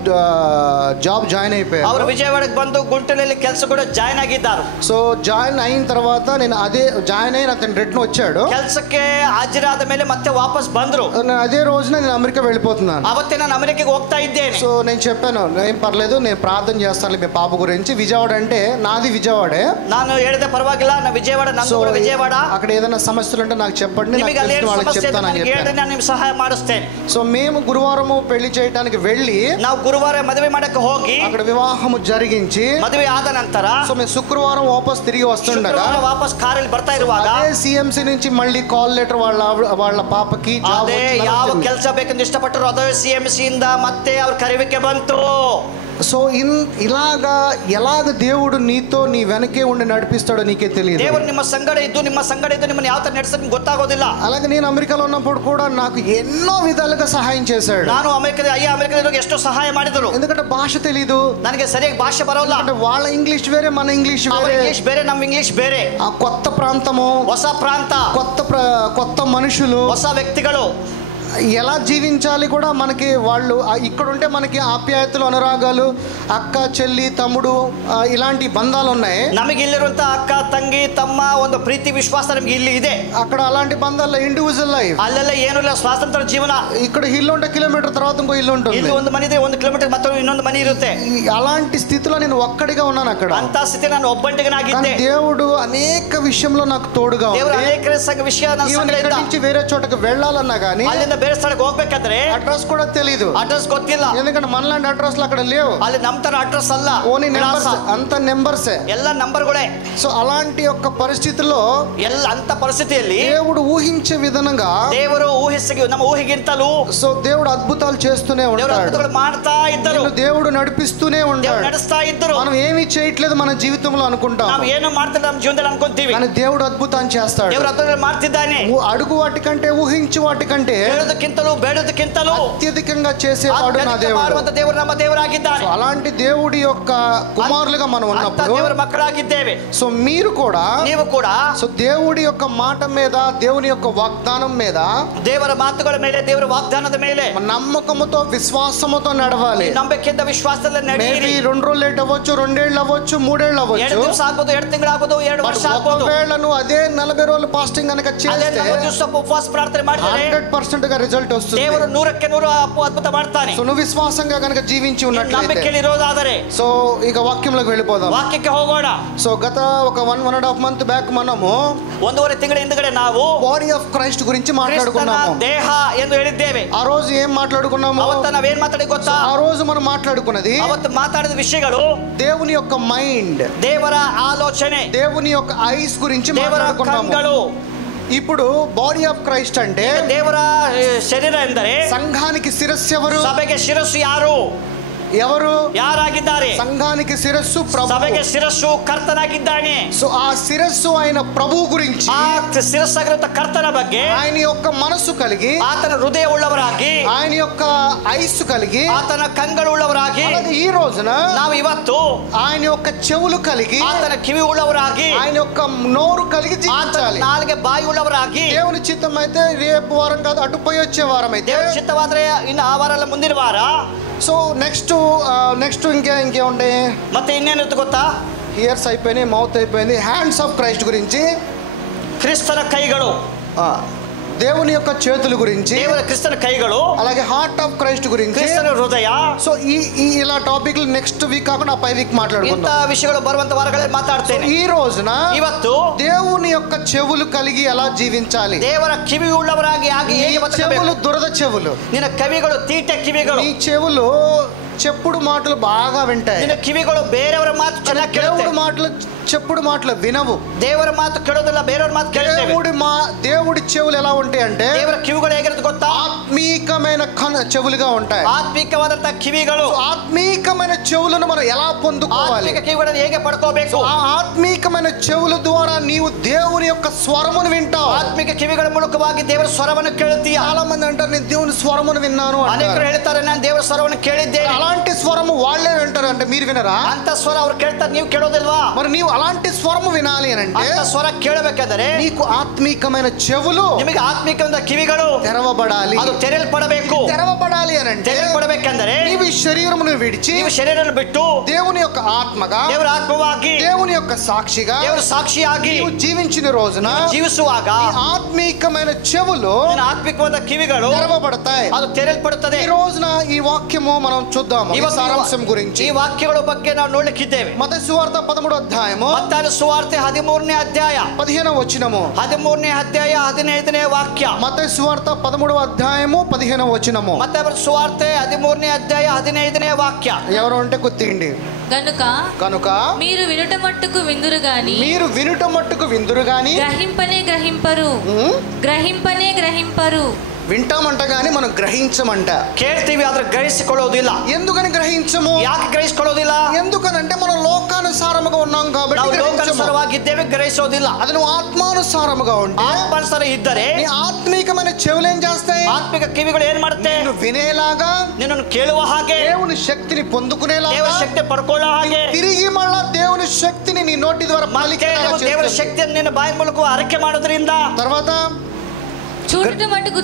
జాబ్ జాయిన్ అయిపోయారు. ಅವರು ವಿಜಯವಾಡಕ್ಕೆ ಬಂದು ಗುಂಟೂರಲ್ಲಿ ಕೆಲಸ ಕೂಡ ಜಾಯಿನ್ ಆಗಿದ್ದಾರೆ. సో జాయిన్ అయిన తర్వాత నేను అదే జాయిన్ అయిన అతను రిటర్న్ వచ్చాడు. ಕೆಲಸಕ್ಕೆ ಹಾಜರಾದ ಮೇಲೆ ಮತ್ತೆ ವಾಪಸ್ ಬಂದ್ರು. అదే రోజున నేను అమెరికా వెళ్ళిపోతున్నాను. ಅವತ್ತೇ ನಾನು ಅಮೆರಿಕಾಗೆ ಹೋಗ್ತಾ ಇದ್ದೇನೆ. సో నేను చెప్పాను, ఏం పర్లేదు, నేను ప్రార్థన చేస్తాను మీ పాప గురించి. విజయవాడ అంటే నాది విజయవాడే. ನಾನು ಹೇಳಿದೆ పర్వాగిಲ್ಲ, నా విజయవాడ, ನಂದು ಕೂಡ విజయవాడ. అక్కడ ఏదైనా సమస్యలు ఉంటే నాకు చెప్పండి, ನಿಮಗೆ ಅಲ್ಲಿ వాళ్ళకి చెప్తాను అని చెప్పాను. ನಾನು ನಿಮಗೆ ಸಹಾಯ ಮಾಡಿಸ್ತೇನೆ. సో మేము గురువారము పెళ్లి చేయడానికి వెళ్ళి, ನಾವು ಗುರುವಾರ ಮದುವೆ ಮಾಡಕ್ಕೆ ಹೋಗಿ అక్కడ వివాహము జరిగించి ಮದುವೆ ಆದ ನಂತರ సో మేము శుక్రవారం వాపస్ తిరిగి వస్తుండగా ವಾಪಸ್ ಕಾರಲ್ಲಿ ಬರ್ತಾ ಇರುವಾಗ అదే సిఎంసి నుంచి మళ్ళీ కాల్ లెటర్ వాళ్ళ పాపకి జాబ్ ಅದೇ ಯಾವ ಕೆಲಸ ಬೇಕೆಂದು ಇಷ್ಟಪಟ್ಟರು ಅದೇ ಸಿಎಂಸಿ ಇಂದ ಮತ್ತೆ ಅವ್ರ ಕರೆವಿಕೆ ಬಂತು. సో ఎలాగ దేవుడు నీతో నీ వెనకే ఉండి నడిపిస్తాడో నీకే తెలియదు. దేవుడు ನಿಮ್ಮ ಸಂಗಡ ಇದ್ದು ನಿಮ್ಮನ್ನು ಯಾವ ತರ ನಡೆಸಕ್ಕೆ ಗೊತ್ತಾಗೋದಿಲ್ಲ. అలాగే నేను అమెరికాలో ఉన్నప్పుడు కూడా నాకు ఎన్నో విధాలుగా సహాయం చేశాడు. ನಾನು ಅಮೆರಿಕದಲ್ಲಿ ಎಷ್ಟೋ సహాయ ಮಾಡಿದರು. ఎందుకంటే భాష తెలీదు, ನನಗೆ ಸರಿಯಾಗಿ ಭಾಷೆ ಬರೋಲ್ಲ. అంటే వాళ్ళ ఇంగ్లీష్ వేరే, మన ఇంగ్లీష్ ಬೇರೆ, ನಮ್ಮ ಇಂಗ್ಲಿಷ್ ಬೇರೆ. ఆ కొత్త ప్రాంతము, ಹೊಸ ಪ್ರಾಂತ, కొత్త మనుషులు, ಹೊಸ వ్యక్తిಗಳು, ఎలా జీవించాలి కూడా మనకి వాళ్ళు ఇక్కడ ఉంటే మనకి ఆప్యాయతలు, అనురాగాలు, అక్క చెల్లి తమ్ముడు ఇలాంటి బంధాలు ఉన్నాయి. నಮಗೆ ఇಲ್ಲಿರುವಂತ అక్క ತಂಗಿ ತಮ್ಮ ಒಂದು ಪ್ರೀತಿ ವಿಶ್ವಾಸ ನಮಗೆ ಇಲ್ಲಿ ಇದೆ. అక్కడ అలాంటి బంధాల్లో ఇండివిజువల్ లైఫ్, ಅಲ್ಲೆಲ್ಲ ಏನು ಇಲ್ಲ, ಸ್ವಾತಂತ್ರ್ಯ ಜೀವನ. ఇక్కడ ఇల్లు ఉంటే కిలోమీటర్ తర్వాత ఇంకో ఇల్లు ఉంటుంది. ಇಲ್ಲಿ ಒಂದು ಮನೆ ಇದೆ, 1 ಕಿಲೋಮೀಟರ್ ಮತ್ತೆ ಇನ್ನೊಂದು ಮನೆ ಇರುತ್ತೆ. అలాంటి స్థితిలో నేను ఒక్కడిగా ఉన్నాను అక్కడ. ಅಂತ ಸ್ಥಿತಿ ನಾನು ಒಬ್ಬಂಟಿಗನಾಗಿದ್ದೆ. దేవుడు అనేక విషయంలో నాకు తోడుగా ఉన్నాడు. దేవుడు అనేక విషయ ನನ್ನ ಸಂಗಡ ಇದ್ದ. నుంచి వేరే చోటకి వెళ్ళాలన్నా గానీ, ಅಲ್ಲಿಂದ ಬೇರೆ ಸ್ಥಳಕ್ಕೆ ಹೋಗ್ಬೇಕಾದ್ರೆ అడ్రస్ కూడా తెలియదు, అడ్రస్ ಗೊತ್ತಿಲ್ಲ. ఎందుకంటే మనలాంటి అడ్రస్ అక్కడ లేవు. ಅಲ್ಲಿ ನಮ್ಮ ತರ అడ్రస్ ಅಲ್ಲ, ఓన్లీ నెంబర్స్, అంత నెంబర్సే, ಎಲ್ಲ నంబర్ಗಳೇ. సో అలాంటి ఒక పరిస్థితిలో అంత పరిస్థితిಯಲ್ಲಿ దేవుడు ఊహించే విధంగా, ದೇವರು ನಮ್ಮ ಊಹೆಗಿಂತಲೂ సో దేవుడు అద్భుతాలు చేస్తూనే ఉంటాడు, ಮಾಡ್ತಾ ಇದ್ದರು. దేవుడు నడిపిస్తూనే ఉంటాడు, ನಡೆಸ್ತಾ ಇದ್ದರು. మనం ఏమీ చేయట్లేదు మన జీవితంలో అనుకుంటాం, ನಾವು ಏನು ಮಾಡ್ತಿಲ್ಲ ನಮ್ಮ ಜೀವನದಲ್ಲಿ ಅನ್ಕೊಂತೀವಿ, కానీ దేవుడు అద్భుతాన్ని చేస్తాడు. ದೇವರು ಅದ್ಭುತ ಮಾಡ್ತಿದ್ದಾನೆ. అడుగు వాటికంటే, ఊహించు వాటికంటే ಹೇಳೋದಕ್ಕಿಂತಲೂ ಬೇಡೋದಕ್ಕಿಂತಲೂ అత్యధికంగా చేసేవాడు నా దేవుడు. దేవుడు ನಮ್ಮ ದೇವರಾಗಿದ್ದಾನೆ. అలాంటి దేవుడి యొక్క కుమారులుగా మనం ఉన్నప్పుడు, ದೇವರ ಮಕ್ಕಳಾಗಿದ್ದೇವೆ. సో మీరు కూడా, ನೀವು ಕೂಡ సో దేవుడి యొక్క మాట మీద, దేవుని యొక్క వాగ్దానం మీద, ದೇವರ ಮಾತುಗಳ ಮೇಲೆ, ದೇವರ ವಾಗ್ದಾನದ ಮೇಲೆ నమ్మకముతో, విశ్వాసముతో నడవాలి. ನಂಬಿಕೆಯಿಂದ ವಿಶ್ವಾಸದಲ್ಲಿ ನಡೆಯಿರಿ. 2 రోజులు లేట్ అవ్వచ్చు, 2 ఏళ్ళు అవ్వచ్చు, 3 ఏళ్ళు అవ్వచ్చు, 2 ದಿವಸ ಆಗ್ಬೋದು, 2 ತಿಂಗಳು ಆಗ್ಬೋದು, 2 ವರ್ಷ ಆಗ್ಬೋದು. ఒకవేళ నువ్వు అదే 40 రోజులు ఫాస్టింగ్ కనుక చేస్తే, ಉಪವಾಸ ಪ್ರಾರ್ಥನೆ ಮಾಡಿದರೆ 100% గా రిజల్ట్ వస్తుంది. ದೇವರು 100ಕ್ಕೆ 100 అద్భుత ಮಾಡ್ತಾನೆ. సో నువ్వు విశ్వాసంగా కనుక జీవించి ఉన్నట్లయితే, ನಂಬಿಕೆಯಲ್ಲಿ ಇರೋದಾದರೆ, సో ఇక వాక్యంలోకి వెళ్ళిపోదాం. ವಾಕ್ಯಕ್ಕೆ ಹೋಗೋಣ. సో గత ఒక 1.5 మంత్ బ్యాక్ మనము 1.5 ತಿಂಗಳ ಹಿಂದಗಡೆ ನಾವು బాడీ ఆఫ్ క్రైస్ట్ గురించి మాట్లాడుకున్నాము. ದೇಹ ಎಂದು ಹೇಳಿದ್ದೇವೆ. ఆ రోజు ఏం మాట్లాడుకున్నాము? ಅವತ್ತು ನಾವೇನ್ ಮಾತಾಡಿ ಗೊತ್ತಾ? ఆ రోజు మనం మాట్లాడుకున్నది, ಅವತ್ತು ಮಾತಾಡಿದ ವಿಷಯಗಳು దేవుని యొక్క మైండ్, ದೇವರ ಆಲೋಚನೆ, దేవుని యొక్క ఐస్ గురించి ದೇವರ మాట్లాడుకున్నాము. ಕಣ್ಣುಗಳು. ఇప్పుడు బాడీ ఆఫ్ క్రైస్ట్ అంటే, ದೇವರ ಶರೀರ ಎಂದರೆ సంఘానికి శిరస్సు ఎవరు? ಸಭೆಗೆ ಶಿರಸ್ಸು ಯಾರು? ఎవరు? ಯಾರಾಗಿದ್ದಾರೆ? సంఘానికి శిరస్సు ప్రభు. ಸಭೆಗೆ ಶಿರಸ್ಸು ಕರ್ತನಾಗಿದ್ದಾನೆ. సో ఆ శిరస్సు అయిన ప్రభు గురించి, ಆ ಶಿರಸ್ಸಾಗಿರುವಂತ ಕರ್ತನ ಬಗ್ಗೆ ఆయన యొక్క మనసు కలిగి, ಆತನ ಹೃದಯ ಉಳ್ಳವರಾಗಿ, ఆయన యొక్క ఐస్ కలిగి, ಆತನ ಕಂಗಳು ಉಳ್ಳವರಾಗಿ, ఈ రోజున ನಾವು ಇವತ್ತು ఆయన యొక్క చెవులు కలిగి, ಆತನ ಕಿವಿ ಉಳ್ಳವರಾಗಿ, ఆయన యొక్క నోరు కలిగి జీవించాలి. ನಾಲಿಗೆ ಬಾಯಿ ಉಳ್ಳವರಾಗಿ, దేవుని చిత్తం అయితే రేపు వారం కాదు, అటుపోయి వచ్చే వారం అయితే, ದೇವರ ಚಿತ್ತವಾದ್ರೆ ಇನ್ನು ಆ ವಾರ ಅಲ್ಲ, ಮುಂದಿನ ವಾರ. సో నెక్స్ట్ ఇంకేముంటాయి? ಮತ್ತೆ ಇನ್ನೇನಿರುತ್ತೆ ಗೊತ್ತಾ? ఇయర్స్ అయిపోయినాయి, మౌత్ అయిపోయింది. హ్యాండ్స్ ఆఫ్ క్రైస్ట్ గురించి, క్రిస్తన కైಗಳು, దేవుని యొక్క చేతుల గురించి, ದೇವರ ಕ್ರಿಸ್ತನ ಕೈಗಳು, అలాగే హార్ట్ ఆఫ్ క్రైస్ట్ గురించి, ಕ್ರಿಸ್ತನ ಹೃದಯ. సో ఇలా టాపిక్లు నెక్స్ట్ వీక్ కాకుండా పై వీక్ మాట్లాడుకుందాం. ಇಂಥ ವಿಷಯಗಳು ಬರುವಂತ ವಾರಗಳಲ್ಲಿ ಮಾತಾಡ್ತೇನೆ. ఈ రోజున ಇವತ್ತು దేవుని యొక్క చెవులు కలిగి ఎలా జీవించాలి? ದೇವರ ಕಿವಿ ಉಳ್ಳವರಾಗಿ ಆಗಿ ಹೇಗೆ ಬದುಕಬೇಕು? చెవులు దురద చెవులు, ನಿನ್ನ ಕಿವಿಗಳು ತೀಟೆ ಕಿವಿಗಳು, ఈ చెవులు చెప్పుడు మాటలు బాగా వింటాయి. ನಿನ್ನ ಕಿವಿಗಳು ಬೇರೆಯವರ ಮಾತು ಚೆನ್ನಾಗಿ ಕೇಳುತ್ತೆ. చెప్పుడు మాటలు వినవు. ದೇವರ ಮಾತು ಕೇಳೋದಿಲ್ಲ, ಬೇರೆಯವರ ಮಾತು ಕೇಳ್ತೇವೆ. దేవుడి చెవులు ఎలా ఉంటాయి అంటే, ದೇವರ ಕಿವಿಗಳು ಹೇಗಿರುತ್ತೆ ಗೊತ್ತಾ? ఆత్మీకమైన చెవులుగా ఉంటాయి. ಆತ್ಮಿಕವಾದಂತ ಕಿವಿಗಳು. ఆత్మీకమైన చెవులను మనం ఎలా పొందుకోవాలి? ಆತ್ಮಿಕ ಕಿವಿಗಳನ್ನು ಹೇಗೆ ಪಡ್ಕೋಬೇಕು? ఆ ఆత్మీకమైన చెవుల ద్వారా నీవు దేవుని యొక్క స్వరమును వింటావు. ಆತ್ಮಿಕ ಕಿವಿಗಳ ಮೂಲಕವಾಗಿ ದೇವರ ಸ್ವರವನ್ನು ಕೇಳುತ್ತೀಯ. చాలా మంది అంటారు, నేను దేవుని స్వరమును విన్నాను. ಅನೇಕರು ಹೇಳ್ತಾರೆ, ನಾನು ದೇವರ ಸ್ವರವನ್ನು ಕೇಳಿದ್ದೇನೆ. అలాంటి స్వరము వాళ్ళే వింటారు. వినాలంటే మీరు వినరా? ಅಂತ ಸ್ವರ ಅವ್ರು ಕೇಳ್ತಾರೆ, ನೀವು ಕೇಳೋದಿಲ್ವಾ? మరి నీవు అలాంటి స్వరము వినాలి అని అంటే ಅಂತ ಸ್ವರ ಕೇಳಬೇಕಾದರೆ నీకు ఆత్మీకమైన చెవులు, ನಿಮಗೆ ಆತ್ಮಿಕವಾದ ಕಿವಿಗಳು తెరవబడాలి. ಅದು ತೆರೆಯಲ್ಪಡಬೇಕು. తెరవబడాలి అని అంటే ತೆರೆಯಲ್ಪಡಬೇಕೆಂದರೆ నీవు ఈ శరీరమును విడిచి ನೀವು ಶರೀರವನ್ನು ಬಿಟ್ಟು దేవుని యొక్క ఆత్మగా, ದೇವರ ಆತ್ಮವಾಗಿ, దేవుని యొక్క సాక్షిగా ದೇವರ ಸಾಕ್ಷಿಯಾಗಿ నీవు జీవించిన రోజున ಜೀವಿಸುವಾಗ ఈ ఆత్మీకమైన చెవులు ನಿನ್ನ ಆತ್ಮಿಕವಾದ ಕಿವಿಗಳು తెరవబడతాయి. ಅದು ತೆರೆಯಲ್ಪಡುತ್ತದೆ. ఈ రోజున ఈ వాక్యము మనం చూద్దాము, ఈ సారాంశం గురించి. ಈ ವಾಕ್ಯಗಳ ಬಗ್ಗೆ ನಾವು ನೋಡಲಿಕ್ಕಿದ್ದೇವೆ. మత్తయి సువార్త 13వ అధ్యాయము ಮತ್ತಾಯ ಸುವಾರ್ತೆ 13ನೇ ಅಧ್ಯಾಯ 15వ వచనము. 13ನೇ ಅಧ್ಯಾಯ 15ನೇ ವಾಕ್ಯ. మత్తయి సువార్త 13వ అధ్యాయము 15వ వచనము. మత్తయి సువార్ತೆ 13ನೇ అధ్యాయ 15ನೇ వాక్య. ఎవరు అంటే గుర్తిండి. కనుక మీరు వినుట మట్టుకు విందురు గాని, మీరు వినుట మట్టుకు విందురు గాని గ్రహింపనే గ్రహింపరు. వింటామంట గాని మనం గ్రహించమంట. ಕೇಳ್ತೀವಿ ಆದ್ರೆ ಗ್ರಹಿಸಿಕೊಳ್ಳೋದಿಲ್ಲ. ఎందుకని గ్రహించము? ಯಾಕೆ ಗ್ರಹಿಸಿಕೊಳ್ಳೋದಿಲ್ಲ? ఎందుకనంటే మనం లోకానుసారముగా ఉన్నాం కాబట్టి ನಾವು గ్రహించము. ಲೋಕಾನುಸಾರವಾಗಿದ್ದೇವೆ, ಗ್ರಹಿಸೋದಿಲ್ಲ. అది నువ్వు ఆత్మానుసారముగా ఉంటే, ಆತ್ಮಾನುಸಾರ ಇದ್ದರೆ నీ ఆత్మీకమైన చెవులు ఏం చేస్తాయి? ಆತ್ಮಿಕ ಕಿವಿಗಳು ಏನ್ ಮಾಡುತ್ತೆ? నిన్ను వినేలాగా, ನಿನ್ನನ್ನು ಕೇಳುವ ಹಾಗೆ, దేవుని శక్తిని పొందుకునేలాగా, ದೇವರ ಶಕ್ತಿ ಪಡ್ಕೊಳ್ಳೋ ಹಾಗೆ, తిరిగి మళ్ళా దేవుని శక్తిని నీ నోటి ద్వారా ಮತ್ತೆ ದೇವರ ಶಕ್ತಿಯನ್ನು ನಿನ್ನ ಬಾಯಿ ಮೂಲಕ ಅರಕೆ ಮಾಡೋದ್ರಿಂದ, తర్వాత చూచుట మట్టుకు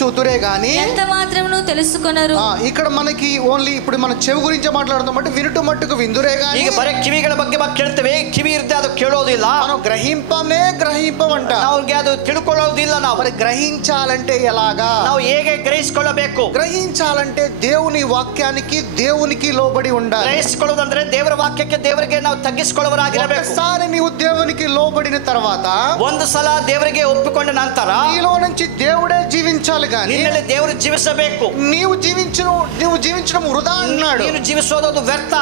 చూతురే గాని ఎంత మాత్రమును తెలుసుకొనరు. ఇక్కడ మనకి ఓన్లీ ఇప్పుడు మన చెవి గురించి మాట్లాడుతాం అంటే వినుట మట్టుకు విందురే గాని. ಈಗ ಬರೀ ಕಿವಿಗಳ ಬಗ್ಗೆ ಕೇಳ್ತೇವೆ, ಕಿವಿ ಇರುತ್ತೆ ಅದು ಕೇಳೋದಿಲ್ಲ. మనం గ్రహింపమంట, ಅವ್ರಿಗೆ ಅದು ತಿಳ್ಕೊಳ್ಳೋದಿಲ್ಲ. ನಾವು మరి గ్రహించాలంటే ఎలాగా? ನಾವು ಹೇಗೆ ಗ್ರಹಿಸಿಕೊಳ್ಳಬೇಕು? గ్రహించాలంటే దేవుని వాక్యానికి, దేవునికి లోబడి ఉండాలి. ಗ್ರಹಿಸಿಕೊಳ್ಳೋದಂದ್ರೆ ದೇವರ ವಾಕ್ಯಕ್ಕೆ, ದೇವರಿಗೆ ನಾವು ತಗ್ಗಿಸಿಕೊಳ್ಳುವರಾಗಿರಬೇಕು. ఒకసారి నీవు దేవునికి లోబడిన తర్వాత, ಒಂದು ಸಲ ದೇವರಿಗೆ ಒಪ್ಪಿಕೊಂಡ ನಂತರ నీలో నుంచి దేవుడే జీవించాలి గాని ನಿನ್ನಲ್ಲಿ ದೇವರು ಜೀವಿಸಬೇಕು. నీవు జీవించడం వృధా అన్నాడు. ನೀನು ಜೀವಿಸೋದು ವ್ಯರ್ಥ.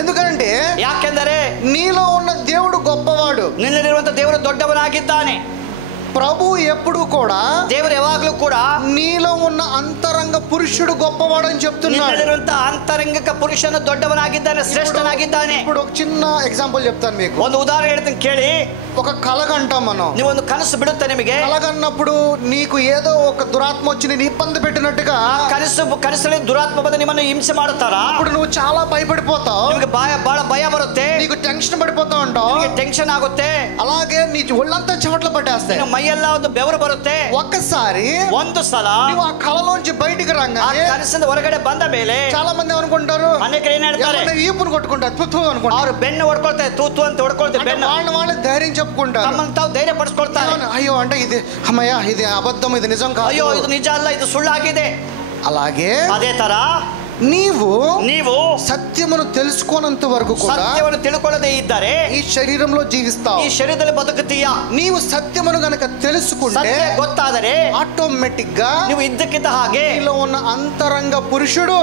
ఎందుకంటే ಯಾಕೆಂದರೆ నీలో ఉన్న దేవుడు గొప్పవాడు, ನಿನ್ನಲ್ಲಿರುವಂತ ದೇವರು ದೊಡ್ಡವನಾಗಿದ್ದಾನೆ. ప్రభు ఎప్పుడు కూడా, ದೇವರು ಯಾವಾಗಲೂ ಕೂಡ నీలో ఉన్న అంతరంగ పురుషుడు గొప్పవాడు అని చెప్తున్నాడు. ನಿನ್ನಲ್ಲಿರುವಂತ ಅಂತರಂಗಿಕ ಪುರುಷನು ದೊಡ್ಡವನಾಗಿದ್ದಾನೆ, ಶ್ರೇಷ್ಠನಾಗಿದ್ದಾನೆ. ఇప్పుడు ఒక చిన్న ఎగ్జాంపుల్ చెప్తాను మీకు. ಒಂದು ಉದಾಹರಣೆ ಹೇಳ್ತೀನಿ ಕೇಳಿ. ఒక కలగంటాం మనం. ನೀವು ಒಂದು ಕನಸು ಬಿಡುತ್ತೆ ನಿಮಗೆ. కలగన్నప్పుడు నీకు ఏదో ఒక దురాత్మ వచ్చి నేను ఇబ్బంది పెట్టినట్టుగా, ಕನಸಲ್ಲಿ ದುರಾತ್ಮ ಬಂದು ನಿಮ್ಮನ್ನು ಹಿಂಸೆ ಮಾಡುತ್ತಾರಾ? అప్పుడు నువ్వు చాలా భయపడిపోతావు, ನಿಮಗೆ ಬಹಳ ಭಯ ಬರುತ್ತೆ, నీకు టెన్షన్ పడిపోతా ఉంటావు, ಟೆನ್ಷನ್ ಆಗುತ್ತೆ, అలాగే నీ ఒళ్ళంతా చెమటలు పట్టేస్తాయి, ಮೈಯೆಲ್ಲ ಒಂದು ಬೆವರು ಬರುತ್ತೆ. ఒక్కసారి ಒಂದು ಸಲ నువ్వు ఆ కళలోంచి బయటికి రాగానే, ಕನಸಿಂದ ಹೊರಗಡೆ ಬಂದ ಮೇಲೆ చాలా మంది అనుకుంటారు, ಅನೇಕರು ಏನ್ ಹೇಳ್ತಾರೆ, ఈపును కొట్టుకుంటారు, తుత్తు అనుకుంటారు, ಅವ್ರು ಬೆನ್ನು ಹೊಡ್ಕೊಳ್ತಾರೆ, ತೂತು ಅಂತ ಹೊಡ್ಕೊಳ್ತಾರೆ, ಬೆನ್ನು వాళ్ళు ధైర్యం చెప్పుకుంటారు, ತಮ್ಮನ್ನು ತಾವು ಧೈರ್ಯ ಪಡಿಸ್ಕೊಳ್ತಾರೆ. అయ్యో అంటే ఇది అమ్మయ్య, ఇది అబద్ధం, ఇది నిజం కాదు, ಅಯ್ಯೋ ಇದು ನಿಜ ಅಲ್ಲ, ಇದು ಸುಳ್ಳಾಗಿದೆ. అలాగే ಅದೇ ತರ ನೀವು సత్యమును తెలుసుకోనంత వరకు కూడా ಸತ್ಯವನ್ನು ತಿಳ್ಕೊಳ್ಳದೆ ಇದ್ದರೆ ఈ శరీరంలో జీవిస్తావు, ಈ ಶರೀರದಲ್ಲಿ ಬದುಕುತ್ತೀಯಾ. నీవు సత్యమును గనక తెలుసుకుంటే ಗೊತ್ತಾದರೆ ఆటోమేటిక్ గా ನೀವು ಇದ್ದಕ್ಕಿದ್ದ ಹಾಗೆ నీలో ఉన్న అంతరంగ పురుషుడు,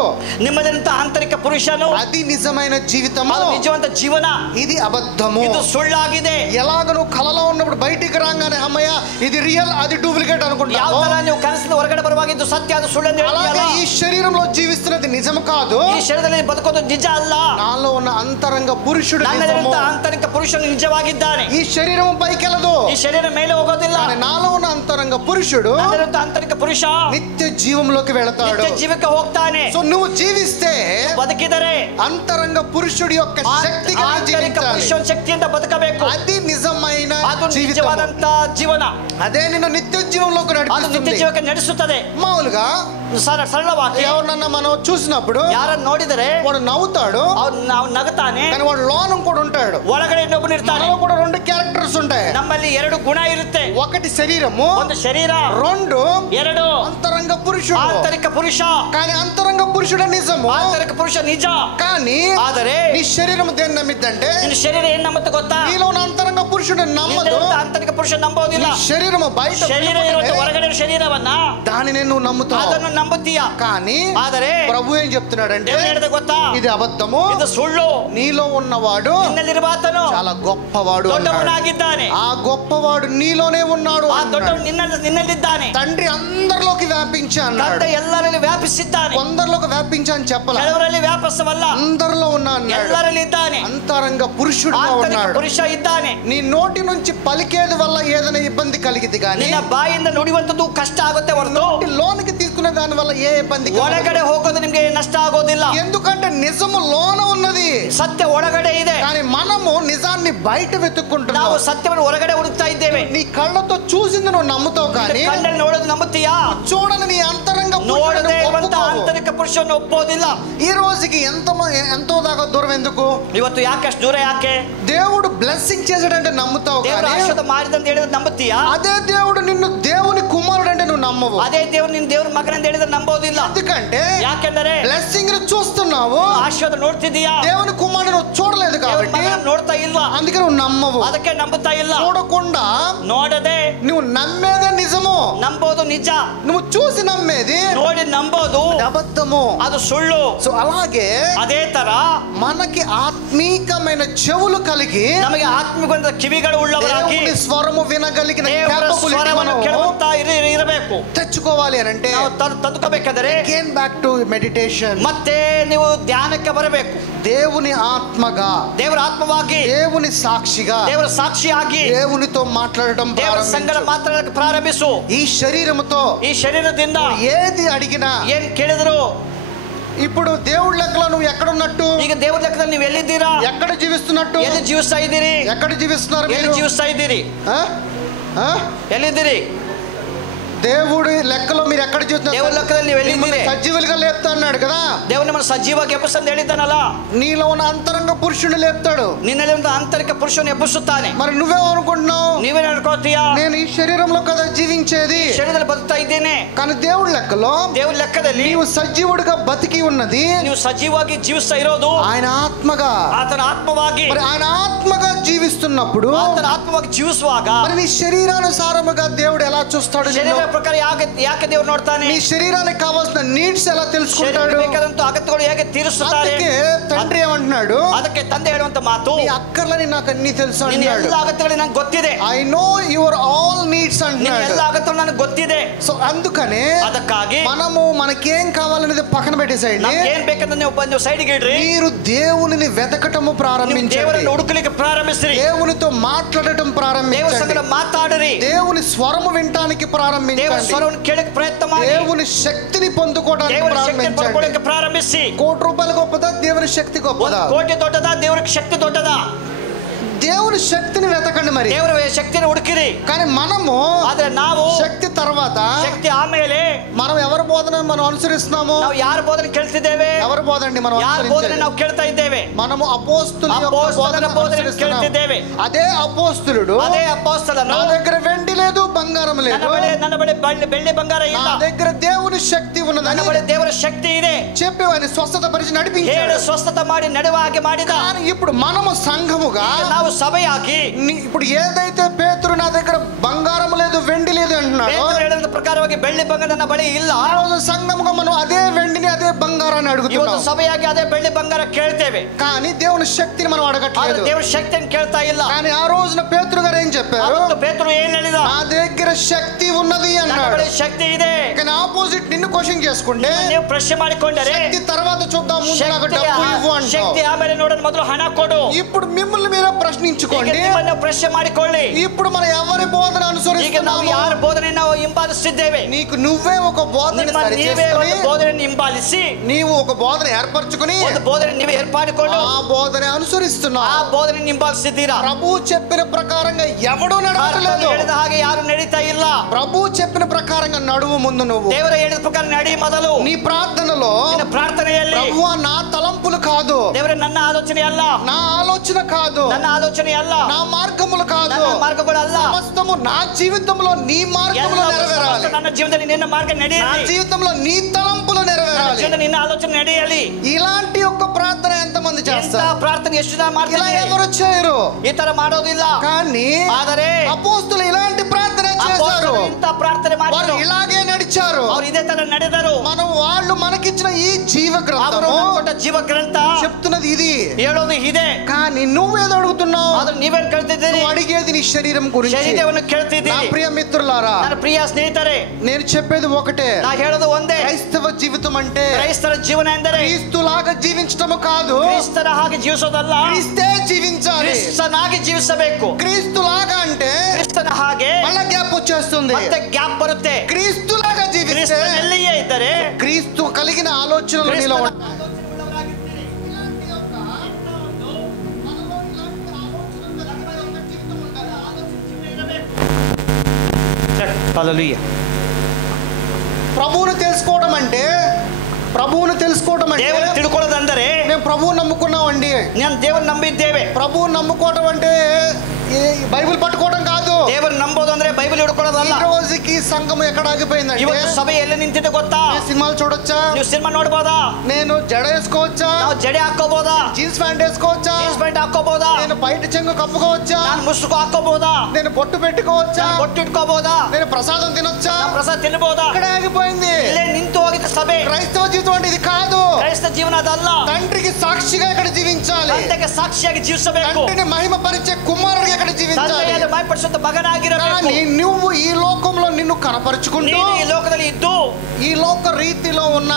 ನಿಮ್ಮದಂತ ಆಂತರಿಕ ಪುರುಷನು, అది నిజమైన జీవితము, ನಿಜವಂತ ಜೀವನ, ఇది అబద్ధము, ಇದು ಸುಳ್ಳಾಗಿದೆ. ఎలాగ నువ్వు కలలో ఉన్నప్పుడు బయటికి రాగానే అమ్మయ్య ఇది రియల్, అది డూప్లికేట్ అనుకుంటావు. ಯಾವ ತರ ನೀವು ಕನಸಿನ ಹೊರಗಡೆ ಬರುವಾಗ ಇದು ಸತ್ಯ, ಅದು ಸುಳ್ಳು ಅಂತ అలాగే ఈ శరీరంలో జీవిస్తున్నది నిజం కాదు, ಈ ಶರೀರದಲ್ಲಿ ಬದುಕೋದು ನಿಜ ಅಲ್ಲ. నాలో ఉన్న అంతరంగ పురుషుడు, ನನ್ನಲ್ಲಿರುವಂತ ಆಂತರಿಕ ಪುರುಷನು ನಿಜವಾಗಿದ್ದಾನೆ. ఈ శరీరం పైకెళ్ళదు, ಈ ಶರೀರ ಮೇಲೆ ಹೋಗೋದಿಲ್ಲ. నాలో ఉన్న అంతరంగ పురుషుడు ನನ್ನಲ್ಲಿರುವಂತ ಆಂತರಿಕ ಪುರುಷ నిత్య జీవంలోకి వెళతాడు. ನಿತ್ಯ ಜೀವಕ್ಕೆ ಹೋಗ್ತಾನೆ. సో నువ్వు జీవిస్తే ಬದುಕಿದರೆ అంతరంగ పురుషుడి యొక్క శక్తి ಆಂತರಿಕ ಪುರುಷನ ಶಕ್ತಿಯಿಂದ ಬದುಕಬೇಕು. అది నిజమైన ನಿಜವಾದಂತ ಜೀವನ, అదే నిన్ను నిత్య జీవంలోకి ಅದು ನಿತ್ಯ ಜೀವಕ್ಕೆ ನಡೆಸುತ್ತದೆ. మామూలుగా సరళವಾಗಿ ఎవరన్నా మనం చూసినప్పుడు ಯಾರನ್ನು ನೋಡಿದರೆ వాడు నవ్వుతాడు, ನಾವು ನಗುತ್ತಾನೆ, కానీ వాడు లోన కూడా ఉంటాడు, ಒಳಗಡೆ ಇನ್ನೊಬ್ಬನು ಇರ್ತಾನೆ. మనలో కూడా రెండు క్యారెక్టర్స్ ఉంటాయి. ನಮ್ಮಲ್ಲಿ ಎರಡು ಗುಣ ಇರುತ್ತೆ, ఒకటి శరీరము, ಒಂದು ಶರೀರ, రెండు ಎರಡು అంతరంగ పురుషుడు. ಆಂತರಿಕ ಪುರುಷ. కానీ అంతరంగ పురుషుడే నిజము, ಆಂತರಿಕ ಪುರುಷ ನಿಜ. కానీ ಆದರೆ నీ శరీరం దేన్ని నమ్మిద్దంటే, ನಿನ್ನ ಶರೀರ ಏನ್ ನಂಬುತ್ತೆ ಗೊತ್ತಾ? నీలో ఉన్న అంతరంగ పురుషుడు నమ్మదు, ಆಂತರಿಕ ಪುರುಷ ನಂಬೋದಿಲ್ಲ. శరీరము బయట ಶರೀರ ಇರುವಂತ ಹೊರಗಡೆ ಶರೀರವನ್ನ, దానినే నువ్వు నమ్ముతావు, ಅದನ್ನು ನಂಬುತ್ತೀಯ. కానీ ಆದರೆ ప్రభు ఏం చెప్తున్నాడంటే, ಗೊತ್ತಾ, ఇది అబద్ధము, ಇದು ಸುಳ್ಳು. నీలో ఉన్నవాడు ನಿನ್ನಲ್ಲಿರುವಾತನು చాలా గొప్పవాడు, ದೊಡ್ಡವನಾಗಿದ್ದಾನೆ. ఆ గొప్పవాడు నీలోనే ఉన్నాడు, ಆ ದೊಡ್ಡವನು ನಿನ್ನಲ್ಲಿದ್ದಾನೆ. తండ్రి అందరిలోకి వ్యాపించి అన్నాడు, ತಂದೆ ಎಲ್ಲರಲ್ಲಿ ವ್ಯಾಪಿಸಿದ್ದಾನೆ. కొందరిలోకి వ్యాపించి అని చెప్పాల, ಕೆಲವರಲ್ಲಿ ವ್ಯಾಪಿಸವಲ್ಲ, అందరిలో ఉన్నా అన్నాడు. ಎಲ್ಲರಲ್ಲಿ ಇದ್ದಾನೆ. అంతరంగ పురుషుడుగా ಆಂತರಿಕ ఉన్నాడు. ಪುರುಷ ಇದ್ದಾನೆ. నీ నోటి నుంచి పలికేది వల్ల ఏదైనా ఇబ్బంది కలిగిద్ది కానీ, ನಿನ್ನ ಬಾಯಿಂದ ನುಡಿಯುವಂತದ್ದು ಕಷ್ಟ ಆಗುತ್ತೆ ಹೊರತು లోనికి తీసుకునే దాని వల్ల ఏ ఇబ్బంది ಒಳಗಡೆ ಹೋಗೋದು ನಿಮ್ಗೆ ನಷ್ಟ ಆಗೋದಿಲ್ಲ. ఎందుకంటే నిజము లోన ఉన్నది, ಸತ್ಯ ಒಳಗಡೆ ಇದೆ. కానీ మనము నిజాన్ని బయట వెతుక్కుంటున్నాం. ನಾವು ಸತ್ಯವನ್ನು ಹೊರಗಡೆ ಹುಡುಕ್ತಾ ಇದ್ದೇವೆ. నీ కళ్ళతో చూసింది నువ్వు నమ్ముతావు, కానీ ಕಣ್ಣಲ್ಲಿ ನೋಡೋದು ನಂಬುತ್ತೀಯಾ? చూడని నీ అంతరంగ ನೋಡದೆ ಇರುವಂತ ಆಂತರಿಕ ಪುರುಷವನ್ನು ಒಪ್ಪೋದಿಲ್ಲ. ఈ రోజుకి ఎంతో దాకా దూరం ఎందుకు? ಇವತ್ತು ಯಾಕೆ ಅಷ್ಟು ದೂರ ಯಾಕೆ? దేవుడు బ్లెస్సింగ్ చేసాడంటే నమ్ముతావు, ದೇವರು కానీ ಆಶೀರ್ವಾದ ಮಾಡಿದಂತ ಹೇಳಿದ್ರೆ ನಂಬುತ್ತೀಯಾ? అదే దేవుడు నిన్ను దేవుని కుమారుడు అంటే నువ్వు నమ్మవు. ಅದೇ ದೇವರು ನಿನ್ನ ದೇವ್ರ ಮಗನಂತ ಹೇಳಿದ್ರೆ ನಂಬೋದಿಲ್ಲ. ఎందుకంటే ಯಾಕೆಂದರೆ బ్లెస్సింగ్ ని చూస్తున్నావు, ಆಶೀರ್ವಾದ ನೋಡ್ತಿದ್ದೀಯಾ, దేవుని కుమారుడు నువ్వు చూడలేదు కాబట్టి ನೋಡ್ತಾ ಇಲ್ಲ, అందుకే నువ్వు నమ్మవు. ಅದಕ್ಕೆ ನಂಬುತ್ತಾ ಇಲ್ಲ. చూడకుండా ನೋಡದೆ నువ్వు నమ్మేదే నిజము, ನಂಬೋದು ನಿಜ, నువ్వు చూసి నమ్మేది ನೋಡಿ ನಂಬೋದು అబద్ధము. ಅದು ಸುಳ್ಳು. సో అలాగే ಅದೇ ತರ మనకి ఆత్మీకమైన చెవులు కలిగి ನಮಗೆ ಆತ್ಮಿಕ ಕಿವಿಗಳು ಉಳ್ಳವರಾಗಿ దేవుని స్వరము వినగలిగిన ದೇವರ capability ಸ್ವರವನ್ನು మనము ಕೇಳುತ್ತಾ ಇರಬೇಕು. తెచ్చుకోవాలి అని అంటే ನಾವು ತಂದುಕೋಬೇಕಾದರೆ again back to meditation, ಮತ್ತೆ ನೀವು ಧ್ಯಾನಕ್ಕೆ ಬರಬೇಕು. దేవుని ఆత్మగా, ದೇವರ ಆತ್ಮವಾಗಿ, దేవుని సాక్షిగా, ದೇವರ ಸಾಕ್ಷಿಯಾಗಿ దేవునితో మాట్లాడటం ದೇವರ ಸಂಗಡ ప్రారంభించు. ಮಾತಾಡಕ್ಕೆ ಪ್ರಾರಂಭಿಸು. ఈ శరీరముతో ಈ ಶರೀರದಿಂದ ఏది అడిగినా, ಏನ್ ಕೇಳಿದ್ರು, ఇప్పుడు దేవుడి లెక్కలో నువ్వు ఎక్కడున్నట్టు, ಈಗ ದೇವರ ಲೆಕ್ಕದಲ್ಲಿ ನೀವು ಎಲ್ಲಿದ್ದೀರಾ, ఎక్కడ జీవిస్తున్నట్టు, ಎಲ್ಲಿ ಜೀವಿಸ್ತಾ ಇದ್ದೀರಿ, ఎక్కడ జీవిస్తున్నారు ಎಲ್ಲಿ మీరు? ಜೀವಿಸ್ತಾ ಇದ್ದೀರಿ, ఆ? ఆ? ಎಲ್ಲಿದ್ದೀರಿ? దేవుడి లెక్కలో మీరు ఎక్కడ ದೇವರ చూస్తున్నారు? ಲೆಕ್ಕದಲ್ಲಿ ನೀವು ಎಲ್ಲಿದ್ದೀರಿ? సజీవులుగా లేపుతా అన్నాడు కదా. ದೇವರು ನಮ್ಮನ್ನು ಸಜೀವಾಗಿ ಎಬ್ಬಿಸಂತ ಹೇಳಿದ್ದಾನಲ್ಲ. నీలో ఉన్న అంతరంగ పురుషుడు లేపుతాడు. ನಿನ್ನಲ್ಲಿ ಒಂದು ಆಂತರಿಕ ಪುರುಷನು ಎಬ್ಬಿಸುತ್ತಾನೆ. మరి నువ్వేమనుకుంటున్నావు? ನೀವೇನ್ ಅನ್ಕೋತೀಯಾ? నేను ఈ శరీరంలో కదా జీవించేది, ಶರೀರದಲ್ಲಿ ಬದುಕ್ತಾ ಇದ್ದೇನೆ. కానీ దేవుడి లెక్కలో ದೇವರ ಲೆಕ್ಕದಲ್ಲಿ నీవు సజీవుడిగా బతికి ఉన్నది ನೀವು ಸಜೀವಾಗಿ ಜೀವಿಸ್ತಾ ಇರೋದು ఆయన ఆత్మగా. ಆತನ ಆತ್ಮವಾಗಿ. మరి ఆయన ఆత్మగా జీవిస్తున్నప్పుడు ಆತನ ಆತ್ಮವಾಗಿ ಜೀವಿಸುವಾಗ మరి నీ శరీరానుసారముగా దేవుడు ఎలా చూస్తాడు? నిన్ను? ಶರೀರ ಪ್ರಕಾರ ಯಾಕೆ ದೇವರು ನೋಡ್ತಾನೆ? నీ శరీరానికి కావాల్సిన నీడ్స్ ఎలా తెలుసుకుంటాడు? ಬೇಕಾದಂತ ಅಗತ್ಯಗಳು ಹೇಗೆ ತೀರಿಸುತ್ತಾರೆ? అందుకే తండ్రి ఏమంటున్నాడు? ಅದಕ್ಕೆ ತಂದೆ ಹೇಳುವಂತ ಮಾತು, నీ అక్కర్లని నాకు అన్ని తెలుసు ನಿನ್ನ అంటున్నాడు. ಎಲ್ಲ ಅಗತ್ಯಗಳು ನನಗೆ ಗೊತ್ತಿದೆ. I know your all needs ನಿನ್ನ అంటున్నాడు. ಎಲ್ಲ ಅಗತ್ಯಗಳು ನನಗೆ ಗೊತ್ತಿದೆ. సో అందుకనే ಅದಕ್ಕಾಗಿ మనము మనకేం కావాలనేది పక్కన పెట్టేసేయండి. ನಮ್ಗೆ ಏನ್ ಬೇಕಂದ್ರೆ ನೀವು ಸೈಡ್ಗೆ ಇಡ್ರಿ. మీరు దేవునిని వెతకటము ನೀವು ప్రారంభించండి. ದೇವರನ್ನು ಹುಡುಕಲಿಕ್ಕೆ ಪ್ರಾರಂಭಿಸ್ರಿ. దేవునితో మాట్లాడటం ದೇವರ ప్రారంభించండి. ಸಂಗಡ ಮಾತಾಡ್ರಿ. దేవుని స్వరము వినటానికి ದೇವರ ప్రారంభించండి. ಸ್ವರವನ್ನು ಕೇಳಕ್ಕೆ ಪ್ರಯತ್ನ ಮಾಡಿ. దేవుని శక్తిని పొందుకోవడానికి ದೇವರ ಶಕ್ತಿ ప్రారంభించండి. ಪಡ್ಕೊಳ್ಳಕ್ಕೆ ಪ್ರಾರಂಭಿಸಿ. ₹1 గొప్పదా, దేవుని శక్తి గొప్పదా? ಕೋಟಿ ದೊಡ್ಡದಾ, ದೇವರ ಶಕ್ತಿ ದೊಡ್ಡದಾ? దేవుని శక్తిని వెతకండి. మరి ದೇವರ ಶಕ್ತಿಯನ್ನು ಹುಡುಕಿರಿ. కానీ మనము ಆದ್ರೆ ನಾವು శక్తి తర్వాత ಶಕ್ತಿ ಆಮೇಲೆ మనం ఎవరి బోధన మనం అనుసరిస్తున్నాము? ನಾವು ಯಾರ ಬೋಧನೆ ಕೇಳ್ತಿದ್ದೇವೆ? ఎవరి బోధండి మనం ಯಾರ ಬೋಧನೆ అనుసరించేది? ನಾವು ಕೇಳ್ತಾ ಇದ್ದೇವೆ? మనము అపోస్తుల యొక్క అపోస్తలుల బోధన బోధన అనుసరిస్తున్నాము. ಕೇಳ್ತಿದ್ದೇವೆ. అదే అపోస్తులుడు ಅದೇ ಅಪೊಸ್ತಲನು, నా దగ్గర వెండి లేదు, బంగారం లేదు, ನನ್ನ ಬಳಿ ಬೆಳ್ಳಿ ಬಂಗಾರ నా ಇಲ್ಲ, దగ్గర దేవుని శక్తి ನನ್ನ ఉన్నదని ಬಳಿ ದೇವರ ಶಕ್ತಿ ಇದೆ చెప్పి వారిని స్వస్థత పరిచి ಹೇಳಿ నడిపించాడు. ಸ್ವಸ್ಥತ ಮಾಡಿ ನಡೆವ ಹಾಗೆ ಮಾಡಿದ. కానీ ఇప్పుడు మనము సంఘముగా ನಾವು ಸಭೆಯಾಗಿ ఇప్పుడు ఏదైతే పేతురు నా దగ్గర బంగారం లేదు, వెండి లేదు అంటున్నాడో, ಪೇತ್ರನು ಹೇಳಿದ ಪ್ರಕಾರವಾಗಿ ಬೆಳ್ಳಿ ಬಂಗಾರ ನನ್ನ ಬಳಿ ಇಲ್ಲ. ఆ రోజు సంఘముగా మనం అదే వెండిని అదే బంగారాన్ని ಇವತ್ತು అడుగుతున్నాం. ಸಭೆಯಾಗಿ ಅದೇ ಬೆಳ್ಳಿ ಬಂಗಾರ ಕೇಳ್ತೇವೆ, కానీ దేవుని శక్తిని మనం ಆದ್ರೆ అడగట్లేదు. ದೇವರ ಶಕ್ತಿಯನ್ನು ಕೇಳ್ತಾ ಇಲ್ಲ. కానీ ఆ రోజున పేతురు గారు ఏం చెప్పారు? ಅವತ್ತು ಪೇತ್ರನು ಏನ್ ಹೇಳಿದ? నా దగ్గర శక్తి ఉన్నది ನನ್ನ అన్నాడు. ಬಳಿ ಶಕ್ತಿ ಇದೆ. కానీ ఆపోజిట్ నిన్ను క్వశ్చన్ చేసుకుంటే ನೀವು ಪ್ರಶ್ನೆ ಮಾಡಿಕೊಂಡರೆ శక్తి తర్వాత చూద్దాం, ముందు నాకు డబ్బు ఇవ్వు అంటావు. ಶಕ್ತಿ ಆಮೇಲೆ ನೋಡೋಣ, ಮೊದಲು ಹಣ ಕೊಡು. ఇప్పుడు మిమ్మల్ని మీరే ಈಗ ప్రశ్నించుకోండి. ನಿಮ್ಮನ್ನು ಪ್ರಶ್ನೆ ಮಾಡಿಕೊಳ್ಳಿ. ఇప్పుడు మనం ఎవరి బోధన ಈಗ ನಾವು అనుసరిస్తున్నాము? ಯಾರ ಬೋಧನೆ ನಾವು ಹಿಂಬಾಲಿಸುತ್ತಿದ್ದೇವೆ? నీకు నువ్వే ఒక బోధన ನಿಮ್ಮ ನೀವೇ ಒಂದು ಬೋಧನೆಯನ್ನು ಹಿಂಬಾಲಿಸಿ, నీవు ఒక బోధన ఏర్పరచుకుని ಒಂದು ಬೋಧನೆ ನೀವೇ ಏರ್ಪಾಡಿಕೊಂಡು ఆ బోధన ಆ అనుసరిస్తున్నావు. ಬೋಧನೆ ಹಿಂಬಾಲಿಸಿದ್ದೀರಾ? ప్రభు చెప్పిన ప్రకారంగా ఎవడు ಕರ್ತನು నడవట్లేదు. ಹೇಳಿದ ಹಾಗೆ ಯಾರು ನಡೀತಾ ಇಲ್ಲ. ప్రభు చెప్పిన ప్రకారంగా నడువు ముందు నువ్వు. ದೇವರ ಹೇಳಿದ ಪ್ರಕಾರ ನಡಿ ಮೊದಲು. నీ ప్రార్థనలో ನಿನ್ನ ಪ್ರಾರ್ಥನೆಯಲ್ಲಿ ప్రభువా నా తలంపులు కాదు, ದೇವರ ನನ್ನ ಆಲೋಚನೆ ಅಲ್ಲ, నా ఆలోచన కాదు, ನನ್ನ ಆಲೋಚನೆ ಅಲ್ಲ, నా మార్గములు కాదు, ನನ್ನ ಮಾರ್ಗಗಳಲ್ಲ, సమస్తము నా జీవితంలో నీ మార్గములు ಎಲ್ಲ నెరవేరాలి. ನನ್ನ జೀವನದಲ್ಲಿ నిನ್ನ మార్గ నా ನಡೆಯಲಿ, జీవితంలో నీ తలంపులు ನನ್ನ నెరవేరాలి. ಜೀವನದಲ್ಲಿ ನಿನ್ನ ಆಲೋಚನೆ ನಡೆಯಲಿ. ఇలాంటి ఒక ప్రార్థన ఎంతమంది ಇಂಥ చేస్తారు? ಪ್ರಾರ್ಥನೆ ಎಷ್ಟು ಜನ ఇలా ಮಾಡ್ತಾರೆ? ఎవరు చేయరు. ಈ ತರ ಮಾಡೋದಿಲ್ಲ. కానీ ಆದರೆ అపోస్తులు ఇలాంటి ప్రార్థన చేశారు. ಅಪೊಸ್ತಲರು ಇಂಥ ಪ್ರಾರ್ಥನೆ వారు ಮಾಡಿದರು. ఇలాగే నడిచారు. ಅವರು ಇದೇ ತರ ನಡೆದರು. మనం వాళ్ళు మనకిచ్చిన ఈ జీవ ಅವರು గ్రంథము ಕೊಟ್ಟ ಜೀವ ಗ್ರಂಥ చెప్తున్నది ఇది. ಹೇಳೋದು ಇದೆ. కానీ నువ్వేదో అడుగుతున్నావు? ಆದ್ರೆ ನೀವೇನ್ ಕೇಳ್ತಿದ್ದೀರಿ? నువ్వు అడిగేది నీ శరీరం గురించి. ಶರೀರವನ್ನು నా ಕೇಳ್ತಿದ್ದೀರಿ. ప్రియ మిత్రులారా, ನನ್ನ ಪ್ರಿಯ ಸ್ನೇಹಿತರೆ, నేను చెప్పేది ఒకటే. ನಾ ಹೇಳೋದು ಒಂದೇ. క్రైస్తవ జీవితం అంటే ಕ್ರೈಸ್ತರ ಜೀವನ ಎಂದರೆ క్రీస్తులాగా జీవించటము కాదు, ಕ್ರಿಸ್ತರ ಹಾಗೆ ಜೀವಿಸೋದಲ್ಲ, క్రీస్తే జీవించాలి. ಕ್ರಿಸ್ತನಾಗಿ ಜೀವಿಸಬೇಕು. క్రీస్తులాగా అంటే ಕ್ರಿಸ್ತನ ಹಾಗೆ మళ్ళా గ్యాప్ వచ్చేస్తుంది. ಮತ್ತೆ ಗ್ಯಾಪ್ ಬರುತ್ತೆ. క్రీస్తులాగా జీవిస్తే ಕ್ರಿಸ್ತನಲ್ಲಿಯೇ ಇದ್ದರೆ క్రీస్తు కలిగిన ఆలోచనలు నీలో ఉంటాయి. హల్లెలూయా. ప్రభువును తెలుసుకోవడం అంటే దేవుని తిಳ್ಕೊಳ್ಳೋದಂದರೆ మేము ప్రభువు నమ్ముకున్నామండి, నేను దేవుని ನಂಬಿದ್ದೇವೆ. ప్రభువు నమ్ముకోవడం అంటే ఈ బైబిల్ పట్టుకోవడం కాదు. ದೇವರು ನಂಬೋದು ಅಂದ್ರೆ బైబిల్ ಹಿಡ್ಕೊಳ್ಳೋದಲ್ಲ. ఈ రోజుకి సంఘం ఎక్కడ ఆగిపోయిందంటే, ಇವತ್ತು సభೆ ఎಲ್ಲಿ నింತಿದೆ ಗೊತ್ತಾ? సినిమాలు చూడొచ్చా, ನೀವು సినిమా ನೋಡಬಹುದಾ? నేను జడ వేసుకోవచ్చా, ನಾವು జಡೆ ಹಾಕೋಬಹುದಾ? జీన్స్ ప్యాంట్ వేసుకోవచ్చా, జీన్స్ ప్యాంట్ ಹಾಕೋಬಹುದಾ? నేను బయట చెంగు కప్పుకోవచ్చా, ನಾನು ముసుగు ಹಾಕೋಬಹುದಾ? నేను బొట్టు పెట్టుకోవచ్చా, ನಾನು బొట్టు ఇಟ್కోಬಹುదా? నేను ప్రసాదం తినొచ్చా, ನಾನು ಪ್ರಸಾದ ತಿನ್ನಬಹುದಾ? ఇక్కడే ఆగిపోయింది. ఇల్లే నింತು ಹೋಗಿದೆ ಸಭೆ. క్రైస్తవ జీవితం అంటే ఇది కాదు. క్రైస్తవ జీవನ ಅದಲ್ಲ. తండ్రికి సాక్షిగా ఇక్కడ జీవించాలి, ತಂದೆಗೆ ಸಾಕ್ಷಿಯಾಗಿ ಜೀವಿಸಬೇಕು. తండ్రిని మహిమ పరిచే కుమారుడిగా ఇక్కడ జీవించాలి. ತಂದೆಯನ್ನು ಮಹಿಮಪಡಿಸುವಂತ ಮಗನಾಗಿರಬೇಕು. కానీ నువ్వు ఈ లోకంలో నిన్ను కనపరుచుకుంటూ ನೀನು ಈ ಲೋಕದಲ್ಲಿ ಇದ್ದು ఈ లోక రీతిలో ఉన్న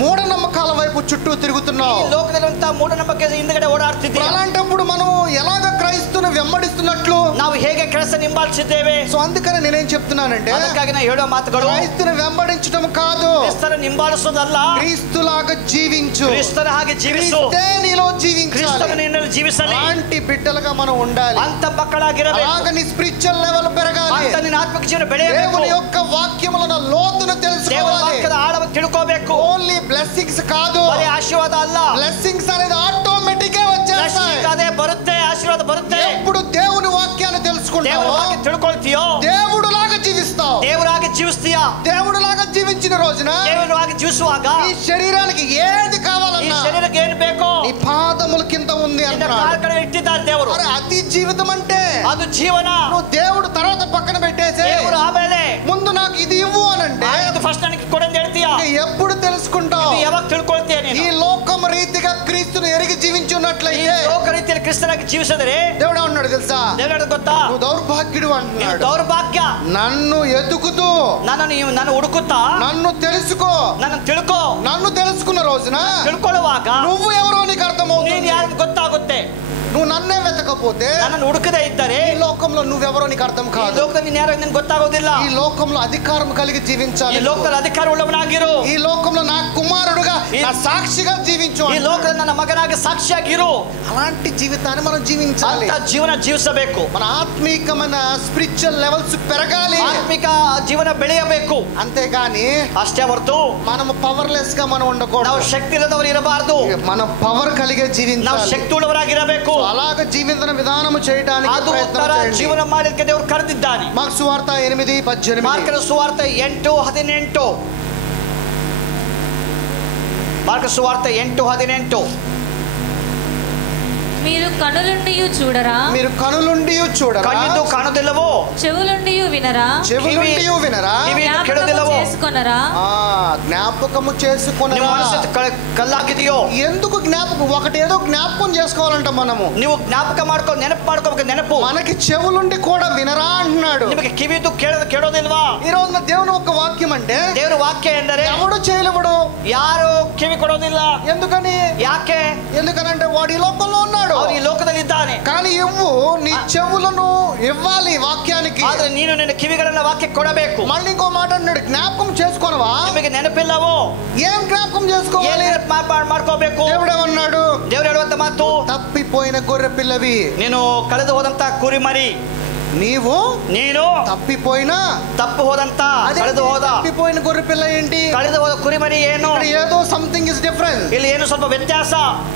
మూఢనమ్మకాల వైపు చుట్టూ ಈ తిరుగుతున్నావు. ಲೋಕದಲ್ಲಿರುವಂತ ಮೂಢನಂಬಿಕೆ ಹಿಂದ್ಗಡೆ ಓಡಾಡ್ತಿದ್ದೀವಿ. అలాంటప్పుడు మనం ఎలాగ క్రైస్తును వెంబడిస్తున్నట్లు? ನಾವು ಹೇಗೆ ಕೆಲಸ ನಿಂಬಾಲಿಸಿದ್ದೇವೆ? సో అందుకని నేనేం చెప్తున్నానంటే, ಅದಕ್ಕಾಗಿ ನಾವು ಹೇಳೋ ಮಾತುಗಳು క్రైస్తును వెంబడించడం కాదు, ಕ್ರಿಸ್ತನ ನಿಂಬಾಲಿಸೋದಲ್ಲ. క్రీస్తులాగా జీవించు, ಕ್ರಿಸ್ತನ ಹಾಗೆ ಜೀವಿಸು. క్రీస్తే నీలో జీవించాలి. ಕ್ರಿಸ್ತನ ನಿನ್ನಲ್ಲಿ ಜೀವಿಸಲಿ. అలాంటి బిడ్డలుగా మనం ఉండాలి. ಅಂತ ಮಕ್ಕಳಾಗಿರಬೇಕು. అలాగ నీ స్పిరిచువల్ లెవెల్ పెరగాలి. ಅಂತ ನಿನ್ನ ಆತ್ಮಿಕ ಜೀವನ ಬೆಳೆಯಬೇಕು. దేవుని యొక్క వాక్యముల లోతును ದೇವರ తెలుసుకోవాలి. ವಾಕ್ಯದ ಆಳವನ್ನು ತಿಳ್ಕೋಬೇಕು. ఓన్లీ బ్లెస్సింగ్స్ కాదు, ಬರೀ ಆಶೀರ್ವಾದ ಅಲ್ಲ. బ్లెస్సింగ్స్ అనేది ఆటోమేటిక్ గా వచ్చేస్తాయి. ಬ್ಲೆಸ್ಸಿಂಗ್ ಅದೇ ಬರುತ್ತೆ, ಆಶೀರ್ವಾದ ಬರುತ್ತೆ. ఎప్పుడు దేవుని వాక్యాన్ని ದೇವರ తెలుసుకుంటావో ವಾಕ್ಯ ತಿಳ್ಕೊಳ್ತೀಯೋ దేవుడులాగా జీవిస్తావు. ದೇವರಾಗಿ ಜೀವಿಸ್ತೀಯಾ. దేవుడులాగా జీవించిన రోజున ದೇವರಾಗಿ ಜೀವಿಸುವಾಗ ఈ శరీరానికి ఏది ಈ కావాలన్నా ಶರೀರಕ್ಕೆ ಏನು ಬೇಕೋ నీ పాదముల కింద ఉంది ನಿನ್ನ అంటున్నాడు. ಕಾಲ ಕಡೆ ಇಟ್ಟಿದ್ದಾರೆ ದೇವರು. అరే అది జీవితం అంటే ಅದು ಜೀವನ. నువ్వు దేవుడు తర్వాత పక్కన పెట్టేసి ದೇವರು ಆಮೇಲೆ ముందు నాకు ఇది ఇవ్వు అని అంటే ಇದು ಫಸ್ಟ್ ನನಗೆ ಕೊಡಂತ ಹೇಳ್ತೀಯಾ. ఎప్పుడు తెలుసుకుంటావు? ಇದು ಯಾವಾಗ ತಿಳ್ಕೊಳ್ತೀಯ ఈ ನೀನು? లోకం రీతిగా క్రీస్తును ఎరిగి ಈ జీవించున్నట్లయితే ಲೋಕ ರೀತಿಯಲ್ಲಿ ಕ್ರಿಸ್ತನಾಗಿ ಜೀವಿಸಿದರೆ దేవుడు అన్నాడు తెలుసా, ದೇವರ ಗೊತ್ತಾ? నువ్వు దౌర్భాగ్యుడు ನೀನು అంటున్నాడు. ದೌರ್ಭಾಗ್ಯ. నన్ను ఎదుగుతూ ನಾನು ಹುಡುಕುತ್ತಾ నన్ను తెలుసుకో. ನನ್ನ ತಿಳ್ಕೋ. నన్ను తెలుసుకున్న రోజున ತಿಳ್ಕೊಳ್ಳುವಾಗ నువ్వు ఎవరో నీకు ನೀನು అర్థమవుతుంది. ಯಾರು ಗೊತ್ತಾಗುತ್ತೆ. నువ్వు నన్నే వెతకపోతే ನನ್ನನ್ನು ಹುಡುಕದೇ ಇದ್ದರೆ ఈ లోకంలో నువ్వెవరో నీకు అర్థం ಈ కాదు. ಲೋಕದಲ್ಲಿ ನೀನು ಯಾರು ನಿನಗೆ ಗೊತ್ತಾಗೋದಿಲ್ಲ. ఈ లోకంలో అధికారం కలిగి ಈ జీవించాలి. ಲೋಕದಲ್ಲಿ ಅಧಿಕಾರ ಉಳ್ಳವನಾಗಿರು. ఈ లోకంలో నా కుమారుడుగా నా సాక్షిగా జీవించు ಈ అంటున్నాడు. ಲೋಕದಲ್ಲಿ ನನ್ನ ಮಗನಾಗಿ ಸಾಕ್ಷಿಯಾಗಿರು. అలాంటి జీవితాన్ని మనం జీవించాలి. ಅಂತ ಜೀವನ ಜೀವಿಸಬೇಕು. మన ఆత్మీకమైన స్పిరిచువల్ లెవెల్స్ పెరగాలి. ಆತ್ಮಿಕ ಜೀವನ ಬೆಳೆಯಬೇಕು. అంతేగాని ಅಷ್ಟೇ ಹೊರತು మనం పవర్లెస్ గా మనం ನಾವು ఉండకూడదు. ಶಕ್ತಿ ಇಲ್ಲದವರು ಇರಬಾರ್ದು. మనం పవర్ కలిగే ನಾವು జీవించాలి. ಶಕ್ತಿ ಉಳ್ಳವರಾಗಿರಬೇಕು. అలాగ జీవించిన విధానము చేయడానికి ಅದು ప్రయత్నం ತರ చేయండి. ಜೀವನ ಮಾಡಲಿಕ್ಕೆ ದೇವರು ಕರೆದಿದ್ದಾನೆ. మార్కు సువార్త 8:18. ಮಾರ್ಕನ ಸುವಾರ್ತೆ 8:18. ಮಾರ್ಕ ಸುವಾರ್ತೆ 8:18. మీరు కనులుండియు చూడరా, మీరు కనులుండి చూడరా, ಕಣ್ಣಿದ್ದು ಕಾಣುವುದಿಲ್ಲವೋ, చెవులుండియు వినరా, చెవులుండి వినరా, ಕಿವಿಯಿಂದ జ్ఞాపకము ಕೇಳೋದಿಲ್ಲವೋ, చేసుకొనరా. జ్ఞాపకము ನಿಮ್ಮ చేసుకున్నారా? ಮನಸ್ಸು ಕಲ್ಲಾಗಿದೆಯೋ? ఎందుకు జ్ఞాపకం? ఒకటి ఏదో జ్ఞాపకం చేసుకోవాలంట మనము. ನೀವು ಜ್ಞಾಪಕ ನೆನಪು ಮಾಡ್ಕೋಬೇಕು. ನೆನಪು. మనకి చెవులుండి కూడా వినరా అంటున్నాడు. ನಿಮಗೆ ಕಿವಿದು ಕೇಳೋದಿಲ್ವಾ? ఈ రోజున దేవుని ఒక వాక్యం అంటే ದೇವರ ವಾಕ್ಯ ಎಂದರೆ ఎవడు చేయలేవడు. ಯಾರು ಕಿವಿ ಕೊಡೋದಿಲ್ಲ. ఎందుకని? ಯಾಕೆ? ఎందుకనంటే వాడు ఈ లోకంలో ఉన్నాడు. ಅವನು ಈ ಲೋಕದಲ್ಲಿ ಇದ್ದಾನೆ. కానీ ఇవ్వు, నీ చెవులను ఇవ్వాలి వాక్యానికి. ಆದ್ರೆ ನೀನು ನಿನ್ನ ಕಿವಿಗಳನ್ನ ವಾಕ್ಯ ಕೊಡಬೇಕು. మళ్ళీ ఇంకో మాట అన్నాడు, జ్ఞాపకం చేసుకోనవా? ನಿಮಗೆ ನೆನಪಿಲ್ಲವೋ? ఏం జ్ఞాపకం చేసుకోవాలి? ಮಾಡ್ಕೋಬೇಕು. దేవుడేమన్నాడు? ದೇವರು ಹೇಳುವಂತ ಮಾತು, తప్పిపోయిన గొర్రె పిల్లవి, ನೀನು ಕಳೆದು ಹೋದಂತ ಕುರಿಮರಿ. నీవు ನೀನು తప్పు ಹೋದಂತ ಕಳೆದು ಹೋದ తప్పిపోయిన గొర్రె పిల్ల ఏంటి? ಕಳೆದು ಹೋದ ಕುರಿಮರಿ ಏನು? ఏదో సంథింగ్ ఇస్ డిఫరెంట్. ಇಲ್ಲಿ ಏನು ಸ್ವಲ್ಪ ವ್ಯತ್ಯಾಸ.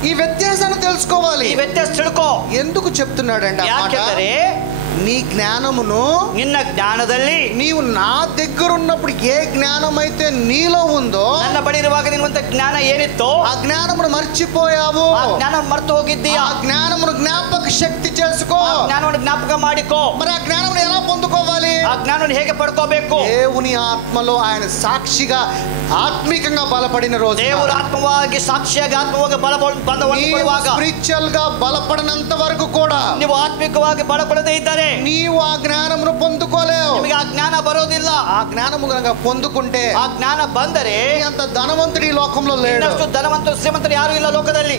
ఈ వ్యత్యాసాన్ని తెలుసుకోవాలి. ಈ ವ್ಯತ್ಯಾಸ ತಿಳ್ಕೋ. ఎందుకు చెప్తున్నాడంటే ಯಾಕೆಂದರೆ నీ జ్ఞానమును, ನಿನ್ನ ಜ್ಞಾನದಲ್ಲಿ నీవు నా దగ్గర ఉన్నప్పుడు ఏ జ్ఞానం అయితే నీలో ఉందో, ನನ್ನ ಬಳಿ ಇರುವಾಗ ನಿನ್ನುವಂತ ಜ್ಞಾನ ಏನಿತ್ತು ఆ జ్ఞానమును మర్చిపోయావు. ಆ ಜ್ಞಾನ ಮರೆತು ಹೋಗಿದ್ದೀಯಾ. ఆ జ్ఞానమును జ్ఞాపక శక్తి చేసుకో. ಆ ಜ್ಞಾನವನ್ನು ಜ್ಞಾಪಕ ಮಾಡಿಕೋ. మరి ఆ జ్ఞానమును ఎలా పొందుకోవాలి? ಆ ಜ್ಞಾನವನ್ನು ಹೇಗೆ ಪಡ್ಕೋಬೇಕು? దేవుని ఆత్మలో ఆయన సాక్షిగా ఆత్మికంగా బలపడిన రోజు, ದೇವರ ಆತ್ಮವಾಗಿ ಸಾಕ್ಷಿಯಾಗಿ ಆತ್ಮವಾಗಿ ಬಲಪಡುವಾಗ స్పిరిచువల్ గా బలపడినంత వరకు కూడా ನೀವು ಆತ್ಮಿಕವಾಗಿ ಬಲಪಡದೇ ಇದ್ದರೆ నీవు ఆ జ్ఞానమును పొందుకోలేవు. ನಿಮಗೆ ಆ ಜ್ಞಾನ ಬರೋದಿಲ್ಲ. ఆ జ్ఞానము గనక పొందుకుంటే ಆ ಜ್ಞಾನ ಬಂದರೆ అంత ధనవంతుడు ఈ లోకంలో లేడు. ಇನ್ನಷ್ಟು ಧನವಂತರು ಶ್ರೀಮಂತರು ಯಾರು ಇಲ್ಲ ಲೋಕದಲ್ಲಿ.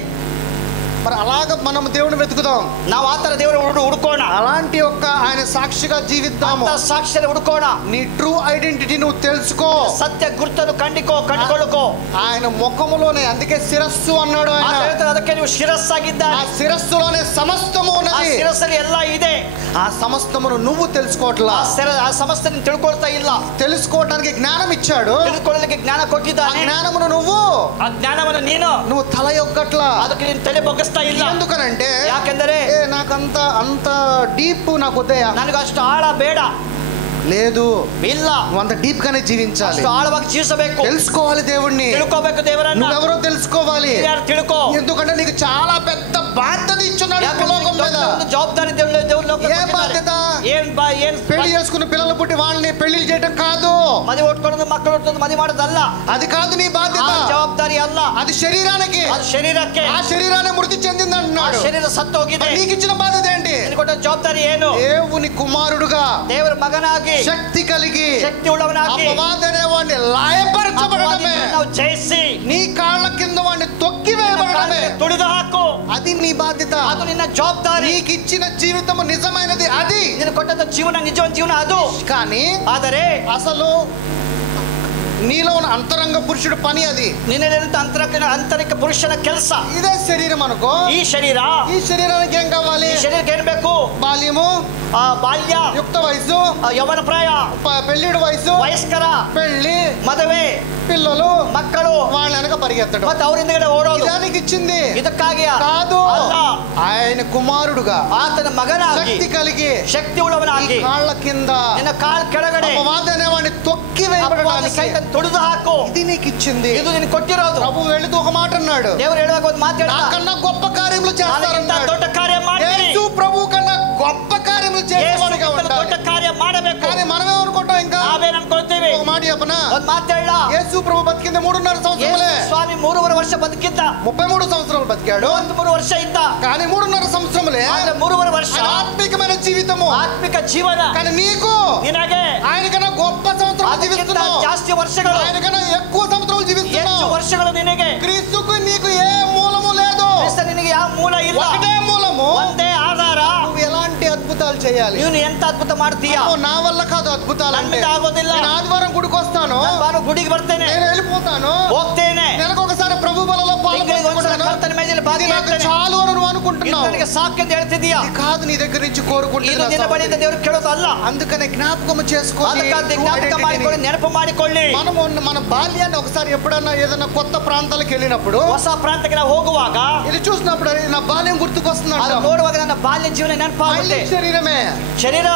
మరి అలాగ మనం దేవుని వెతుకుదాం. ನಾವು ಆ ಥರ ದೇವರ ಹುಡುಕೋಣ. అలాంటి ఒక ఆయన సాక్షిగా జీవిద్దాము. ಅಂತ ಸಾಕ್ಷಿಯಲ್ಲಿ ಹುಡುಕೋಣ. నీ ట్రూ ఐడెంటిటీ నువ్వు తెలుసుకో. సత్య గుర్తును కండుಕೊಳ್ಳుకో. ఆయన ముఖములోనే, అందుకే శిరస్సు అన్నాడు ఆయన. ಅದಕ್ಕೆ ನೀವು ಶಿರಸ್ಸಾಗಿದ್ದಾರೆ. ఆ శిరస్సులోనే సమస్తము ఉన్నది. ಆ ಶಿರಸ್ಸಲ್ಲಿ ಎಲ್ಲ ಇದೆ. ఆ సమస్తమును నువ్వు తెలుసుకోవట్లా. ಆ ಸಮಸ್ತ ನೀನು ತಿಳ್ಕೊಳ್ತಾ ಇಲ್ಲ. తెలుసుకోవడానికి జ్ఞానం ఇచ్చాడు. ತಿಳ್ಕೊಳ್ಳಲಿಕ್ಕೆ ಜ್ಞಾನ ಕೊಟ್ಟಿದ್ದಾನೆ. ఆ జ్ఞానమును నువ్వు జ్ఞానವನ್ನು నువ్వు తల యొక్కట్లా. ಅದಕ್ಕೆ ನೀನು ತಲೆ ಬಗ್ಗಿಸ್ತಾ ಇಲ್ಲ. ఎందుకనంటే ಯಾಕೆಂದರೆ నాకంత అంత డీప్ నాకు వద్దయా, ನನಗೆ ಅಷ್ಟು ಆಳ ಬೇಡ. లేదు, ಇಲ್ಲ, నువ్వు అంత డీప్ గానే జీవించాలి. ಅಷ್ಟು ಆಳವಾಗಿ ಜೀವಿಸಬೇಕು. తెలుసుకోవాలి దేవుణ్ణి, ತಿಳ್ಕೋಬೇಕು ದೇವರನ್ನ. నువ్వెవరో తెలుసుకోవాలి. ತಿಳ್ಕో. ఎందుకంటే నీకు చాలా పెద్ద బాధ్యత ఇచ్చున్నాడు లోకం మీద. జవాబారి దేవుడు. ఏ బాధ్యత? ఏం పెళ్లి చేసుకున్న పిల్లలు పుట్టి వాళ్ళని పెళ్లి చేయడం కాదు. మది కొట్టుకోవడం, మక్కలు కొట్టుకోవడం, మది ಮಾಡೋದಲ್ಲ. అది కాదు నీ బాధ్యత. జవాబారి అಲ್ಲ. అది శరీరానికి. అది శరీరಕ್ಕೆ. ఆ శరీరాన్ని మృతి చెందింది అంటున్నాడు. శరీర సత్తు ಹೋಗಿದೆ. నీకు ఇచ్చిన బాధ్యత ఏంటి? కొట్టిన జవాబారి ಏನು? దేవుని కుమారుడుగా, ದೇವರ ಮಗನಾಗಿ, శక్తి కలిగి, శక్తి ಉಳ್ಳವನಾಗಿ, అపవాదనే వాడిని లాయపరచబడడమే, ನಾವು ಜಯಿಸಿ నీ కాళ్ళ కింద వాడిని తొక్కి వేయబడడమే, ತುಳಿದು ಹಾಕು. అది నీ బాధ్యత. ಅದು నిನ್ನ జవాబారి. నీకు ఇచ్చిన జీవితం నిజమైనది అది. ನೀನು ಕೊಟ್ಟಂತ ಜೀವನ ನಿಜವಾದ ಜೀವನ ಅದು. కానీ ಆದರೆ అసలు నీలో ఉన్న అంతరంగ పురుషుడు పని అది. ನಿನ್ನಲ್ಲಿರುವಂತ ಆಂತರಿಕ ಪುರುಷನ ಕೆಲಸ. ఇదే శరీరం అనుకో. ಈ ಶರೀರ, ఈ శరీరానికి ఏం కావాలి? ಈ ಶರೀರಕ್ಕೆ ಏನ್ ಬೇಕು? బాల్యము, ಬಾಲ್ಯ, యుక్త వయసు, ಯೌವನ ಪ್ರಾಯ, పెళ్లిడు వయసు, ವಯಸ್ಕರ, పెళ్లి, ಮದುವೆ, పిల్లలు, ಮಕ್ಕಳು, వాళ్ళ వెనక పరిగెత్తడం. ಮತ್ತೆ ಅವರ ಹಿಂದಗಡೆ ಓಡೋದು. దానికి ఇచ్చింది ಇದಕ್ಕಾಗಿ కాదు. ಅಲ್ಲ. ఆయన కుమారుడుగా, ಆತನ ಮಗನಾಗಿ, శక్తి కలిగి, ಶಕ್ತಿ ಉಳ್ಳವನಾಗಿ, కాళ్ళ కింద ನಿನ್ನ ಕಾಲ್ ಕೆಳಗಡೆ అపవాదనే వాడిని తొక్కి వేయబడడానికి ಸೈತಾನ್ ತುಳಿದು ಹಾಕು. ఇది నీకు ఇచ్చింది. ಇದು ನಿನಗೆ ಕೊಟ್ಟಿರೋದು. ప్రభు వెళుతూ ఒక మాట అన్నాడు, ದೇವರು ಹೇಳುವಾಗ ಒಂದು ಮಾತು ಹೇಳ್ದ, నాకన్నా గొప్ప కార్యములు చేస్తారన్నాడు. ದೊಡ್ಡ ಕಾರ್ಯ ಮಾಡ್ತೀನಿ. యేసు ప్రభు కన్నా గొప్ప కార్యములు చేసేవాడిగా ఉండాలి. ದೊಡ್ಡ ಕಾರ್ಯ ಮಾಡಬೇಕು. కానీ మనమే అనుకుంటాం, ఇంకా ನಾವೇನ್ ಅನ್ಕೊಳ್ತೀವಿ? ఒక మాట చెప్పనా? ಒಂದು ಮಾತು ಹೇಳ. యేసు ప్రభు బతికింది 3.5 సంవత్సరాలే. ಸ್ವಾಮಿ 3.5 ವರ್ಷ ಬದುಕಿದ್ದ. 33 సంవత్సరాలు బతికాడు. 3 ವರ್ಷ ಇದ್ದ. కానీ 3.5 సంవత్సరాలే ಆದ್ರೆ 3.5 ವರ್ಷ ఆత్మికమైన జీవితము. ಆತ್ಮಿಕ ಜೀವನ. కానీ నీకు ನಿನಗೆ ఆయనకన్నా గొప్ప సంవత్సరాలు జీవిస్తున్నావు. ಜಾಸ್ತಿ ವರ್ಷಗಳು, ఆయనకన్నా ఎక్కువ సంవత్సరాలు జీవిస్తున్నావు. ಹೆಚ್ಚು ವರ್ಷಗಳು ನಿನಗೆ. క్రీస్తుకు నీకు ఏ మూలము లేదు. ಕ್ರಿಸ್ತ ನಿನಗೆ ಯಾವ ಮೂಲ ಇಲ್ಲ. ఒకటే మూలము, ಒಂದೇ ಆಧಾರ. నువ్వు ఎలాంటి అద్భుతాలు చేయాలి? ನೀನು ಎಂತ ಅದ್ಭುತ ಮಾಡ್ತೀಯ? నా వల్ల కాదు అద్భుతాలు అంటే. ನನ್ನಿಂದ ಆಗೋದಿಲ್ಲ. నేను ఆదివారం గుడికి వస్తాను, ನಾನು ಗುಡಿಗೆ ಬರ್ತೇನೆ, నేను వెళ్ళిపోతాను, ಹೋಗ್ತೇನೆ, నెలకు ఒకసారి ప్రభు బలలో పాల్గొంటాను. ಕರ್ತನ ಮೇಜಲ್ಲಿ ಭಾಗಿ నాకు ಆಗ್ತೇನೆ. చాలు అని నువ్వు అనుకుంటున్నావు. ನನಗೆ ಸಾಕು ಅಂತ ಹೇಳ್ತಿದೀಯಾ? ఇది కాదు నీ దగ్గర నుంచి ಇದು కోరుకుంటున్నా. ನಿನ್ನ ಬಳಿಯಿಂದ ದೇವರು ಕೇಳೋದು ಅಲ್ಲ. అందుకనే జ్ఞాపకం చేసుకోవాలి. ಅದಕ್ಕಾಗಿ ಜ್ಞಾಪಕ ಮಾಡಿಕೊಳ್ಳಿ, ನೆನಪು ಮಾಡಿಕೊಳ್ಳಿ. మనము మన బాల్యాన్ని ఒకసారి ఎప్పుడన్నా ఏదైనా కొత్త ప్రాంతాలకు వెళ్ళినప్పుడు, ಹೊಸ ಪ್ರಾಂತಕ್ಕೆ ನಾವು ಹೋಗುವಾಗ ఇది చూసినప్పుడు నా బాల్యం గుర్తుకొస్తున్నాడు. ಅದು ನೋಡುವಾಗ ನನ್ನ ಬಾಲ್ಯ ಜೀವನ ನೆನಪಾಗುತ್ತೆ. శరీరమే, ಶರೀರ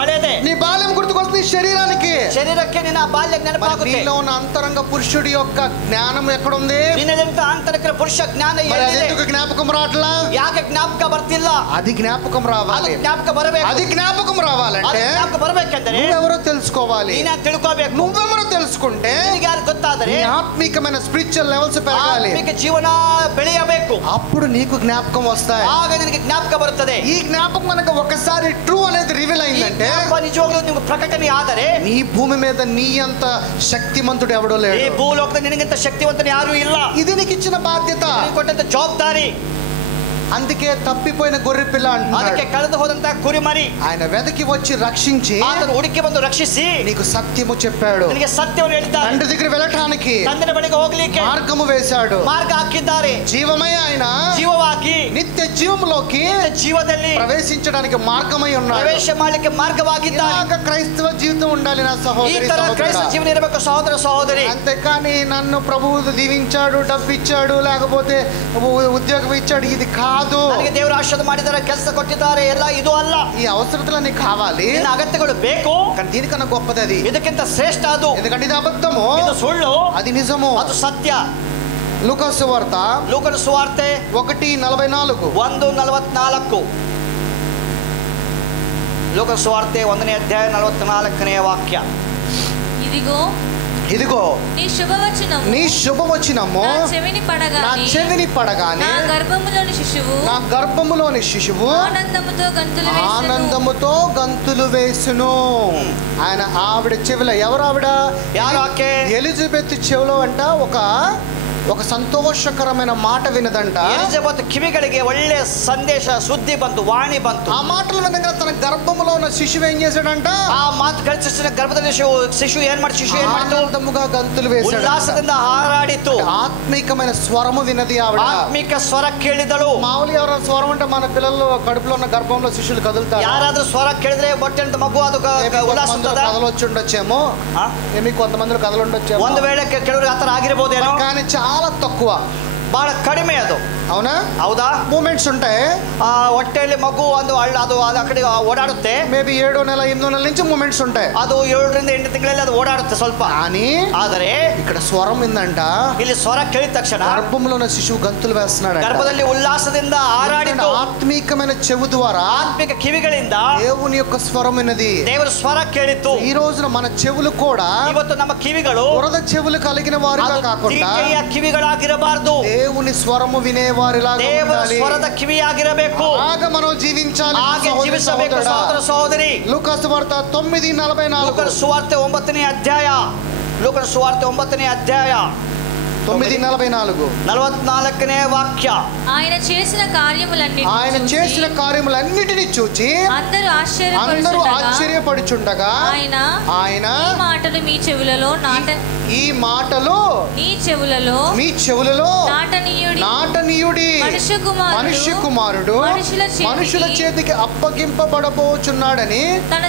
ಹಳೇದೆ. నీ బాల్యం గుర్తుకొస్తుంది శరీరానికి. ಶರೀರಕ್ಕೆ ನಿನ್ನ ಬಾಲ್ಯ ನೆನಪಾಗುತ್ತೆ. నీలో ఉన్న అంతరంగ పురుషుడి యొక్క జ్ఞానం ఎక్కడ ఉంది? ನಿನ್ನಲ್ಲಿರುವಂತ ಆಂತರಿಕ ಪುರುಷ ಜ್ಞಾನ మరి ಎಲ್ಲಿದೆ? ఎందుకు జ్ఞాపకం రావట్లా? ಯಾಕೆ ಜ್ಞಾಪಕ ಬರ್ತಿಲ್ಲ? అది జ్ఞాపకం ಅದು రావాలి. ಜ್ಞಾಪಕ ಬರಬೇಕು. అది జ్ఞాపకం ಅದು రావాలంటే ಜ್ಞಾಪಕ ಬರಬೇಕಂದ್ರೆ నువ్వెవరో తెలుసుకోవాలి. ನೀನೇ ತಿಳ್ಕೋಬೇಕು. నువ్వెవరో తెలుసుకుంటే ನಿನಗೆ ಯಾರು ಗೊತ್ತಾದರೆ నీ ఆత్మీకమైన స్పిరిచువల్ లెవెల్స్ పెరగాలి. ಆತ್ಮಿಕ ಜೀವನ ಬೆಳೆಯಬೇಕು. అప్పుడు నీకు జ్ఞాపకం వస్తాయి. ಆಗ ನಿನಗೆ ಜ್ಞಾಪಕ ಬರುತ್ತದೆ. ఈ జ్ఞాపకం మనకు ఒకసారి ట్రూ అనేది రివీల్ అయిందంటే, ನಿಜವಾಗ್ಲೂ ನಿಮ್ಗೆ ಪ್ರಕಟಣೆ ಆದರೆ నీ భూమి మీద నీ అంత శక్తిమంతుడు ఎవడో ಈ లేడు. ಭೂಲೋಕದಲ್ಲಿ ನಿನಗಿಂತ ಶಕ್ತಿವಂತನ ಯಾರು ಇಲ್ಲ. ఇది నీకు ఇచ్చిన బాధ్యత. ನಿನಗೆ ಕೊಟ್ಟಂತ ಜವಾಬ್ದಾರಿ. అందుకే తప్పిపోయిన గొర్రె పిల్ల ಅದಕ್ಕೆ అంటున్నాడు. ಕಳೆದು ಹೋದಂತ ಕುರಿಮರಿ ఆయన వెదకి వచ్చి రక్షించి ಆತನು ಹುಡುಕಿ ಬಂದು ರಕ್ಷಿಸಿ నీకు సత్యము చెప్పాడు. ನಿನಗೆ ಸತ್ಯವನ್ನು ಹೇಳಿದ್ದಾರೆ. తండ్రి దగ్గర వెళ్ళటానికి ತಂದೆಯ ಬಳಿಗೆ ಹೋಗ್ಲಿಕ್ಕೆ మార్గము వేశాడు. ಮಾರ್ಗ ಹಾಕಿದ್ದಾರೆ. జీవమై ఆయన ಜೀವವಾಗಿ నిత్య జీవంలోకి ಜೀವದಲ್ಲಿ ప్రవేశించడానికి మార్గమై ఉన్నాడు. ಪ್ರವೇಶ ಮಾಡಲಿಕ್ಕೆ ಮಾರ್ಗವಾಗಿದ್ದಾರೆ. ఇలాగ క్రైస్తవ జీవితం ఉండాలి నా ಈ సహోదరి ತರ ಕ್ರೈಸ್ತ సహోదరుడా. ಜೀವನ ಇರಬೇಕು ಸಹೋದರ ಸಹೋದರಿ. అంతేకాని నన్ను ప్రభువు దీవించాడు, డబ్బు ఇచ్చాడు, లేకపోతే ఉద్యోగం ఇచ్చాడు, ఇది కాదు. ನನಗೆ ದೇವರು ಆಶೀರ್ವಾದ ಮಾಡಿದ್ದಾರೆ, ಕೆಲಸ ಕೊಟ್ಟಿದ್ದಾರೆ, ಎಲ್ಲ ಇದು ಅಲ್ಲ. ఈ అవసరతలన్నీ కావాలి, ನಿನ್ನ ಅಗತ್ಯಗಳು ಬೇಕು. కానీ దీనికన్నా గొప్పది అది. ಇದಕ್ಕಿಂತ ಶ್ರೇಷ್ಠ ಅದು. ఎందుకంటే ఇది అబద్ధము, ಇದು ಸುಳ್ಳು, అది నిజము. ಅದು ಸತ್ಯ. లూకాసు సువార్త ಲೂಕನ ಸುವಾರ್ತೆ 1:44. 1:44. ಲೂಕನ ಸುವಾರ್ತೆ 1ನೇ ಅಧ್ಯಾಯ 44ನೇ ವಾಕ್ಯ. ఇదిగో నీ శుభవచనము నీ శుభవచనము నా చెవిని పడగానే నా గర్భములోని శిశువు ఆనందముతో గంతులు వేసును. ఆయన ఆవిడ చెవిలో, ఎవరు ఆవిడ? ಯಾರು ಆಕೆ? ఎలిజబెత్ చెవిలో అంట ఒక ఒక సంతోషకరమైన మాట వినదంట. ఎలిజబెత్ కివిಗಳಿಗೆ ಒಳ್ಳೆ ಸಂದೇಶ ಸುದ್ದಿ ಬಂತು, ವಾಣಿ ಬಂತು. ఆ మాటలు వినగా తన గర్భములో ఉన్న శిశువు ఏం చేశాడంట? ఆ మాತು కలిసిన గర్భದಲ್ಲಿ శిశువు ఏం ಮಾಡಿತು? ఆనందముగా గంతులు వేశాడు, ఉల్లాసದಿಂದ ಹಾರಾಡಿತು. ఆత్మికమైన స్వరము వినది ఆవిడ. ఆత్మిక స్వర ಕೇಳಿದಳು. మామూలు ఎవరైనా స్వరం అంటే మన పిల్లలు కడుపులో ఉన్న గర్భంలో శిశువులు కదులుతారు. ಯಾರಾದ್ರೂ ಸ್ವರ ಕೇಳಿದ್ರೆ ಹೊಟ್ಟೆಂತ ಮಗು ಅದು ಉಲ್ಲಾಸ కదలొచ్చి ఉండొచ్చేమో, ఏమి కొంతమంది కదలు ఉండొచ్చేమో, ಒಂದು ವೇಳೆ ಕೆಲವರಿಗೆ ಆತರ ಆಗಿರಬಹುದೇನೋ, కానీ చాలా తక్కువ, ಬಹಳ ಕಡಿಮೆ ಅದು. అవునా? ಹೌದಾ? ಮೂಮೆಂಟ್ಸ್ ఉంటాయి. ಆ ಹೊಟ್ಟೆಯಲ್ಲಿ ಮಗು ಒಂದು ಅದು ಆ ಕಡೆ ಓಡಾಡುತ್ತೆ. మేబీ 7వ నెల 8వ నెల నుంచి మూమెంట్స్ ఉంటాయి. ಅದು 7 ರಿಂದ 8 ತಿಂಗಳಲ್ಲಿ ಅದು ಓಡಾಡುತ್ತೆ ಸ್ವಲ್ಪ. కానీ ಆದರೆ ఇక్కడ స్వరం విందంట. ಇಲ್ಲಿ ಸ್ವರ ಕೇಳಿದ ತಕ್ಷಣ గర్భంలో ఉన్న శిశువు గంతులు వేస్తున్నాడు. గర్భದಲ್ಲಿ ఉల్లాసದಿಂದ ಹಾರಾಡಿತು. ఆత్మికమైన చెవు ద్వారా, ಆತ್ಮಿಕ ಕಿವಿಗಳಿಂದ దేవుని యొక్క స్వరం వినది. ದೇವರ ಸ್ವರ ಕೇಳಿತು. ఈ రోజున మన చెవులు కూడా ಇವತ್ತು ನಮ್ಮ ಕಿವಿಗಳು వరద చెవులు కలిగిన వారిగా కాకుండా ತೀಟೆಯ ಕಿವಿಗಳಾಗಿರಬಾರದು. దేవుని స్వరము వినేవారిలాగా ದೇವರ ఉండాలి. ಸ್ವರದ ಕಿವಿಯಾಗಿರಬೇಕು. ಆಗ మనం జీవించాలి. ಹಾಗೆ ಜೀವಿಸಬೇಕು ಸಹೋದರ ಸಹೋದರಿ. లూకా సువార్త 9:44. ಲೂಕನ ಸುವಾರ್ತೆ 9ನೇ ಅಧ್ಯಾಯ. ಲೂಕನ ಸುವಾರ್ತೆ 9ನೇ ಅಧ್ಯಾಯ 9:44 వాక్య. ఆయన చేసిన కార్యములన్నిటిని చూచి అందరూ ఆశ్చర్యపడుచుండగా ఆయన ఈ మాటలు మీ చెవులలో నాటనీయుడి మనుష్య కుమారుడు మనుషుల చేతికి అప్పగింపబడబోచున్నాడని తన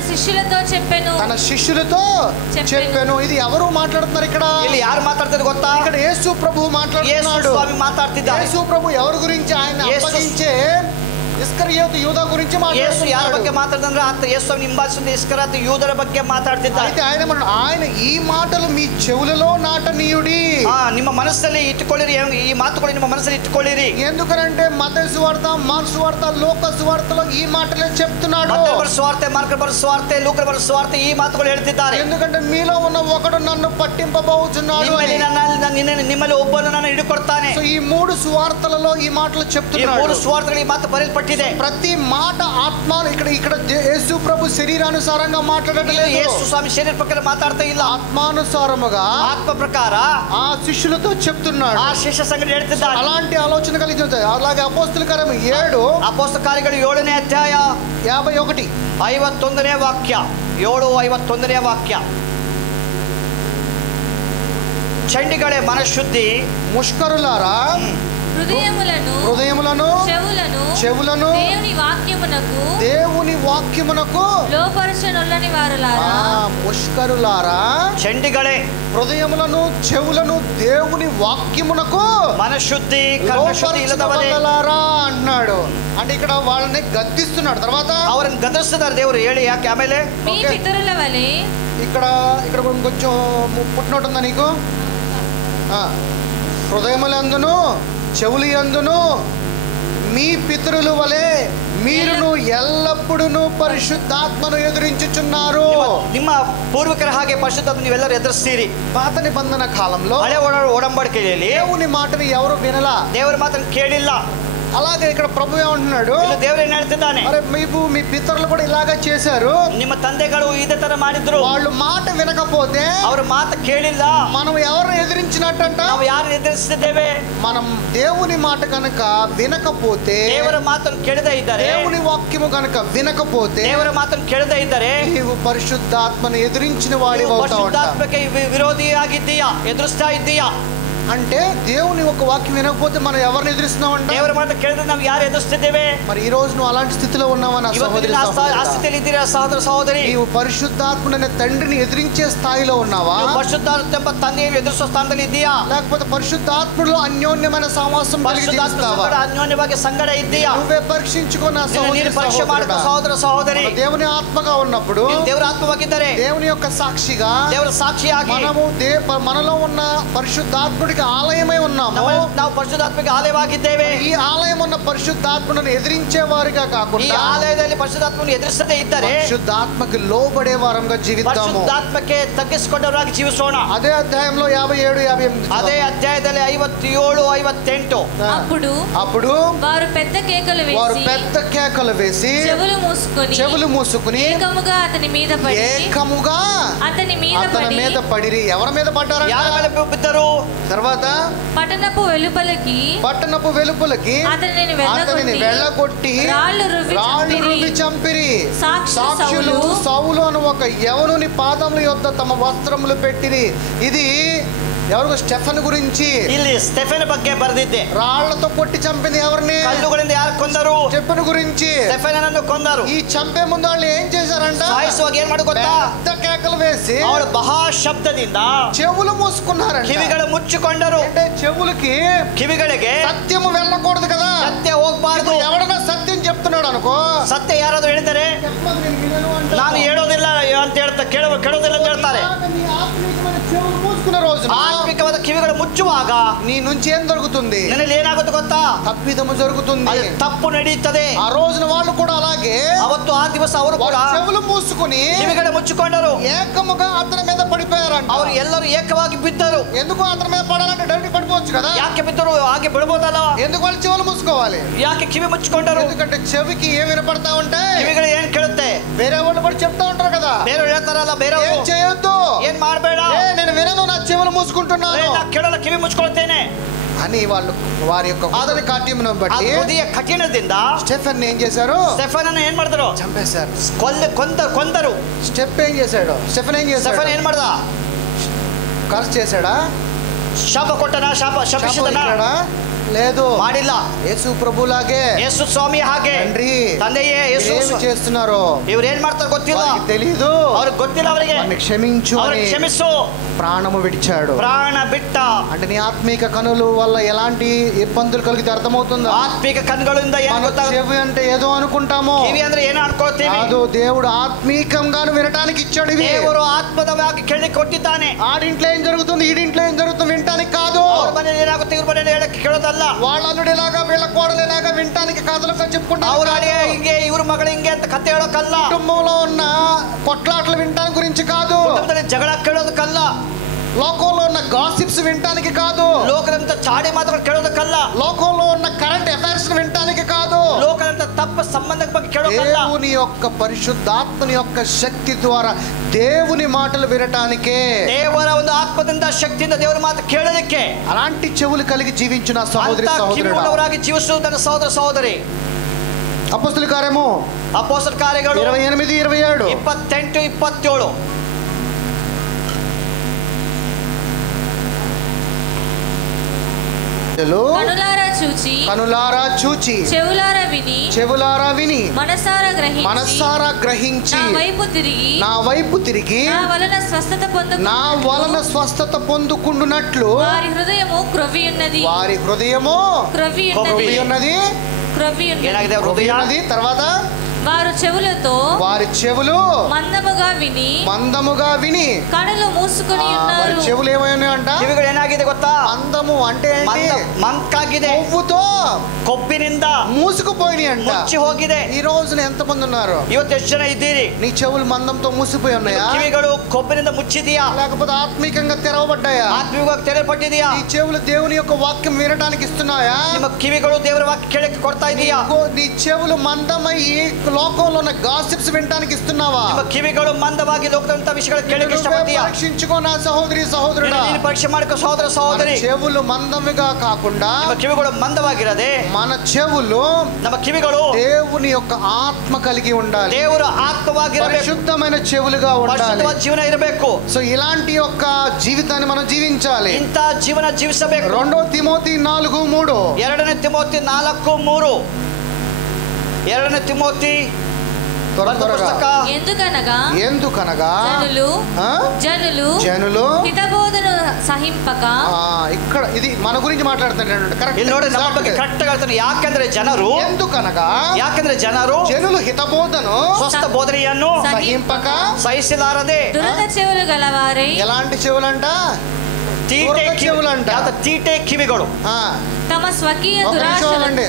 శిష్యులతో చెప్పెను. ఇది ఎవరు మాట్లాడుతున్నారు ఇక్కడ? ಯಾರು ಮಾತಾಡ್ತಾರೆ ಗೊತ್ತಾ? ఇక్కడ యేసు ప్రభు మాట్లాడుతున్నాడు. యేసు ప్రభు ఎవరి గురించి? ఆయన అప్పగించే ఇస్కరియోతు యూదా గురించి యేసు ಯಾರ ಬಗ್ಗೆ ಮಾತಾಡ್ತಾರೆ? ಅಂತ యేసుని ಹಿಂಬಾಲಿಸಿದ ಇಸ್ಕರಿಯೋತು ಯೂದರ ಬಗ್ಗೆ ಮಾತಾಡ್ತಿದ್ದಾರೆ. అయితే ఆయన ఈ మాటలు మీ చెవులలో నాటనీయుడి, ನಿಮ್ಮ ಮನಸ್ಸಲ್ಲಿ ಇಟ್ಟುಕೊಳ್ಳಿರಿ. ಈ ಮಾತುಗಳು ನಿಮ್ಮ ಮನಸ್ಸಲ್ಲಿ ఇట్టుಕೊಳ್ಳిరి. ఎందుకంటే మత్తయి సువార్త, మార్కు సువార్త, లూకా సువార్తలో ఈ మాటలే చెప్తున్నాడు. మత్తయి సువార్త, మార్కు సువార్త, లూకా సువార్త ఈ మాತುಗಳು ಹೇಳ್ತಿದ್ದಾರೆ. ఎందుకంటే మీలో ఉన్న ఒకడు నన్ను పట్టింపబోచున్నాడు, ನಿಮ್ಮಲ್ಲಿ ಒಬ್ಬನು ನಾನು ಹಿಡಿಕೊಡ್ತಾನೆ. సో ఈ 3 సువార్తలలో ఈ మాటలు చెప్తున్నాడు. 3 సువార్తలు ఈ మాತು ಬರೆಯಲ್ಪಟ್ಟಿದೆ. ప్రతి మాట ఆత్మ. ఇక్కడ యేసు ప్రభు శరీరానుసారంగా మాట్లాడట్లేదు. యేసు స్వామి శరీర ప్రకార మాట్లాడుతా ಇಲ್ಲ. ఆత్మానుసారముగా, ఆత్మ ప్రకార ఆ శిష్యులతో చెప్తున్నాడు. ఆ శిష్య సంగతి ಹೇಳ್ತಿದ್ದಾರೆ. అలాంటి ఆలోచన కలిగి ఉంటాయి. అలాగే అపోస్తల కార్యము 7, అపోస్తల కార్యಗಳು 7ನೇ అధ్యాయ 51 51ನೇ ವಾಕ್ಯ. 7:51ನೇ ವಾಕ್ಯ. చండిగళే మనశుద్ధి ముష్కరులారా హృదయములను చెవులను దేవుని వాక్యమునకు లోపరచనొల్లని వారలారా. ముష్కరులారా, చండిగళే హృదయములను చెవులను దేవుని వాక్యమునకు మనశుద్ధి లోపరచనొల్లలారా అంటున్నాడు. అంటే ఇక్కడ వాళ్ళని గద్దిస్తున్నాడు. తర్వాత ಅವರನ್ನು ಗದರಿಸಿದ್ದಾರೆ ದೇವರು. ಹೇಳಿ ಯಾಕೆ ಆಮೇಲೆ? మీ పితరుల వలె. ఇక్కడ కొంచెం పుట్టినట్టు ఉందా నీకు? హృదయములందును చెవులు యందును మీ పితరుల వలె మీరును ఎల్లప్పుడూ పరిశుద్ధాత్మను ఎదురించుచున్నారు. ನಿಮ್ಮ ಪೂರ್ವಿಕರ ಹಾಗೆ ಪರಿಶುದ್ಧಾತ್ಮ ನೀವೆಲ್ಲರೂ ಎದುರಿಸ್ತೀರಿ. పాత నిబంధన కాలంలో ಹಳೆ ಒಡಂಬಡಿಕೆಯಲ್ಲಿ దేవుని మాటను ఎవరు వినలా, ದೇವರ ಮಾತನ್ನು ಕೇಳಿಲ್ಲ. అలాగే ఇక్కడ ప్రభు ఏమంటున్నాడు? దేవుడు ఏం ಹೇಳ್ತಿದ್ದಾನೆ? అరే మీ పితరులు కూడా ఇలాగా చేశారు, ನಿಮ್ಮ ತಂದೆಗಳು ಇದೇ ತರ ಮಾಡಿದ್ರು. వాళ్ళు మాట వినకపోతే, ಅವರ ಮಾತು ಕೇಳಿಲ್ಲ, మనం ఎవరు ఎదిరించినట్టంట? ನಾವು ಯಾರು ಎದುರಿಸಿದ್ದೇವೆ? మనం దేవుని మాట కనుక వినకపోతే, ದೇವರ ಮಾತನ್ನು ಕೇಳದೇ ಇದ್ದಾರೆ, దేవుని వాక్యము కనుక వినకపోతే, ದೇವರ ಮಾತನ್ನು ಕೇಳದೇ ಇದ್ದಾರೆ, నీవు పరిశుద్ధాత్మను ఎదిరించిన వాడివి అవుతావు. ಪರಿಶುದ್ಧಾತ್ಮಕ್ಕೆ ವಿರೋಧಿಯಾಗಿದ್ದೀಯಾ, ಎದುರಿಸ್ತಾ ಇದ್ದೀಯಾ? అంటే దేవుని ఒక వాక్యం వినకపోతే మనం ఎవరిని ఎదురిస్తున్నామంట? ದೇವರ ಮಾತು ಕೇಳಿದ್ರೆ ನಾವು ಯಾರು ಎದುರಿಸ್ತಿದ್ದೇವೆ? మరి ఈ రోజు నువ్వు అలాంటి స్థితిలో ఉన్నావా నా సహోదరి? ఆ స్థితిలో ఇದ್ದೀరా సహోదర సహోదరి? నీవు పరిశుద్ధాత్మనే తండ్రిని ఎదిరించే స్థాయిలో ఉన్నావా? పరిశుద్ధాత్మ తండ్రిని ఎదురిసే స్థానంలో ఇದ್ದೀయా? లేకపోతే పరిశుద్ధాత్మలో అన్యోన్యమైన సహవాసం కలిగి జీవిస్తావా? అన్యోన్యವಾಗಿ సంగడ ఇದ್ದೀయా? నువ్వే పరీక్షించుకో నా సహోదర సహోదరి. దేవుని ఆత్మగా ఉన్నప్పుడు, దేవుని ఆత్మವಾಗಿದ್ದರೆ, దేవుని యొక్క సాక్షిగా, దేవుని సాక్షిಯಾಗಿ మనము మనలో ఉన్న పరిశుద్ధాత్ముడికి ఆలయమై ఉన్నాము. ನಾವು ಪರಿಶುದ್ಧಾತ್ಮಕ್ಕೆ ಆಲಯವಾಗಿದ್ದೇವೆ. ఈ ఆలయం ఉన్న పరిశుద్ధాత్మను ఎదిరించే వారిగా కాకుండా, ఈ ఆలయದಲ್ಲಿ పరిశుద్ధాత్మను ఎదురిಸದೇ ఇದ್ದರೆ పరిశుద్ధాత్మకి లోబడే వారంగా జీవిద్దాము. పరిశుద్ధాత్మకే తగ్గించుకునేవారికి జీవిಸೋಣ. అదే అధ్యాయంలో 57, 58. అదే అధ్యాయದಲ್ಲಿ 57, 58. అప్పుడు వారు పెద్ద కేకలు వేసి చెవులు మూసుకుని ఏకముగా అతని మీద పడిరి. ఎవరి మీద పడ్డారు? బిద్దరు. తర్వాత పట్టణపు వెలుపలకి అతనిని వెళ్ళగొట్టి రాళ్ళు రువ్వి చంపిరి. సాక్షులు సౌలు అను ఒక యవనుని పాదముల యొద్ద తమ వస్త్రములు పెట్టిరి. ఇది ఎవరు? స్టెఫెన్ గురించి. ಇಲ್ಲಿ ಸ್ಟೆಫೆನ್ ಬಗ್ಗೆ ಬರೆದಿದ್ದೆ. రాళ్లతో కొట్టి చంపింది ఎవరిని? కళ్ళుಗಳಿಂದ ಯಾರು ಕೊಂದರು? స్టెఫెన్ గురించి. ಸ್ಟೆಫೆನನನ್ನು ಕೊಂದರು. ఈ చంపే ముందు వాళ్ళు ఏం చేశారంట? ಸಾಯಿಸುವಾಗ ಏನ್ ಮಾಡಿ ಗೊತ್ತಾ? పెద్ద కేకలు వేసి ಅವರು ಮಹಾ ಶಬ್ದದಿಂದ చెవులు మూసుకున్నారంట. ಕಿವಿಗಳು ಮುಚ್ಚಿಕೊಂಡರು. అంటే చెవులకి ಕಿವಿಗಳಿಗೆ సత్యము వెళ్ళకూడదు కదా. ಸತ್ಯ ಹೋಗಬಾರದು. ఎవడన్నా సత్యం చెప్తున్నాడు అనుకో, ಸತ್ಯ ಯಾರಾದ್ರೂ ಹೇಳಿದರೆ ನಾನು ಹೇಳೋದಿಲ್ಲ ಅಂತ ಹೇಳ್ತಾ ಕೇಳೋದಿಲ್ಲ ಅಂತ ಹೇಳ್ತಾರೆ. ಆತ್ಮಿಕವಾದ ಕಿವಿಗಳು ಮುಚ್ಚುವಾಗ నీ నుంచి ఏం జరుగుతుంది? ನಿನ್ನಲ್ಲಿ ಏನಾಗುತ್ತೆ ಗೊತ್ತಾ? తప్పిదము జరుగుతుంది, ತಪ್ಪು ನಡೆಯುತ್ತದೆ. ఆ రోజున వాళ్ళు కూడా అలాగే ಅವತ್ತು ಆ ದಿವಸ ಅವರು ಕೂಡ చెవులు మూసుకుని ಕಿವಿಗಳು ಮುಚ್ಚಿಕೊಂಡರು. ఏకముగా అతని మీద పడిపోయారంట. ಅವರು ಎಲ್ಲರೂ ಏಕವಾಗಿ ಬಿದ್ದರು. ఎందుకు అతని మీద పడాలంటే డైరెక్ట్ పడిపోవచ్చు కదా. ಯಾಕೆ ಬಿದ್ದರು? ಹಾಗೆ ಬಿಡಬಹುದಲ್ಲ. ఎందుకు వాళ్ళు చెవులు మూసుకోవాలి? ಯಾಕೆ ಕಿವಿ ಮುಚ್ಚಿಕೊಂಡರು? ఎందుకంటే చెవికి ఏం వినపడతా ఉంటాయి? ಕಿವಿಗಳು ಏನ್ ಕೇಳುತ್ತೆ? వేరే వాళ్ళు కూడా చెప్తా ఉంటారు కదా, ಬೇರೆ ಹೇಳ್ತಾರಲ್ಲ, ಬೇರೆ ఏం చేయొద్దు, ಏನ್ ಮಾಡಬೇಡ, నేను వినను, నా చెవులు మూసుకుంటున్నాను, ನಾ ಕೇಳಲ್ಲ, ಕಿವಿ ಮುಚ್ಕೊಳ್ತೇನೆ అని వాళ్ళు వారి యొక్క హృదయ కాఠిన్యం బట్టి ಹೃದಯ ಕಠಿಣದಿಂದ స్టెఫెన్ ఏం చేశారు? ಸ್ಟೆಫನ್ ಅನ್ನು ಏನ್ ಮಾಡಿದ್ರು? చంపేశారు. ಕೊಂದರು. స్టెఫ్ ఏం చేశాడు? స్టెఫెన్ ఏం చేశాడు? ಸ್ಟೆಫನ್ ಏನ್ ಮಾಡ್ದ? కర్స్ చేశాడా? ಶಾಪ ಕೊಟ್ಟನ? ಶಪಿಸಿದನ? లేదు, ಮಾಡಿಲ್ಲ. యేసు ప్రభులాగే, ಯೇಸು ಸ್ವಾಮಿ ಹಾಗೆ ತಂದೆಯೇ ಯೇಸು చేస్తున్నారు. ಇವ್ರು ಏನ್ ಮಾಡ್ತಾರೆ ಗೊತ್ತಿಲ್ಲ, తెలియదు, ಅವ್ರಿಗೆ ಗೊತ್ತಿಲ್ಲ. ಅವರಿಗೆ క్షమించు, క్షమిಸು, ప్రాణము విడిచాడు. ప్రాణ బిట్ಟ అంటే నీ ఆత్మీక కనుల వల్ల ఎలాంటి ఇబ్బందులు కలిగితే అర్థమవుతుందా? ఆత్మీక కనుಗಳಿಂದ ಏನು ಗೊತ್ತಾಗುತ್ತೆ? చెవి అంటే ఏదో అనుకుంటాము, ಕಿವಿ ಅಂದ್ರೆ ಏನು ಅನ್ಕೊಳ್ತೀವಿ. ಅದು దేవుడు ఆత్మీకంగాను వినటానికి ఇచ్చాడు. ఇవి ದೇವರು ಆತ್ಮದವಾಗಿ ಕೇಳಲಿಕ್ಕೆ ಕೊಟ್ಟಿದ್ದಾನೆ. ఆడింట్లో ఏం జరుగుతుంది, ఈడింట్లో ఏం జరుగుతుంది వినటానికి కాదు. ಅವ್ರ ಮನೆಯಲ್ಲಿ ಏನಾಗುತ್ತೆ, ಇವ್ರ ಮನೆಯಲ್ಲಿ ಹೇಳಕ್ಕೆ ಕೇಳೋದಲ್ಲ. వాళ్ళ అల్లుడిలాగా వీళ్ళ కోడలిలాగా వినటానికి కథలుగా చెప్పుకుంటారు. ಅವ್ರ ಅಳಿಯ ಹಿಂಗೆ, ಇವ್ರ ಮಗಳು ಹಿಂಗೆ ಅಂತ ಕತೆ ಹೇಳೋಕಲ್ಲ. కుటుంబంలో ఉన్న కొట్లాటలు వినటానికి గురించి కాదు. ಕುಟುಂಬದಲ್ಲಿ ಜಗಳ ಕೇಳೋದಕ್ಕಲ್ಲ. లోకంలో ఉన్న గాసిప్స్ వినటానికి కాదు. ಲೋಕದಂತ ಚಾಡಿ ಮಾತುಗಳು ಕೇಳೋದಕ್ಕಲ್ಲ. లోకంలో ఉన్న కరెంట్ అఫైర్స్ వినటానికి కాదు. ಲೋಕದಂತ ತಪ್ಪ ಸಂಬಂಧದ ಬಗ್ಗೆ ಕೇಳೋದಲ್ಲ. దేవుని యొక్క పరిశుద్ధాత్మని యొక్క శక్తి ద్వారా దేవుని మాటలు వినటానికే, ದೇವರ ಒಂದು ಆತ್ಮದಿಂದ ಶಕ್ತಿಯಿಂದ ದೇವರ ಮಾತು ಕೇಳೋದಕ್ಕೆ అలాంటి చెవులు కలిగి జీవించిన సహోదరి ಕಿವಿಯುಳ್ಳವರಾಗಿ ಜೀವಿಸುವುದನ್ನು ಸಹೋದರ ಸಹೋದರಿ. అపోస్తలుల కార్యము ಅಪೊಸ್ತಲ ಕಾರ್ಯಗಳು 28-27 28-27. కనులారా చూచి చెవులారా విని మనసారా గ్రహించి నా వైపు తిరిగి నా వలన స్వస్థత పొందుకుండునట్లు వారి హృదయము క్రొవ్వి ఉన్నది. తర్వాత వారి చెవులు మందముగా విని కనులు మూసుకొని ఉన్నారు. చెవులు ఏమైనాయంట? ಕಿವಿಗಳು ಏನಾಗಿದೆ ಗೊತ್ತಾ? మందము అంటే ಮಂಕಾಗಿದೆ, కొవ్వుతో ಕೊಬ್ಬಿನಿಂದ మూసుకుపోయినాయి అంట. ಮುಚ್ಚಿ ಹೋಗಿದೆ. ఈ రోజున ఎంతమంది ఉన్నారు? ಇವತ್ತು ಎಷ್ಟು ಜನ ಇದ್ದೀರಿ? నీ చెవులు మందంతో మూసిపోయి ఉన్నాయా? ಕಿವಿಗಳು ಕೊಬ್ಬಿನಿಂದ ಮುಚ್ಚಿದೆಯಾ? లేకపోతే ఆత్మీకంగా తెరవబడ్డాయా? ಆತ್ಮೀಯವಾಗಿ ತೆರೆಯಲ್ಪಟ್ಟಿದೆಯಾ? ఈ చెవులు దేవుని యొక్క వాక్యం వినడానికి ఇస్తున్నాయా? ನಿಮ್ಮ ಕಿವಿಗಳು ದೇವರ ವಾಕ್ಯ ಕೇಳಕ್ಕೆ ಕೊಡ್ತಾ ಇದೆಯಾ? నీ చెవులు మందమై లోకంలో ఉన్న గాసిప్స్ వినడానికి ఇస్తున్నావా? ನಿಮ್ಮ ಕಿವಿಗಳು ಮಂದವಾಗಿ ಲೋಕದಂತ ವಿಷಯಗಳು ಕೇಳಕ್ಕೆ ಇಷ್ಟಪಡ್ತೀಯಾ? పరీక్షించుకో నా సహోదరి సహోదరుడా. ನೀನು ಪರೀಕ್ಷೆ ಮಾಡಿಕೋ ಸಹೋದರ ಸಹೋದರಿ. చెవులు మందముగా కాకుండా ನಿಮ್ಮ ಕಿವಿಗಳು ಮಂದವಾಗಿರದೆ మన చెవులు, ನಮ್ಮ ಕಿವಿಗಳು దేవుని యొక్క ఆత్మ కలిగి ఉండాలి. ದೇವರ ಆತ್ಮವಾಗಿರಬೇಕು, పరిశుద్ధమైన చెవులుగా ఉండాలి. ಪರಿಶುದ್ಧವಾದ ಜೀವನ ಇರಬೇಕು. సో ఇలాంటి యొక్క జీవితాన్ని మనం జీవించాలి. ಇಂಥ ಜೀವನ ಜೀವಿಸಬೇಕು. 2 తిమోతి 4:3 2 ತಿಮೋತಿ 4:3 2 ತಿಮೋತಿ ಪುಸ್ತಕ. ఎందుకనగా జనులు హితబోధను సహింపక. ఇక్కడ ఇది మన గురించి మాట్లాడుతున్నాడు. కరెక్ట్ గా ಯಾಕೆಂದ್ರೆ ಜನರು జనులు హితబోధను ಸ್ವಸ್ಥ ಬೋಧನೆಯನ್ನು సహింపక ಸಹಿಸಲಾರದೆ దురద చెవులు గలవారై. ఎలాంటి చెవులంట? ತೀಟೆ ಕಿವಿಗಳು. ತೀಟೆ ಕಿವಿಗಳು తమ స్వకీయ దురాశలను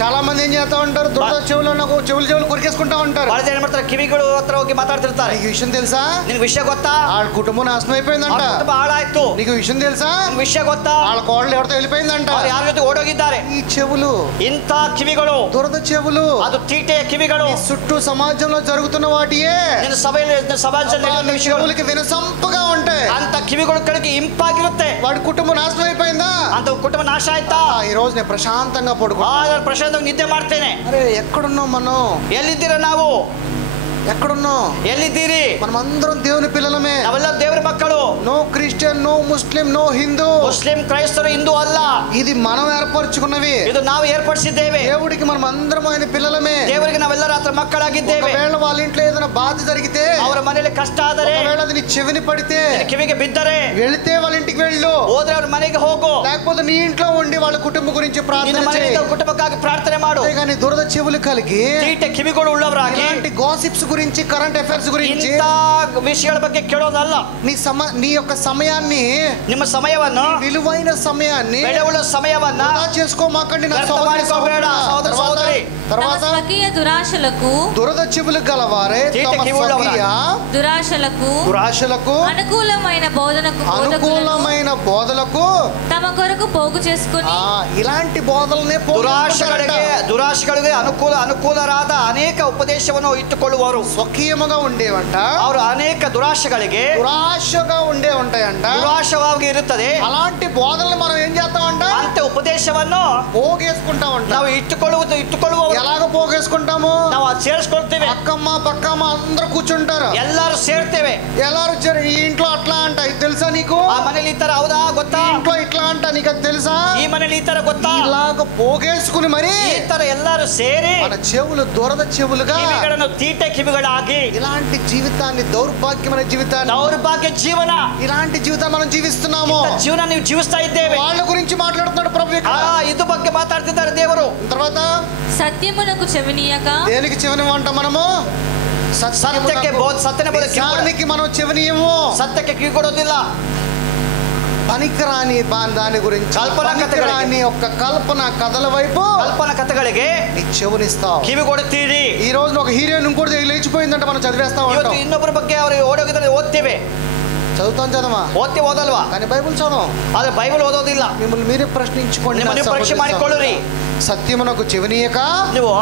చాలా మంది ఏం చేస్తా ఉంటారు, దురద చెవులు కొరికేసుకుంటా ఉంటారు. వాళ్ళు ఏం ಮಾಡ್ತಾರೆ, ಕಿವಿಗಳು ಹತ್ರ ಹೋಗಿ ಮಾತಾಡ್ತಿರ್ತಾರೆ. నీకు విషయం తెలుసా? ನಿನಗೆ ವಿಷಯ ಗೊತ್ತಾ? వాళ్ళ కుటుంబం నాశనం అయిపోయిందంట. ಕುಟುಂಬ ಹಾಳಾಯ್ತು. నీకు విషయం తెలుసా? ನಿನಗೆ ವಿಷಯ ಗೊತ್ತಾ? వాళ్ళ కోడలు ఎవరితో వెళ్ళిపోయిందంట. ಅವ್ರು ಯಾರ ಜೊತೆ ಓಡೋಗಿದ್ದಾರೆ. ఈ చెవులు, ಇಂಥ ಕಿವಿಗಳು, దురద చెవులు, ಅದು ತೀಟೆಯ ಕಿವಿಗಳು. చుట్టూ సమాజంలో జరుగుతున్న వాటియే ನಿನ್ನ ಸಮಾಜದಲ್ಲಿ చెవులకి వినసంపుగా ఉంటాయి. ಅಂತ ಕಿವಿಗಳು ಕಡೆಗೆ ಇಂಪಾಗಿರುತ್ತೆ. వాడి కుటుంబం నాశనం అయిపోయిందా? ಅಂತ ಕುಟುಂಬ ನಾಶ ಆಯ್ತಾ? ఈ రోజు నేను ప్రశాంతంగా పడుకో, ಪ್ರಶಾಂತವಾಗಿ ನಿದ್ದೆ ಮಾಡ್ತೇನೆ. అరే ఎక్కడున్నాం మనం? ಎಲ್ಲಿದ್ದೀರ ನಾವು? ఎక్కడున్నాం? ಎಲ್ಲಿದ್ದೀರಿ? మనం అందరం దేవుని పిల్లలమే. ನಾವೆಲ್ಲ ದೇವರ ಮಕ್ಕಳು. నో క్రిస్టియన్, నో ముస్లిం, నో హిందూ. ಮುಸ್ಲಿಂ ಕ್ರೈಸ್ತರು ಹಿಂದೂ ಅಲ್ಲ. ఇది మనం ఏర్పరచుకున్నవి. ಇದು ನಾವು ఏర్పಡಿಸಿದ್ದೇವೆ. దేవుడికి మనం అందరం ఆయన పిల్లలమే. ದೇವರಿಗೆ ನಾವೆಲ್ಲರ ಹತ್ರ ಮಕ್ಕಳಾಗಿದ್ದೇವೆ. ఒకవేళ వాళ్ళ ఇంట్లో ఏదైనా బాధ జరిగితే, ಅವರ ಮನೆಯಲ್ಲಿ ಕಷ್ಟ ಆದರೆ, ఒకవేళ అది నీ చెవిని పడితే, ಕಿವಿಗೆ ಬಿದ್ದರೆ, వెళితే వాళ్ళ ఇంటికి వెళ్ళు, ಹೋದ್ರೆ ಅವ್ರ ಮನೆಗೆ ಹೋಗು. లేకపోతే నీ ఇంట్లో ఉండి వాళ్ళ కుటుంబం గురించి ప్రార్థన చేయి. ಕುಟುಂಬಕ್ಕಾಗಿ ಪ್ರಾರ್ಥನೆ ಮಾಡು. కానీ దురద చెవులు కలిగి, ತೀಟೆ ಕಿವಿಗಳು ಉಳ್ಳವರಾಗಿ, ఇలాంటి గాసిప్స్ గురించి, కరెంట్ అఫైర్స్ గురించి, ಇಂಥ ವಿಷಯಗಳ ಬಗ್ಗೆ ಕೇಳೋದಲ್ಲ. నీ యొక్క సమయాన్ని, ನಿಮ್ಮ ಸಮಯವನ್ನು, విలువైన సమయాన్ని ಬೆಲೆಯುಳ್ಳ ಸಮಯವನ್ನ వృధా చేసుకోమాకండి నా ವ್ಯರ್ಥ సహోదరి ಮಾಡಿಕೋಬೇಡ, సహోదరుడా. సహోదర సహోదరి. తర్వాత స్వకీయ దురాశలకు, దురద చెవులు గలవారే తీట తమ కివులవరా. స్వకీయ దురాశలకు అనుకూలమైన బోధలకు తమ కొరకు పోగు చేసుకుని, ఇలాంటి బోధలనే ದುರಾಶೆಗಳಿಗೆ ಅನುಕೂಲರಾದ ಅನೇಕ ಉಪದೇಶವನ್ನು ಇಟ್ಟುಕೊಳ್ಳುವರು. స్వకీయముగా ఉండేవంట. ಅವರು ಅನೇಕ ದುರಾಶೆಗಳಿಗೆ దురాశగా ఉండే ఉంటాయంట. ದುರಾಶವಾಗಿ ಇರುತ್ತದೆ. అలాంటి బోధనలు మనం ఏం చేస్తామంట? ಅಂತ ಉಪದೇಶವನ್ನು పోగేసుకుంటామంట. ನಾವು ಇಟ್ಟುಕೊಳ್ಳುವ ఎలాగ పోగేసుకుంటాము? ನಾವು ಅದು ಸೇರಿಸ್ಕೊಳ್ತೇವೆ. అక్కమ్మ పక్కమ్మ అందరూ కూర్చుంటారు, ಎಲ್ಲರೂ ಸೇರ್ತೇವೆ. ಎಲ್ಲಾರು ఈ ఇంట్లో అట్లా అంట, ఇది తెలుసా నీకు? ಆ ಮನೇಲಿ ಈ ತರ ಹೌದಾ ಗೊತ್ತಾ? ఇంట్లో ఇట్లా అంట, నీకు అది తెలుసా? ಈ ಮನೇಲಿ ಈ ತರ ಗೊತ್ತಾ? ఇలాగ పోగేసుకుని మరి ಈ ತರ ಎಲ್ಲರೂ ಸೇರಿ మన చెవులు దురద చెవులుగా, ಕಿವಿಗಳನ್ನು ತೀಟೆ ಕಿವಿಗಳಾಗಿ, ఇలాంటి జీవితాన్ని, దౌర్భాగ్యమైన జీవితాన్ని, ದೌರ್ಭಾಗ್ಯ ಜೀವನ, ఇలాంటి జీవితాన్ని మనం జీవిస్తున్నాము. ಜೀವನ ನೀವು ಜೀವಿಸ್ತಾ ಇದ್ದೇವೆ. వాళ్ళ గురించి మాట్లాడుతున్నాడు ప్రభు ఇక్కడ. ಇದು ಬಗ್ಗೆ ಮಾತಾಡ್ತಿದ್ದಾರೆ ದೇವರು. తర్వాత సత్యమునకు చెవినీయక, దేనికి చెవినివ్వంట మనము? ಸತ್ಯಕ್ಕೆ సత్యానికి మనం చెవినియము. ಸತ್ಯಕ್ಕೆ ಕಿವಿ ಕೊಡೋದಿಲ್ಲ. పనికిరాని దాని గురించి, పనికిరాని యొక్క కల్పన కథల వైపు, ಕಲ್ಪನಾ ಕಥೆಗಳಿಗೆ నీ చెవునిస్తావు. ಕಿವಿ ಕೊಡುತ್ತೀರಿ. ఈ రోజు ఒక హీరోయిన్ ఇంకోటి లేచిపోయిందంటే మనం చదివేస్తా ಇವತ್ತು ఉంటాం. ಇನ್ನೊಬ್ಬರ ಬಗ್ಗೆ ಅವರು ಓಡೋಗಿದ್ರೆ ಓದ್ತೇವೆ. చదవమా? ಓದಲ್ವಾ? కానీ బైబిల్ చదవం. ಆದ್ರೆ ಬೈಬಲ್ ಓದೋದಿಲ್ಲ. మిమ్మల్ని మీరే ప్రశ్నించుకోండి. ನಿಮ್ಮನ್ನು ಪರೀಕ್ಷೆ ಮಾಡಿಕೊಳ್ಳಿರಿ. సత్యమునకు చెవినీయక, ನೀವು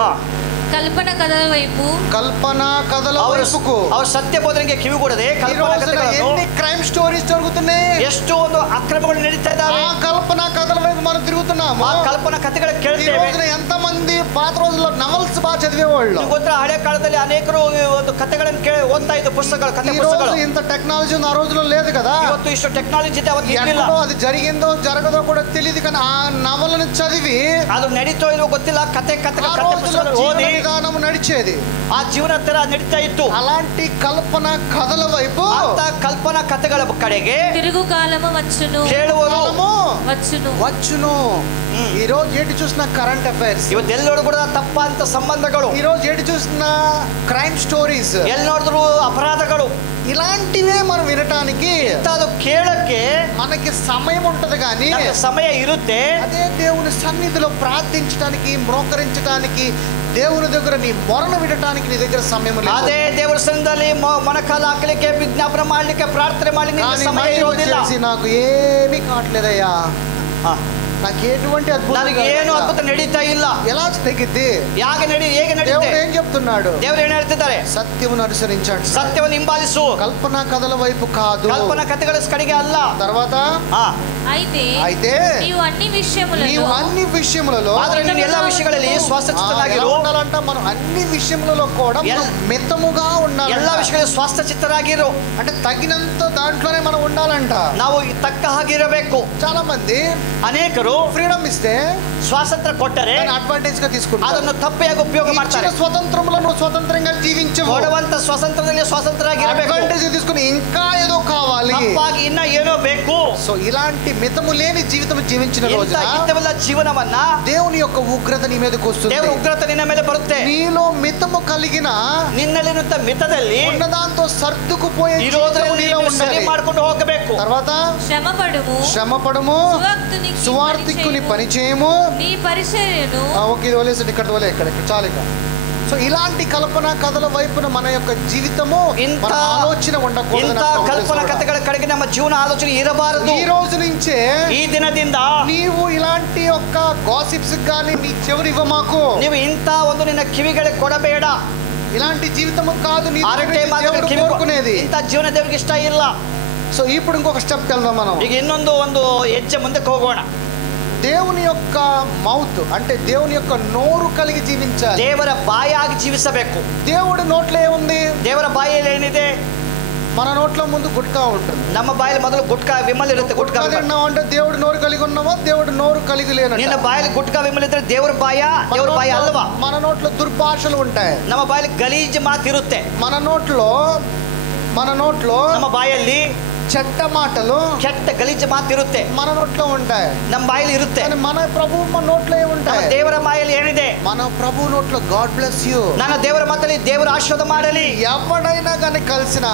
కల్పన కథల వైపు, కల్పన కథల వైపుకు, ಅವರು ಸತ್ಯ ಬೋಧನೆಗೆ ಕಿವಿ ಕೊಡದೆ ಕಲ್ಪನಾ ಕಥೆಗಳನ್ನು, ఎన్ని క్రైమ్ స్టోరీస్ జరుగుతున్నాయి, ಎಷ್ಟು ಒಂದು ಅಕ್ರಮಗಳು ನಡೀತಾ ಇದ್ದಾವೆ. ఆ కల్పన కథల వైపు మనం తిరుగుతున్నాము. ಆ ಕಲ್ಪನಾ ಕಥೆಗಳ ఈ ಕೇಳ್ತೇವೆ. రోజున ఎంత మంది పాత రోజుల్లో నవల్స్ బాగా చదివేవాళ్ళు, ಗೊತ್ತಾ? ಹಳೆ ಕಾಲದಲ್ಲಿ ಅನೇಕರು ಒಂದು ಕಥೆಗಳನ್ನು ಓದ್ತಾ ಇದ್ದು, ಪುಸ್ತಕಗಳು, ಕಥೆ ఈ రోజు ಪುಸ್ತಕಗಳು. ఇంత టెక్నాలజీ ఉంది, ఆ రోజుల్లో లేదు కదా. ಇವತ್ತು ಇಷ್ಟು ಟೆಕ್ನಾಲಜಿ ಇದೆ, ಅವತ್ತು ಇರಲಿಲ್ಲ. ఎక్కడో అది జరిగిందో జరగదో కూడా తెలియదు, కానీ ఆ నవలను చదివి ಅದು ನಡೀತೋ ಇಲ್ವో ಗೊತ್ತಿಲ್ಲ. ಕಥೆ ఆ రోజుల్లో ಪುಸ್ತಕಗಳು జీవన ಓದಿ విధానం నడిచేది. ಆ ಜೀವನ ತರ ನಡೀತಾ ಇತ್ತು. అలాంటి కల్పన కథల వైపు, ಅಂತ ಕಲ್ಪನಾ ಕಥೆಗಳ ಕಡೆಗೆ తిరుగు కాలము వచ్చును, ಕೇಳುವುದು వచ్చును. ఈ రోజు ఏటి చూసిన కరెంట్ అఫైర్స్, ಇವತ್ತು ಎಲ್ಲಿ ನೋಡಿದ್ರು ಕೂಡ ತಪ್ಪಂತ ಸಂಬಂಧಗಳು, ఈ రోజు ఏటి చూసిన క్రైమ్ స్టోరీస్, ಎಲ್ಲಿ ನೋಡಿದ್ರು ಅಪರಾಧಗಳು, ఇలాంటివే మనం వినటానికి ಅದು ಕೇಳಕ್ಕೆ మనకి సమయం ఉంటది, కానీ ನಮಗೆ ಸಮಯ ಇರುತ್ತೆ. అదే దేవుని సన్నిధిలో ప్రార్థించడానికి, మోకరించడానికి, దేవుని దగ్గర నీ మొరను వినటానికి నీ దగ్గర సమయం లేదు. ಅದೇ ದೇವರ ಸನ್ನಿಧಿಯಲ್ಲಿ ಮೊಣಕಾಲು ಹಾಕಲಿಕ್ಕೆ, ವಿಜ್ಞಾಪನೆ ಮಾಡಲಿಕ್ಕೆ, ಪ್ರಾರ್ಥನೆ ಮಾಡಲಿಕ್ಕೆ ನಿಮಗೆ ಸಮಯ ಇರೋದಿಲ್ಲ. నాకు ఏమీ కావట్లేదయ్యా, నాకు ఎటువంటి ನನಗೆ ಏನು ಅದ್ಭುತ ನಡೀತಾ ಇಲ್ಲ. ఎలా తగ్గిద్ది? ಹೇಗೆ దేవుడు ఏం చెప్తున్నాడు? ದೇವರು ಏನು ಹೇಳ್ತಿದ್ದಾರೆ? సత్యమును అనుసరించండి, ಸತ್ಯವನ್ನು ಹಿಂಬಾಲಿಸು, కల్పన కథల వైపు కాదు, ಕಲ್ಪನಾ ಕಥೆಗಳ ಕಡೆಗೆ ಅಲ್ಲ. తర్వాత అయితే నీవు అన్ని విషయములలో, ಆದ್ರೆ ನೀನು ಎಲ್ಲ ವಿಷಯಗಳಲ್ಲಿ ಸ್ವಸ್ಥಚಿತ್ತನಾಗಿರು. ఉండాలంట. మనం అన్ని విషయములలో కూడా మితముగా ఉండాలి. ಎಲ್ಲ ವಿಷಯಗಳಲ್ಲಿ ಸ್ವಸ್ಥಚಿತ್ತರಾಗಿರು. అంటే తగినంత దాంట్లోనే మనం ఉండాలంట. ನಾವು ತಕ್ಕ ಹಾಗಿರಬೇಕು. చాలా మంది ಅನೇಕರು ఫ్రీడమ్ ఇస్తే, ಸ್ವಾತಂತ್ರ್ಯ ಕೊಟ್ಟರೆ అడ్వాంటేజ్ గా తీసుకుంటారు. ಅದನ್ನು ತಪ್ಪಾಗಿ ಉಪಯೋಗ ಮಾಡ್ತಾರೆ. స్వతంత్రంలో నువ్వు స్వతంత్రంగా జీవించవు. ಕೊಡುವಂತ ಸ್ವಾತಂತ್ರ್ಯದಲ್ಲಿ ಸ್ವತಂತ್ರರಾಗಿರಬೇಕು. అడ్వాంటేజ్ తీసుకుని ఇంకా ఏదో కావాలి, ತಪ್ಪಾಗಿ ಇನ್ನ ಏನೋ ಬೇಕು. సో ఇలాంటి మితము లేని జీవితం జీవించిన రోజున ಇಂಥವೆಲ್ಲ ಜೀವನವನ್ನ దేవుని యొక్క ఉగ్రత నీ మీదకి వస్తుంది. ದೇವರ ಉಗ್ರತೆ ನಿನ್ನ ಮೇಲೆ ಬರುತ್ತೆ. నీలో మితము కలిగిన, ನಿನ್ನಲ್ಲಿರುವಂತ ಮಿತದಲ್ಲಿ ఉన్నదాంతో సర్దుకుపోయే ಇರೋದ್ರಲ್ಲಿ ನೀನು ಸರಿ ಮಾಡ್ಕೊಂಡು ಹೋಗಬೇಕು. తర్వాత శ్రమపడుము, సువార్త కార్తిక్కుని పని చేయము, నీ పరిచర్యను. ఓకే ఇది వదిలేసండి, ఇక్కడ వదిలే, ఇక్కడ చాలు ఇక. సో ఇలాంటి కల్పన కథల వైపున మన యొక్క జీవితము, మన ఆలోచన ఉండకూడదు. ಇಂಥ ಕಲ್ಪನಾ ಕಥೆಗಳ ಕಡೆಗೆ ನಮ್ಮ ಜೀವನ ಆಲೋಚನೆ ಇರಬಾರದು. ఈ రోజు నుంచే, ಈ ದಿನದಿಂದ నీవు ఇలాంటి యొక్క గాసిప్స్ కానీ నీ చెవులు ఇవ్వ మాకు. ನೀವು ಇಂಥ ಒಂದು ನಿನ್ನ ಕಿವಿಗಳಿಗೆ ಕೊಡಬೇಡ. ఇలాంటి జీవితము కాదు నీ ಅರಟೆ ಮಾತುಗಳ ಕಿವಿ కోరుకునేది. ಇಂಥ ಜೀವನ ದೇವರಿಗೆ ಇಷ್ಟ ಇಲ್ಲ. సో ఇప్పుడు ఇంకొక స్టెప్ వెళ్దాం మనం. ಈಗ ಒಂದು ಹೆಜ್ಜೆ ಮುಂದಕ್ಕೆ ಹೋಗೋಣ. దేవుని యొక్క మౌత్ అంటే దేవుని యొక్క నోరు కలిగి జీవించాలి. ದೇವರ ಬಾಯಾಗಿ ಜೀವಿಸಬೇಕು. దేవుడి నోట్లో ఏముంది? ದೇವರ ಬಾಯಲ್ಲಿ ಏನಿದೆ? మన నోట్లో ముందు గుట్కా ఉంటుంది. ನಮ್ಮ ಬಾಯಲ್ಲಿ ಮೊದಲು ಗುಟ್ಕಾ ವಿಮಲ್ ಇರುತ್ತೆ. ಗುಟ್ಕಾ తిన్నావు అంటే దేవుడు నోరు కలిగి ఉన్నావా, దేవుడు నోరు కలిగి లేనట్టు. ನಿನ್ನ ಬಾಯಲ್ಲಿ ಗುಟ್ಕಾ ವಿಮಲ್ ಇದ್ರೆ ದೇವರ ಬಾಯ ಅಲ್ವಾ? మన నోట్లో దుర్భాషలు ఉంటాయి. ನಮ್ಮ ಬಾಯಲ್ಲಿ ಗಲೀಜು ಮಾತು ಇರುತ್ತೆ. మన నోట్లో ನಮ್ಮ ಬಾಯಲ್ಲಿ చెడ్డ మాటలు, ಕೆಟ್ಟ ಗಲೀಜು ಮಾತು ಇರುತ್ತೆ. మన నోట్లో ఉంటాయి, ನಮ್ಮ ಬಾಯಲ್ಲಿ ಇರುತ್ತೆ. మన ప్రభు నోట్లో ఏముంటాయి? ದೇವರ ಬಾಯಲ್ಲಿ ಏನಿದೆ? మన ప్రభు నోట్లో గాడ్ బ్లెస్ యూ, ನನ್ನ ದೇವರ ಮಾತಲ್ಲಿ ದೇವರ ಆಶೀರ್ವಾದ ಮಾಡಲಿ. ఎవడైనా కానీ కలిసిన,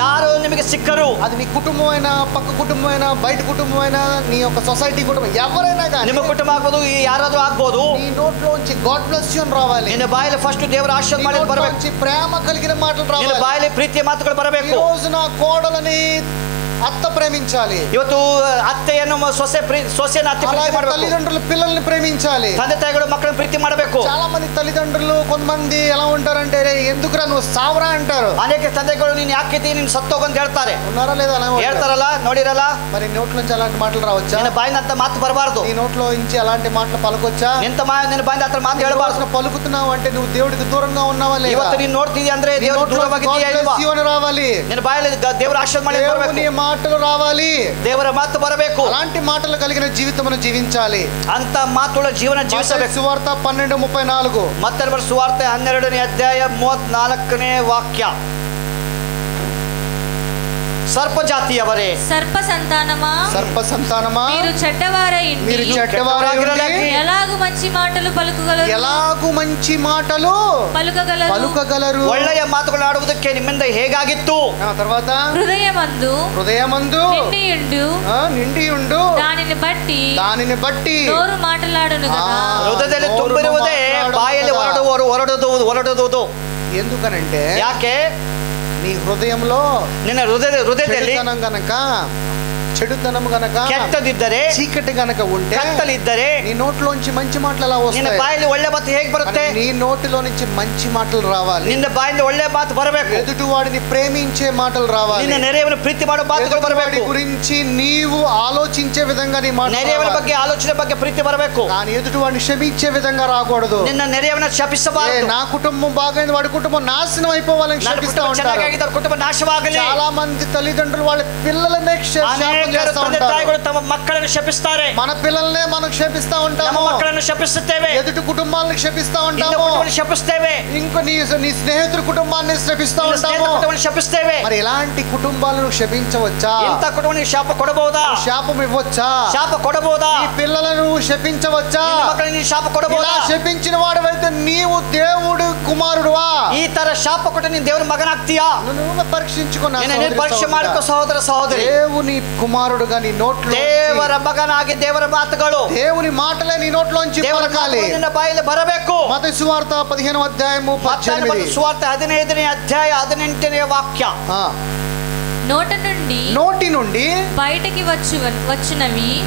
ಯಾರು ನಿಮಗೆ ಸಿಕ್ಕರು, అది నీ కుటుంబం అయినా, పక్క కుటుంబం అయినా, బయట కుటుంబం అయినా, నీ యొక్క సొసైటీ కుటుంబం, ఎవరైనా కానీ, ನಿಮ್ಮ ಕುಟುಂಬ ಆಗ್ಬೋದು, ಯಾರಾದ್ರೂ ಆಗ್ಬೋದು, నీ నోట్లోంచి గాడ్ బ్లెస్ యూ అని రావాలి. ನಿನ್ನ ಬಾಯಲ್ಲಿ ಫಸ್ಟ್ ದೇವರ ಆಶೀರ್ವಾದ ಮಾಡಿ ಬರಬೇಕು. ప్రేమ కలిగిన మాటలు ನಿನ್ನ రావాలి. ಬಾಯಲ್ಲಿ ಪ್ರೀತಿಯ ಮಾತುಗಳು ఈ ಬರಬೇಕು. రోజున కోడలని అత్త ప్రేమించాలి. ಇವತ್ತು ಅತ್ತೆಯನ್ನು ಸೊಸೆಯನ್ನು ಅತ್ತೆ ಪ್ರೀತಿ ಮಾಡಬೇಕು. తల్లిదండ్రులు పిల్లల్ని ప్రేమించాలి. ತಂದೆ ತಾಯಿಗಳು ಮಕ್ಕಳನ್ನು ಪ್ರೀತಿ ಮಾಡಬೇಕು. చాలా మంది తల్లిదండ్రులు కొంతమంది ఎలా ఉంటారంటే, ఎందుకురా నువ్వు సావరా అంటారు. ಅನೇಕ ತಂದೆಗಳು ನೀನು ಯಾಕಿದ್ದೀ, ನೀನು ಸತ್ತೋಗಂತ ಹೇಳ್ತಾರೆ. ఉన్నారా లేదా? ಹೇಳ್ತಾರಲ್ಲ, ನೋಡಿರಲ್ಲ. మరి నోట్ల నుంచి అలాంటి మాటలు రావచ్చా? ನಿನ್ನ ಬಾಯಿಂದ ಅಂತ ಮಾತು ಬರಬಾರದು. నీ నోట్లో నుంచి అలాంటి మాటలు పలకొచ్చా? ನಿನ್ನ ಬಾಯಿಂದ ಹತ್ರ ಮಾತು ಹೇಳಬಾರದು. పలుకుతున్నావు అంటే నువ్వు దేవుడికి దూరంగా ఉన్నావా లేదా? ಇವತ್ತು ನೀನು ನೋಡ್ತಿದ್ಯಾ ಅಂದ್ರೆ ದೇವರು ದೂರವಾಗಿದ್ದೀಯಾ ಇಲ್ವಾ? రావాలి. ನಿನ್ನ ಬಾಯಲ್ಲಿ ದೇವರ ಆಶೀರ್ವಾದ ಮಾಡಿ ಬರಬೇಕು. మాటలు రావాలి. ದೇವರ ಮಾತು ಬರಬೇಕು. అలాంటి మాటలు కలిగిన జీవితమును జీవించాలి. ಅಂತ ಮಾತುಗಳ ಜೀವನ ಜೀವಿಸಬೇಕು. ಸುವಾರ್ತ 12:34. ಮತ್ತಾಯ ಬರೆದ ಸುವಾರ್ತೆ 12ನೇ ಅಧ್ಯಾಯ 34ನೇ ವಾಕ್ಯ. ಸರ್ಪ ಜಾತಿಯವರೇ, ಸರ್ಪ ಸಂತಾನಮಾ, మీరు చెడ్డవారై ఎలాగు మంచి మాటలు పలుకగలరు. ಒಳ್ಳೆಯ ಮಾತುಗಳು ಆಡುವುದಕ್ಕೆ ನಿಮ್ಮಿಂದ ಹೇಗಾಗಿತ್ತು? తర్వాత హృదయమందు నిండియుండు దానిని బట్టి నోరు మాట్లాడును కదా. ಹೃದಯದಲ್ಲಿ ತುಂಬಿರುವುದೇ ಬಾಯಲ್ಲಿ ಹೊರಡುವುದು. ఎందుకనంటే, ಯಾಕೆ? నీ హృదయంలో, నిన్న హృదయದಲ್ಲಿ చెడుతనం గనక, ಕೆಟ್ಟದಿದ್ದರೆ, చీకటి గనక ఉంటే, కత్తలిದ್ದರೆ నీ నోట్లోంచి మంచి మాటలు అలా వస్తాయి. ನಿನ್ನ ಬಾಯಲ್ಲಿ ಒಳ್ಳೆ ಮಾತು ಹೇಗೆ ಬರುತ್ತೆ? నీ నోటిలో నుంచి మంచి మాటలు రావాలి. ನಿನ್ನ ಬಾಯಿಂದ ಒಳ್ಳೆ ಮಾತು ಬರಬೇಕು. ఎదుటి వాడిని ప్రేమించే మాటలు రావాలి. ನಿನ್ನ ನೆರೆಯವನ ಪ್ರೀತಿ ಮಾಡೋ ಮಾತುಗಳು ಬರಬೇಕು. గురించి నీవు ఆలోచించే విధంగా నీ మాట, ನೆರೆಯವನ ಬಗ್ಗೆ ಆಲೋಚನೆ ಬಗ್ಗೆ ಪ್ರೀತಿ ಬರಬೇಕು. కానీ ఎదుటి వాడిని క్షమించే విధంగా రాకూడదు. ನಿನ್ನ ನೆರೆಯವನ ಶಪಿಸಬಾರದು. నా కుటుంబం బాగైంది, వాడి కుటుంబం నాశనం అయిపోవాలని శపిస్తూ ఉంటారు. కుటుంబ నాశವಾಗಲಿ. చాలా మంది తల్లిదండ్రులు వాళ్ళ పిల్లలనే ತಂದೆ ತಾಯಿಗಳು ತಮ್ಮ ಮಕ್ಕಳನ್ನು ಶಪಿಸ್ತಾರೆ. మన పిల్లల్నే మనం క్షపిస్తా ఉంటాము. ಮಕ್ಕಳನ್ನು ಶಪಿಸುತ್ತೇವೆ. ఎదుటి కుటుంబాలను క్షపిస్తా ఉంటాము. ಶಪಿಸ್ತೇವೆ. ఇంకో నీ స్నేహితుల కుటుంబాన్ని శపిస్తా ఉంటాము. ಶಪಿಸ್ತೇವೆ. మరి ఇలాంటి కుటుంబాలను క్షపించవచ్చా? ఇంత కుటుంబానికి శాప కొడబోదా? శాపం ఇవ్వచ్చా? శాప కొడబోదా? ఈ పిల్లలను శపించవచ్చా? మక్కలని శాప కొడబోదా? శపించిన వాడివైతే నీవు దేవుడు కుమారుడువా? ఈ ತರ ಶಾಪ ಕೊಟ್ಟು ನೀನು ದೇವರ ಮಗನಾಗ್ತೀಯಾ? నువ్వు పరీక్షించుకున్నా. పరీక్ష ಮಾಡಿಕೋ సహోదర సహోదరి. దేవుని కుమారుడుగా నీ నోట్లో, ದೇವರ ಮಗನಾಗಿ ದೇವರ ಮಾತುಗಳು, దేవుని మాటలే నీ నోట్లోంచి పలకాలి. ನಿನ್ನ ಬಾಯಲ್ಲಿ ಬರಬೇಕು. మత్తయి సువార్త 15:18. సువార్త 15ನೇ ಅಧ್ಯಾಯ 18ನೇ ವಾಕ್ಯ. నోటి నుండి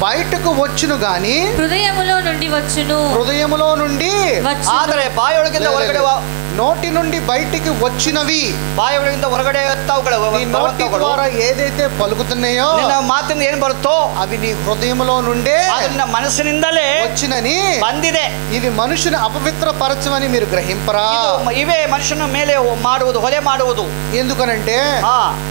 బయటకు వచ్చును గాని హృదయములో నుండి ಆದರೆ ಬಾಯೊಳಗಿಂದ ಹೊರಗಡೆ, నోటి నుండి బయటికి వచ్చినవి, ಬಾಯೊಳಗಿಂದ ಹೊರಗಡೆ నోటి ద్వారా ఏదైతే పలుకుతున్నాయో, ನಿನ್ನ ಮಾತಿಂದ ಏನು ಬರುತ್ತೋ అవి నీ హృదయంలో నుండే, ನಿನ್ನ ಮನಸ್ಸಿನಿಂದಲೇ వచ్చినని ಬಂದಿದೆ. ఇవి మనుషుని అపవిత్రపరచమని మీరు గ్రహింపరా? ಇವೇ ಮನುಷ್ಯನ ಮೇಲೆ ಮಾಡುವುದು, ಹೊಲೆ ಮಾಡುವುದು. ఎందుకనంటే,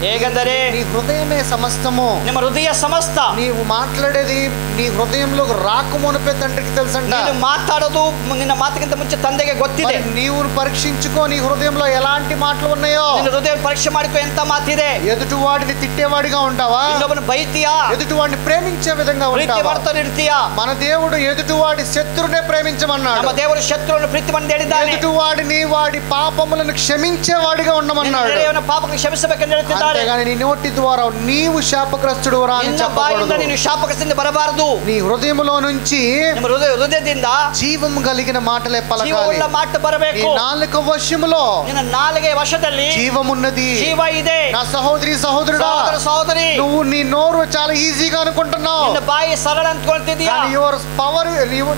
ಹೇಗೆಂದರೆ నీ హృదయమే సమస్తము. ನಿಮ್ಮ ಹೃದಯ ಸಮಸ್ತ. నీవు మాట్లాడేది నీ హృదయంలో రాకమునుపే తండ్రికి తెలుసంట. ನೀನು ಮಾತಾಡೋದು ನಿನ್ನ ಮಾತಿಗಿಂತ ಮುಂಚೆ ತಂದೆಗೆ ಗೊತ್ತಿದೆ. నీవు పరీక్ష పరీక్షించుకో నీ హృదయంలో ఎలాంటి మాటలు ఉన్నాయో. ನಿನ್ನ ಹೃದಯ ಪರೀಕ್ಷೆ ಮಾಡಿಕೊ ಎಂತ ಮಾತಿದೆ. ఎదుటి వాడిని తిట్టేవాడిగా ఉంటావా? ಇನ್ನೊಬ್ಬನ ಬೈತೀಯಾ? ఎదుటి వాడిని ప్రేమించే విధంగా ಪ್ರೀತಿ ఉంటావా? ಮಾಡ್ತಾನೆ ಇರ್ತೀಯಾ? మన దేవుడు ఎదుటి వాడి శత్రువునే ప్రేమించమన్నాడు. ನಮ್ಮ ದೇವರು ಶತ್ರುವನ್ನು ಪ್ರೀತಿ ಮಾಡಿ ಹೇಳಿದ್ದಾನೆ. ఎదుటి వాడిని వాడి పాపములను క్షమించే వాడిగా ఉండమన్నాడు. ನೆರೆಯವನ ಪಾಪಗಳನ್ನು ಕ್ಷಮಿಸಬೇಕೆಂದು ಹೇಳ್ತಿದ್ದಾರೆ. అంతేగాని నీ నోటి ద్వారా నీవు శాపగ్రస్తుడు రా అని ನಿನ್ನ ಬಾಯಿಂದ ನೀನು ಶಾಪಗ್ರಸ್ತದಿಂದ ಬರಬಾರದು. నీ హృదయములో నుంచి ನಿಮ್ಮ ಹೃದಯದಿಂದ జీవం కలిగిన మాటలే పలకాలి. ಜೀವವುಳ್ಳ ಮಾತು ಬರಬೇಕು. నీ నాలుక వశములో ನಿನ್ನ ನಾಲಿಗೆ ವಶದಲ್ಲಿ జీవమున్నది. ಜೀವ ಇದೆ. నా సహోదరి సహోదరుడా, సహోదర సహోదరి, నువ్వు నీ నోరు చాలా ఈజీగా అనుకుంటున్నావు. ನಿನ್ನ ಬಾಯಿ ಸರಳ ಅಂದ್ಕೊಳ್ತಿದ್ಯಾ? యువర్ పవర్,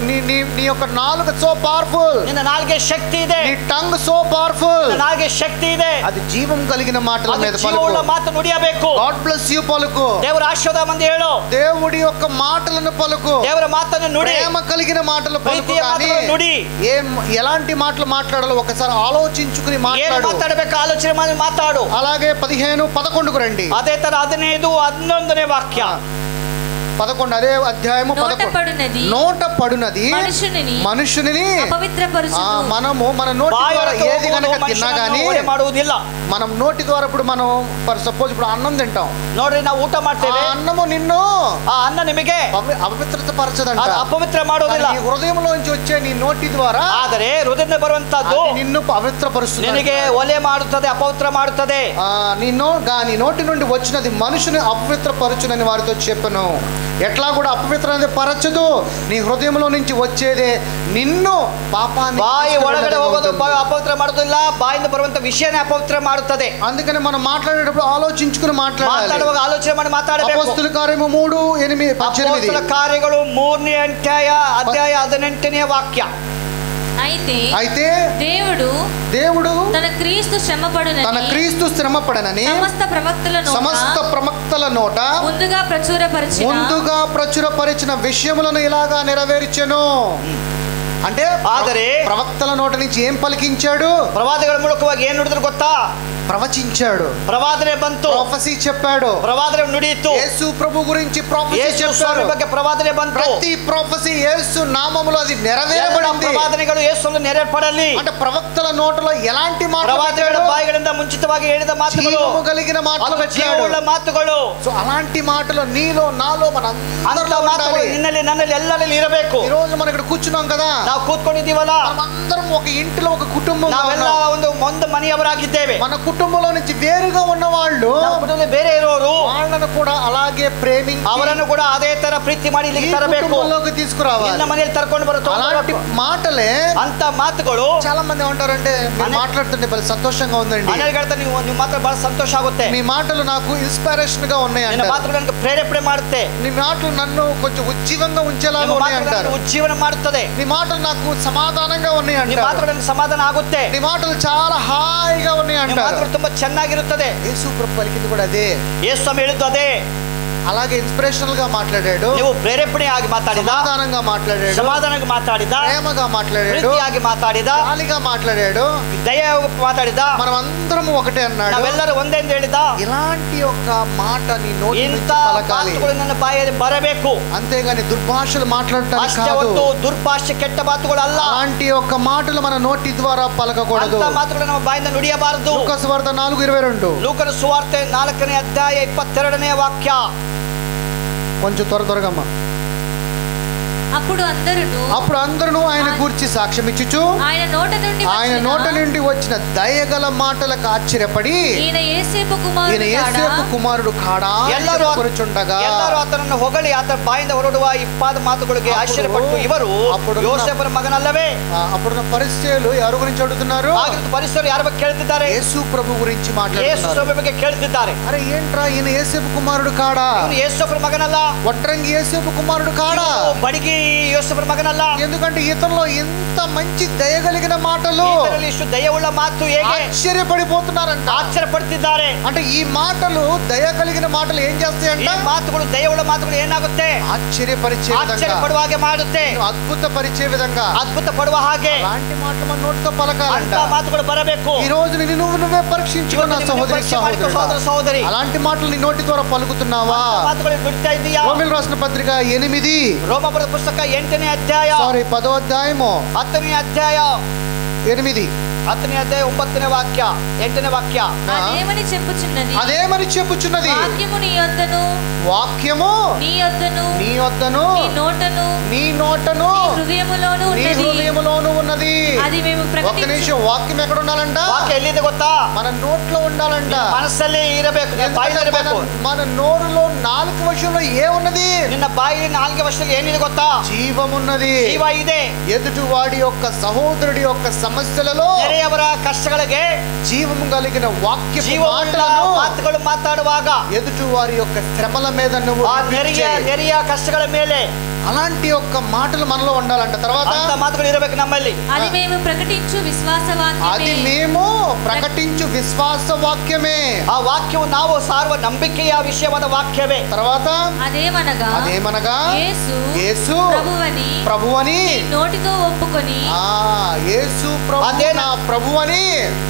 నీ యొక్క నాలుక సో పవర్ఫుల్. ನಿನ್ನ ನಾಲಿಗೆ ಶಕ್ತಿ ಇದೆ. నీ టంగ్ సో పవర్ఫుల్. ನಿನ್ನ ನಾಲಿಗೆ ಶಕ್ತಿ ಇದೆ. అది జీవం కలిగిన మాటల ಅದು మీద ಜೀವವುಳ್ಳ పలుకు. ಮಾತು ನುಡಿಯಬೇಕು. గాడ్ బ్లెస్ యు పలుకు. ದೇವರ ಆಶೀರ್ವಾದ ಮಂದಿ ಹೇಳು. దేవుడి యొక్క మాటలను పలుకు. ದೇವರ ಮಾತನ್ನು ನುಡಿ. ప్రేమ కలిగిన మాటలు పలుకు. ಪ್ರೀತಿಯ ಮಾತನ್ನು ನುಡಿ. ఎలాంటి మాటలు మాట్లాడాలో ఒకసారి ఆలోచించుకుని ಏನು మాట్లాడు. ಮಾತಾಡಬೇಕು ಆಲೋಚನೆ ಮಾಡಿ ಮಾತಾಡು. అలాగే 15:11కు రండి. ಅದೇ ತರ 15:11 ವಾಕ್ಯ. 11 అదే అధ్యాయము 11. నోట పడునది మనుషుని మనము మన నోటి ద్వారా ఏది కనుక తిన్నా గానీ ಮಾಡುವುದಿಲ್ಲ. మనం నోటి ద్వారా ఇప్పుడు మనం సపోజ్ ఇప్పుడు అన్నం తింటాం ನೋಡ್ರಿ, ನಾವು ಊಟ ಮಾಡ್ತೇವೆ. అన్నము నిన్ను ಆ ಅನ್ನ ನಿಮಗೆ అపవిత్రత పరచదంట. ಅದು ಅಪವಿತ್ರ ಮಾಡುವುದಿಲ್ಲ. నీ హృదయంలోంచి వచ్చే నీ నోటి ద్వారా ಆದರೆ ಹೃದಯದಿಂದ ಬರುವಂತದ್ದು నిన్ను పవిత్రపరుస్తుంది. ನಿನಗೆ ಒಲೆ ಮಾಡುತ್ತದೆ, ಅಪವಿತ್ರ ಮಾಡುತ್ತದೆ. నీ నోటి నుండి వచ్చినది మనుషుని అపవిత్రపరచునని వారితో చెప్పను. ఎట్లా కూడా అపవిత్ర పరచదు. నీ హృదయంలో నుంచి వచ్చేదే నిన్ను పాపాన్ని. ಬಾಯಿ ಒಳಗಡೆ ಹೋಗೋದು ಅಪವಿತ್ರ ಮಾಡುವುದಿಲ್ಲ, ಬಾಯಿಂದ ಬರುವಂತ ವಿಷಯನೇ ಅಪವಿತ್ರ ಮಾಡುತ್ತದೆ. అందుకని మనం మాట్లాడేటప్పుడు ఆలోచించుకుని మాట్లాడాలి. ಮಾತಾಡುವಾಗ ಆಲೋಚನೆ ಮಾಡಿ ಮಾತಾಡಬೇಕು. అపొస్తలుల కార్యము 3:8-18. ಅಪೊಸ್ತಲ ಕಾರ್ಯಗಳು 3ನೇ ಅಧ್ಯಾಯ 18ನೇ వాక్య. అయితే దేవుడు తన క్రీస్తు శ్రమపడనని సమస్త ప్రవక్తల నోట ముందుగా ప్రచురపరిచిన విషయములను ఇలాగా నెరవేర్చెను. అంటే ప్రవక్తల నోట నుంచి ఏం పలికించాడు? ಪ್ರವಾದಿಗಳ ಮೂಲಕವಾಗಿ ಏನು ನುಡಿದ್ರು ಗೊತ್ತಾ? ప్రవచించాడు. ప్రవాదనే ಬಂತು. ప్రొఫెసీ చెప్పాడు. ప్రవాదనే ನುಡಿಯಿತು. యేసు ప్రభు గురించి ప్రొఫెసీ చెప్పాడు. ಬಗ್ಗೆ ಪ್ರವಾದನೆ ಬಂತು. ప్రతి ప్రొఫెసీ యేసు నామములో అది నెరవేరబడింది. ప్రవాదನೆಗಳು యేసుವನ್ನು నెరవేర్పడాలి. అంటే ప్రవక్తల నోటలో ఎలాంటి మాటలు? ప్రవాదಗಳ బాయిಗಳಿಂದ ಮುಂಚಿತವಾಗಿ ಹೇಳಿದ ಮಾತುಗಳು, జీవము కలిగిన మాటలు పెట్టాడు. ಮಾತುಗಳು. సో అలాంటి మాటలు నీలో నాలో మనందరిలో ఉండాలి. నిన్నలి నన్నలి ಎಲ್ಲರಲ್ಲಿ ಇರಬೇಕು. ఈ రోజు మనం ఇక్కడ కూర్చున్నాం కదా, ನಾವು ಕೂತ್ಕೊಂಡಿದ್ದೀವಲ್ಲ, మనమందరం ఒక ఇంటిలో ఒక కుటుంబం. ನಾವೆಲ್ಲ ಒಂದು ಮನೆಯವರಾಗಿದ್ದೇವೆ. మన కుటుంబంలో నుంచి వేరుగా ఉన్న వాళ్ళు ಬೇರೆ ಇರೋರು వాళ్ళను కూడా అలాగే ప్రేమించి ಅವರನ್ನು ಕೂಡ ಅದೇ ತರ ಪ್ರೀತಿ ಮಾಡಿ ಇಲ್ಲಿಗೆ ತರಬೇಕು, కుటుంబంలోకి తీసుకురావాలి. ನಿನ್ನ ಮನೆಯಲ್ಲಿ ತರ್ಕೊಂಡು ಬರುತ್ತಾರೆ. అలాంటి మాటలే ಅಂತ ಮಾತುಗಳು చాలా మంది ఏమంటారంటే, మీరు మాట్లాడుతుంటే బలి సంతోషంగా ఉందండి, ಮನೆಯಲ್ಲಿ ನೀವು ಮಾತ್ರ ಬಹಳ ಸಂತೋಷ ಆಗುತ್ತೆ, మీ మాటలు నాకు ఇన్స్పిరేషన్ గా ఉన్నాయి ನಿನ್ನ ಮಾತುಗಳು ನನಗೆ ಪ್ರೇರೇಪಣೆ ಮಾಡುತ್ತೆ, నీ మాటలు నన్ను కొంచెం ఉజ్జీవంగా ఉంచేలాగా ఉన్నాయి అంటారు. ಉಜ್ಜೀವನ ಮಾಡುತ್ತದೆ, నీ మాటలు నాకు సమాధానంగా ఉన్నాయి నీ అంటారు. ಮಾತುಗಳು ನನಗೆ ಸಮಾಧಾನ ಆಗುತ್ತೆ, నీ మాటలు చాలా హాయిగా ఉన్నాయి అంటారు. ತುಂಬಾ ಚೆನ್ನಾಗಿರುತ್ತದೆ. యేసు ప్రభు పలికింది కూడా అదే. యేసు స్వామి ಹೇಳಿದ್ದು అదే. అలాగే ఇన్స్పిరేషనల్ గా మాట్లాడాడు, ನೀವು ಪ್ರೇರೇಪಣೆ ಆಗಿ ಮಾತಾಡಿದ, సమాధానంగా మాట్లాడాడు, సమాధానంగా మాట్లాడిದ, ప్రేమగా మాట్లాడాడు, ಪ್ರೀತಿಯಾಗಿ ಮಾತಾಡಿದ, జాలిగా మాట్లాడాడు, దయగా మాట్లాడిದ. మనం అందరం ఒకటే అన్నాడు. ನಾವೆಲ್ಲರೂ ಒಂದೇ ಎಂದು ಹೇಳಿದ. ఇలాంటి ఒక మాట నీ నోటి నుంచి ಇಂಥ పలకాలి, ಮಾತುಗಳು ನನ್ನ ಬಾಯಲ್ಲಿ ಬರಬೇಕು. అంతేగాని దుర్భాషలు మాట్లాడటానికి ಅಷ್ಟೇ కాదు. ಹೊತ್ತು ದುರ್ಭಾಷೆ ಕೆಟ್ಟ ಮಾತುಗಳಲ್ಲ. అలాంటి ఒక మాటలు మన నోటి ద్వారా పలకకూడదు. ಅಂಥ ಮಾತುಗಳು ನಮ್ಮ ಬಾಯಿಂದ ನುಡಿಯಬಾರದು. లూకా సువార్త 4:22. ಲೂಕನ ಸುವಾರ್ತೆ 4ನೇ ಅಧ್ಯಾಯ 22ನೇ ವಾಕ್ಯ. కొంచెం త్వరగా అమ్మా. అప్పుడు అందరూ ఆయన గురించి సాక్ష్యం ఇచ్చుచు ఆయన నోట నుండి వచ్చిన దయగల మాటలకు ఆశ్చర్యపడి ఈయన యేసేపు కుమారుడు కాడా ಎಲ್ಲರೂ కూర్చుండగా ಆತನನ್ನು ಹೊಗಳಿ ಆತನ ಬಾಯಿಂದ ಹೊರಡುವ ಇಪ್ಪಾದ ಮಾತುಗಳಿಗೆ ಆಶ್ಚರ್ಯಪಟ್ಟು ಇವರು ಯೋಸೇಫನ ಮಗನಲ್ಲವೇ? అప్పుడున్న పరిసయ్యులు ఎవరి గురించి అడుగుతున్నారు? ಪರಿಸರ ಯಾರ ಬಗ್ಗೆ ಕೇಳ್ತಿದ್ದಾರೆ? యేసు ప్రభు గురించి మాట్లాడుతున్నారు. యేసు ಬಗ್ಗೆ ಕೇಳ್ತಿದ್ದಾರೆ. అరే ఏంట్రా ఈయన యేసేపు కుమారుడు కాడా? యేసోఫನ మగనಲ್ಲ. వడ్రంగి యేసేపు కుమారుడు కాడా? బడిగి యోసేఫನ మగనಲ್ಲ. ఎందుకంటే ఇతనిలో ఎంత మంచి దయగలిగిన మాటలు, ఇಷ್ಟು దయవుಳ್ಳ ಮಾತು ಹೇಗೆ ఆశ్చర్యపడిపోతున్నారంట, ఆశ్చర్యపడుತ್ತಿದ್ದಾರೆ. అంటే ఈ మాటలు దయ కలిగిన మాటలు ఏం చేస్తాయంటే, మాటలు దయవుಳ್ಳ మాటలు ఏನಾಗುತ್ತೆ? ఆశ్చర్యపಡುವ ಹಾಗೆ ಮಾಡುತ್ತೆ, అద్భుత పరిచే విధంగా, అద్భుత పಡುವ ಹಾಗೆ. అలాంటి మాటలు మన నోటితో పలకాలంట. మాటలు బరಬೇಕು. ఈ రోజు నువ్వే పరీక్షించుకున్న సహోదరి, అలాంటి మాటలు నీ నోటి ద్వారా పలుకుతున్నావా? మాటలు ನುಡಿತಾ ಇದೀಯಾ? రోమీయుల రాసిన పత్రిక 8 రోమపత్రిక పుస్తక 8ನೇ ಅಧ್ಯಾಯ 10వ అధ్యాయము 10ನೇ ಅಧ್ಯಾಯ 8. 10ನೇ ಅಧ್ಯಾಯ 9ನೇ ವಾಕ್ಯ 8ನೇ ವಾಕ್ಯ. అదేమని చెప్పుచున్నది? అదేమని చెప్పుచున్నది? వాక్యము నీ యొద్దను, వాక్యము నీ యొద్దను, నీ యొద్దను, నీ నోటను, నీ నోటను, నీ హృదయములోను నీ ఉన్నది. హృదయములోను ఉన్నది. అది మేము ఒక్క ప్రకటించు. నిమిషం, వాక్యం ఎక్కడ ఉండాలంట? ವಾಕ್ಯ ಎಲ್ಲಿದೆ ಗೊತ್ತಾ? మన నోట్లో ఉండాలంట. ಮನಸ್ಸಲ್ಲಿ ಇರಬೇಕು, ಬಾಯಲ್ಲಿ ಇರಬೇಕು. మన నోరులో నాలుగు వశంలో ఏమున్నది? ನಿನ್ನ ಬಾಯಲ್ಲಿ 4 ವರ್ಷದಲ್ಲಿ ಏನಿದೆ ಗೊತ್ತಾ? జీవమున్నది. ಜೀವ ಇದೆ. ఎదుటి వాడి యొక్క సహోదరుడి యొక్క సమస్యలలో ನೆರೆಯವರ ಕಷ್ಟಗಳಿಗೆ జీవము కలిగిన వాక్య ಜೀವವುಳ್ಳ ಮಾತುಗಳು ಮಾತಾಡುವಾಗ ఎదుటి వారి యొక్క శ్రమల మీద నువ్వు ಆ ನೆರೆಯ ಕಷ್ಟಗಳ ಮೇಲೆ అలాంటి యొక్క మాటలు మనలో ఉండాలంట. తర్వాత ಅಂತ ಮಾತುಗಳು ಇರಬೇಕು ನಮ್ಮಲ್ಲಿ. అది మేము ప్రకటించు విశ్వాస అది వాక్యమే. మేము ప్రకటించు విశ్వాస వాక్యమే. ಆ ವಾಕ್ಯವು ನಾವು ಸಾರುವ ನಂಬಿಕೆಯ ವಿಷಯವಾದ ವಾಕ್ಯವೇ. తర్వాత అదేమనగా యేసు ప్రభువని నోటితో ఒప్పుకొని, యేసు ప్రభువని,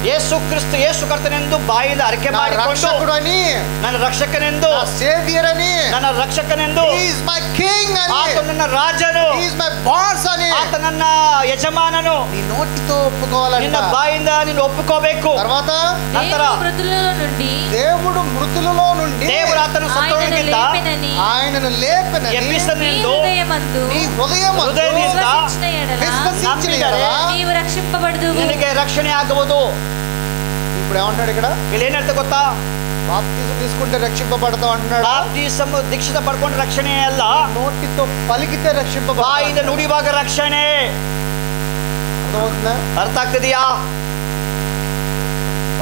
ಯೇಸು ಕ್ರಿಸ್ತು ಯೇಸು ಕರ್ತನೆಂದು ಬಾಯಿಂದ ಅರಿಕೆ ಮಾಡಿಕೊಂಡು, రక్షకుడని, ನನ್ನ ರಕ್ಷಕನೆಂದು, ಸೇವಿಯರ್ అని, ನನ್ನ ರಕ್ಷಕನೆಂದು, he is my king అని, ಆತ ನನ್ನ ರಾಜನು, he is my boss అని, ಆತ ನನ್ನ ಯಜಮಾನನು, నీ నోటితో ఒప్పుకోవాలంట. ನಿನ್ನ ಬಾಯಿಂದ ನೀನು ಒಪ್ಪಿಕೋಬೇಕು. తర్వాత దేవుడు మృతులలో నుండి దేవుడు ఆತను సత్తోనిಂದ ఆయనను లేపెనని ఎప్పిస్తನೆಂದು నీ హృదయమందు విశ్వసించిన ఎడల నీవు రక్షింపబడదు, ನಿನಗೆ ರಕ್ಷಣೆ ಆಗುವುದು. ఇప్పుడు ఏమంటాడు ఇక్కడ? ಇಲ್ಲಿ ಏನ್ ಹೇಳ್ತಾ ಗೊತ್ತಾ? బాప్తిజం తీసుకుంటే రక్షింపబడతావు అంటున్నాడు. ಬಾಪ್ತಿಸಂ ದೀಕ್ಷಿತ ಪಡ್ಕೊಂಡು ರಕ್ಷಣೆ ಅಲ್ಲ, నోటితో పలికితే రక్షింపబడతావు. ಬಾಯಿಂದ ನುಡಿವಾಗ ರಕ್ಷಣೆ. అర్థమవుతుందా? ಅರ್ಥ ಆಗ್ತಿದೆಯಾ?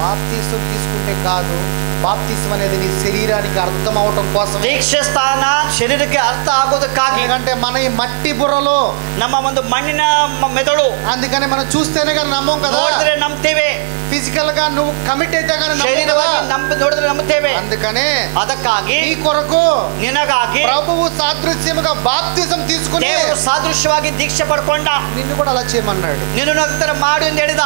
బాప్తిజం తీసుకుంటే కాదు, బాప్తిజం అనేది నీ శరీరానికి అర్థం అవటం కోసం. ದೀಕ್ಷೆ ಸ್ಥಾನ ಶರೀರಕ್ಕೆ ಅರ್ಥ ಆಗೋದಕ್ಕಾಗಿ. ఎందుకంటే మన ఈ మట్టి బుర్రలో ನಮ್ಮ ಒಂದು ಮಣ್ಣಿನ ಮೆದುಳು, అందుకని మనం చూస్తేనే కానీ నమ్మం కదా. ನೋಡಿದ್ರೆ ನಂಬ್ತೇವೆ. ఫిజికల్ గా నువ్వు కమిట్ అయితే కానీ ನೋಡಿದ್ರೆ ನಂಬುತ್ತೇವೆ. అందుకనే ಅದಕ್ಕಾಗಿ నీ కొరకు ನಿನಗಾಗಿ ప్రభువు సాదృశ్యముగా బాప్తిజం తీసుకుని ದೇವರು ಸಾದೃಶ್ಯವಾಗಿ ದೀಕ್ಷೆ ಪಡ್ಕೊಂಡ. నిన్ను కూడా అలా చేయమన్నాడు. ನಿನ್ನನ್ನು ಅದರ ಮಾಡು ಎಂದು ಹೇಳಿದ.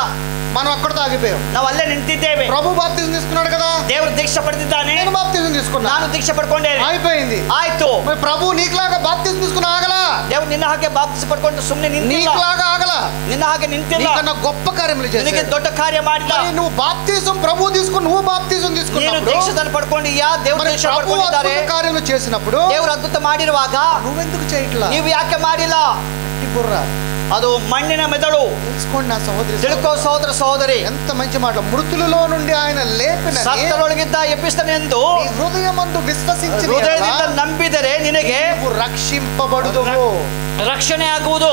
మనం అక్కడితో ఆగిపోయాం. ನಾವು ಅಲ್ಲೇ ನಿಂತಿದ್ದೇವೆ. ప్రభు బాప్తిజం తీసుకున్నాడు కదా, ದೇವರು ದೀಕ್ಷೆ ಪಡೆದಿದ್ದಾನೆ, నేను బాప్తిజం తీసుకున్నా, ನಾನು ದೀಕ್ಷೆ ಪಡ್ಕೊಂಡೇನೆ, అయిపోయింది. ಆಯ್ತು. మరి ప్రభు నీకులాగా బాప్తిజం తీసుకుని ఆగలా. ದೇವರು ನಿನ್ನ ಹಾಗೆ ಬಾಪ್ತಿಸ ಪಡ್ಕೊಂಡು ಸುಮ್ಮನೆ ನಿಂತಿಲ್ಲ, నీకులాగా ఆగలా, ನಿನ್ನ ಹಾಗೆ ನಿಂತಿಲ್ಲ, నీకన్నా గొప్ప కార్యములు ನಿನಗೆ చేశాడు. ದೊಡ್ಡ ಕಾರ್ಯ ಮಾಡಿದ. నువ్వు బాప్తిజం ప్రభు తీసుకుని నువ్వు బాప్తిజం ನೀನು తీసుకున్నప్పుడు, ದೀಕ್ಷೆಯನ್ನು ಪಡ್ಕೊಂಡಿಯಾ? ದೇವರು మరి ದೀಕ್ಷೆ ప్రభు ಪಡ್ಕೊಂಡಿದ್ದಾರೆ. అద్భుత కార్యములు చేసినప్పుడు ದೇವರು ಅದ್ಭುತ ಮಾಡಿರುವಾಗ నువ్వెందుకు చేయట్లా? ನೀವು ಯಾಕೆ ಮಾಡಿಲ್ಲ? మట్టి బుర్ర ಅದು ಮಣ್ಣಿನ ಮೆದುಳು. తెలుసుకోండి నా సహోదరి, ತಿಳ್ಕೋ ಸಹೋದರ ಸಹೋದರಿ. ఎంత మంచి మాట. మృతులలో నుండి ఆయన లేపిన ಸತ್ತರೊಳಗಿದ್ದ ಎಬ್ಬಿಸ್ತನೆಂದು హృదయమందు విశ్వసించిన ಹೃದಯದಿಂದ ನಂಬಿದರೆ ನಿನಗೆ నీవు రక్షింపబడుదువు. ರಕ್ಷಣೆ ಆಗುವುದು.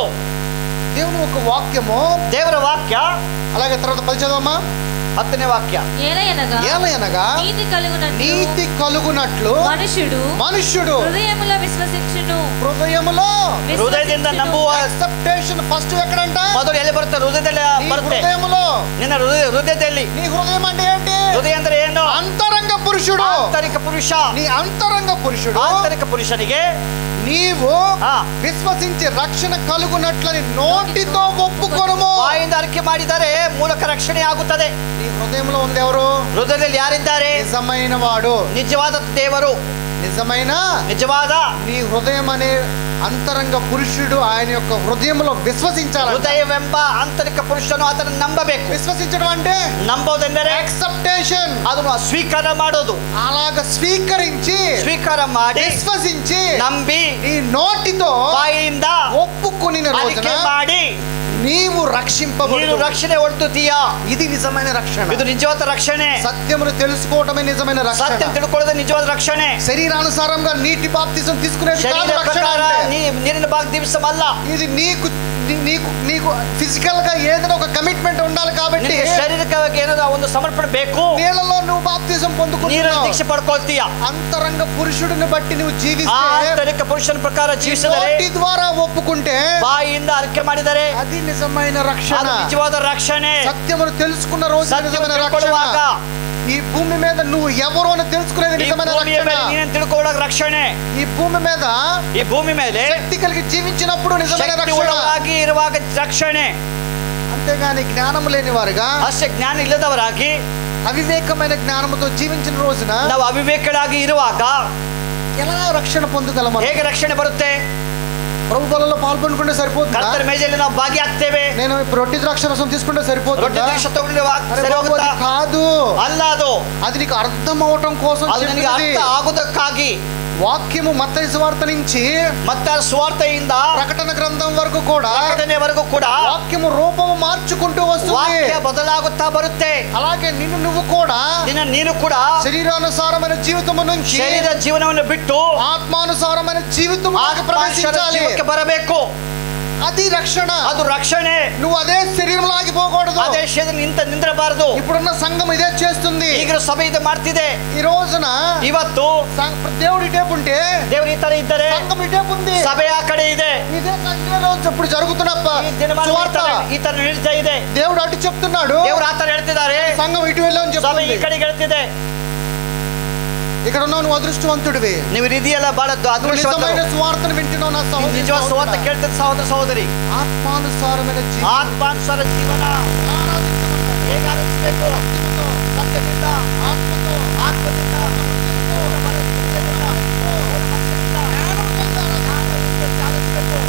దేవుని ఒక వాక్యము. ದೇವರ ವಾಕ್ಯ. అలాగే తర్వాత 10 చదవమ్మా. 10ನೇ ವಾಕ್ಯ. ఏలయనగా నీతి కలుగునట్లు మనుష్యుడు ಹೃದಯದಿಂದ ನಂಬುವ. ಎಕ್ಸೆಪ್ಟೇಷನ್ ಫಸ್ಟ್ ఎక్కడంట? ಮೊದಲು ಎಲ್ಲಿ ಬರುತ್ತೆ? ಹೃದಯದಲ್ಲಿ ಬರುತ್ತೆ. హృదయములో. ನಿನ್ನ ಹೃದಯದಲ್ಲಿ. నీ హృదయం అంటే ఏంటి? ಹೃದಯ ಅಂದ್ರೆ ಏನು? ಅಂತರಂಗ పురుషుడు. ಆಂತರಿಕ ಪುರುಷ. నీ అంతరంగ పురుషుడు. ಆಂತರಿಕ ಪುರುಷನಿಗೆ నీవు విశ్వసించి రక్షణ కలుగునట్లని నోటితో ఒప్పుకొనుము. ಬಾಯಿಂದ ಅರಿಕೆ ಮಾಡಿದರೆ ಮೂಲಕ ರಕ್ಷಣೆ ಆಗುತ್ತದೆ. నీ హృదయంలో ఉంది ఎవరు? ಹೃದಯದಲ್ಲಿ ಯಾರಿದ್ದಾರೆ? నిజమైన వాడు, ನಿಜವಾದ ದೇವರು, నిజವಾದ నీ హృదయం అనే అంతరంగ పురుషుడు ఆయన యొక్క హృదయంలో విశ్వసించాలి. ಹೃದಯವೆಂಬ ಆಂತರಿಕ ಪುರುಷನು ಆತನ ನಂಬಬೇಕು. విశ్వసించడం అంటే ನಂಬೋದೆಂದರೆ ఎక్సెప్టేషన్, ಅದನ್ನು ಸ್ವೀಕಾರ ಮಾಡೋದು. అలాగ స్వీకార ಮಾಡಿ విశ్వసించి ನಂಬಿ నీ నోటితో ಬಾಯಿಂದ ఒప్పుకొనిన రోజున ಮಾಡಿ నీవు రక్షింపబడు. రక్షణೆ ಹೊಂದುತ್ತೀಯಾ? ఇది నిజమైన రక్షణ. ಇದು నిజವಾದ రక్షಣೆ. సత్యమును తెలుసుకోవటమే నిజమైన రక్షణ. సత్యం తిಳುಕೊಳ್ಳೋದೇ నిజವಾದ రక్షಣೆ. శరీరానుసారంగా నీటి బాప్తిజం తీసుకునేది కాదు రక్షణ. నీరిನ బాప్తిసం అಲ್ಲ. ఇది నీకు ఫిజికల్ గా ఏదైనా ఒక కమిట్మెంట్ ఉండాలి. కాబట్టి శారీరకವಾಗಿ ఏదో ಒಂದು సమర్పణ ಬೇಕು. నీళ్ళలో నువ్వు బాప్తిజం పొందుకుంటున్నావు, దీక్ష పడుకోల్ತೀಯా. అంతరంగ పురుషుడిని బట్టి నువ్వు జీవిస్తే, ఆంతరిక పురుషుని ప్రಕಾರ జీవిಸಿದರೆ, నోటి ద్వారా ఒప్పుకుంటే, బాಯಿಂದ అరిಕೆ ಮಾಡಿದರೆ అది నిజమైన రక్షణ, నిజವಾದ రక్షಣೆ. సత్యమును తెలుసుకున్న రోజు నిజమైన రక్షణ. ఈ భూమి మీద నువ్వు ఎవరు అని తెలుసుకునేది నిజమైన రక్షణ. తిಳ್ಕೊಳ್ಳೋಕೆ రక్షಣೆ. ఈ భూమి మీద శక్తి కలిగి జీవించినప్పుడు నిజమైన రక్షణ. ಇರುವಾಗ ರಕ್ಷಣೆ. అంతేగాని జ్ఞానం లేని వారుగా, ಅಷ್ಟೇ ಜ್ಞಾನ ಇಲ್ಲದವರಾಗಿ అవివేకమైన జ్ఞానముతో జీవించిన రోజున ನಾವು అవివేకಳಾಗಿ ಇರುವಾಗ ఎలా రక్షణ పొందగలము? ಹೇಗೆ ರಕ್ಷಣೆ ಬರುತ್ತೆ? ప్రభు బలలో పాల్గొనుకుంటే సరిపోతుందా? ಕರ್ತರ ಮೇಜಲ್ಲಿ ನಾವು ಭಾಗಿಯಾಗ್ತೇವೆ. నేను ఇప్పుడు రొట్టె ద్రాక్షరసం తీసుకుంటే ರೊಟ್ಟಿ సరిపోతుందా? ದ್ರಾಕ್ಷ ತಗೊಂಡು అరే ಸರಿ బాబు, ಹೋಗುತ್ತಾ? అది కాదు. ಅಲ್ಲ, ಅದು అది నీకు అర్థం అవటం కోసం ಅದು ನಿನಗೆ చెప్పినది. ಅರ್ಥ ಆಗುವುದಕ್ಕಾಗಿ. వాక్యము మత్తయి సువార్త నుంచి ಮತ್ತೆ ಸುವಾರ್ತೆಯಿಂದ ప్రకటన గ్రంథం వరకు కూడా ಪ್ರಕಟಣೆವರೆಗೂ ಕೂಡ వాక్యము రూపము మార్చుకుంటూ వస్తుంది. ವಾಕ್ಯ ಬದಲಾಗುತ್ತಾ ಬರುತ್ತೆ. అలాగే నిన్ను నువ్వు కూడా ನೀನು ಕೂಡ శరీరానుసారమైన జీవితము నుంచి ಶರೀರ ಜೀವನವನ್ನು ಬಿಟ್ಟು ఆత్మానుసారమైన జీవితము ప్రవేశించాలి. ಜೀವಕ್ಕೆ ಬರಬೇಕು. అది రక్షణ. ಅದು ರಕ್ಷಣೆ. నువ్వు అదే శరీరంలో ఆగిపోకూడదు. ಅದೇ ಶರೀರದಲ್ಲಿ ನಿಂದ್ರಬಾರದು. ఇప్పుడున్న సంఘం ఇదే చేస్తుంది. ಈಗ ಸಭೆ ಇದು ಮಾಡ್ತಿದೆ. ఈ రోజున ಇವತ್ತು దేవుడు ఇటేపు ఉంటే ದೇವರು ಈ ತರ ಇದ್ದಾರೆ, సంఘం ఇటేపు ఉంది. ಸಭೆ ಆ ಕಡೆ ಇದೆ. ఇదే సంఖ్యలో ఇప్పుడు జరుగుతున్న ಈ ದಿನಮಾನ ಈ ತರ ನಡೀತಾ ಇದೆ. దేవుడు అటు చెప్తున్నాడు, ದೇವರು ಆ ತರ ಹೇಳ್ತಿದ್ದಾರೆ, సంఘం ఇటు వెళ్ళని ಸಭೆ చెప్తుంది. ಈ ಕಡೆಗೆ ಹೇಳ್ತಿದೆ. ఇక్కడ ఉన్నావు, నువ్వు అదృష్టవంతుడివి. ನೀವು ಇದೆಯಲ್ಲ ಬಹಳ నిజమైన సువార్తను వింటున్నావు నా సహోదరి. ನಿಜವಾದ ಸುವಾರ್ತೆ ಕೇಳ್ತಿದ್ದ ಸಹೋದರ ಸಹೋದರಿ. ఆత్మానుసారమైన జీవితం, ಆತ್ಮಾನುಸಾರ ಜೀವನ ಹೇಗೆ ಆರಂಭಿಸಬೇಕು? ಸತ್ಯದಿಂದ, ಆತ್ಮతో, ಆತ್ಮದಿಂದ, ಪೂರ್ಣ ಮನಸ್ಸಿನಿಂದ, ಪೂರ್ಣ ಮನಸ್ಸಿನಿಂದ, ಜ್ಞಾನದಿಂದ ಆರಂಭಿಸಬೇಕು.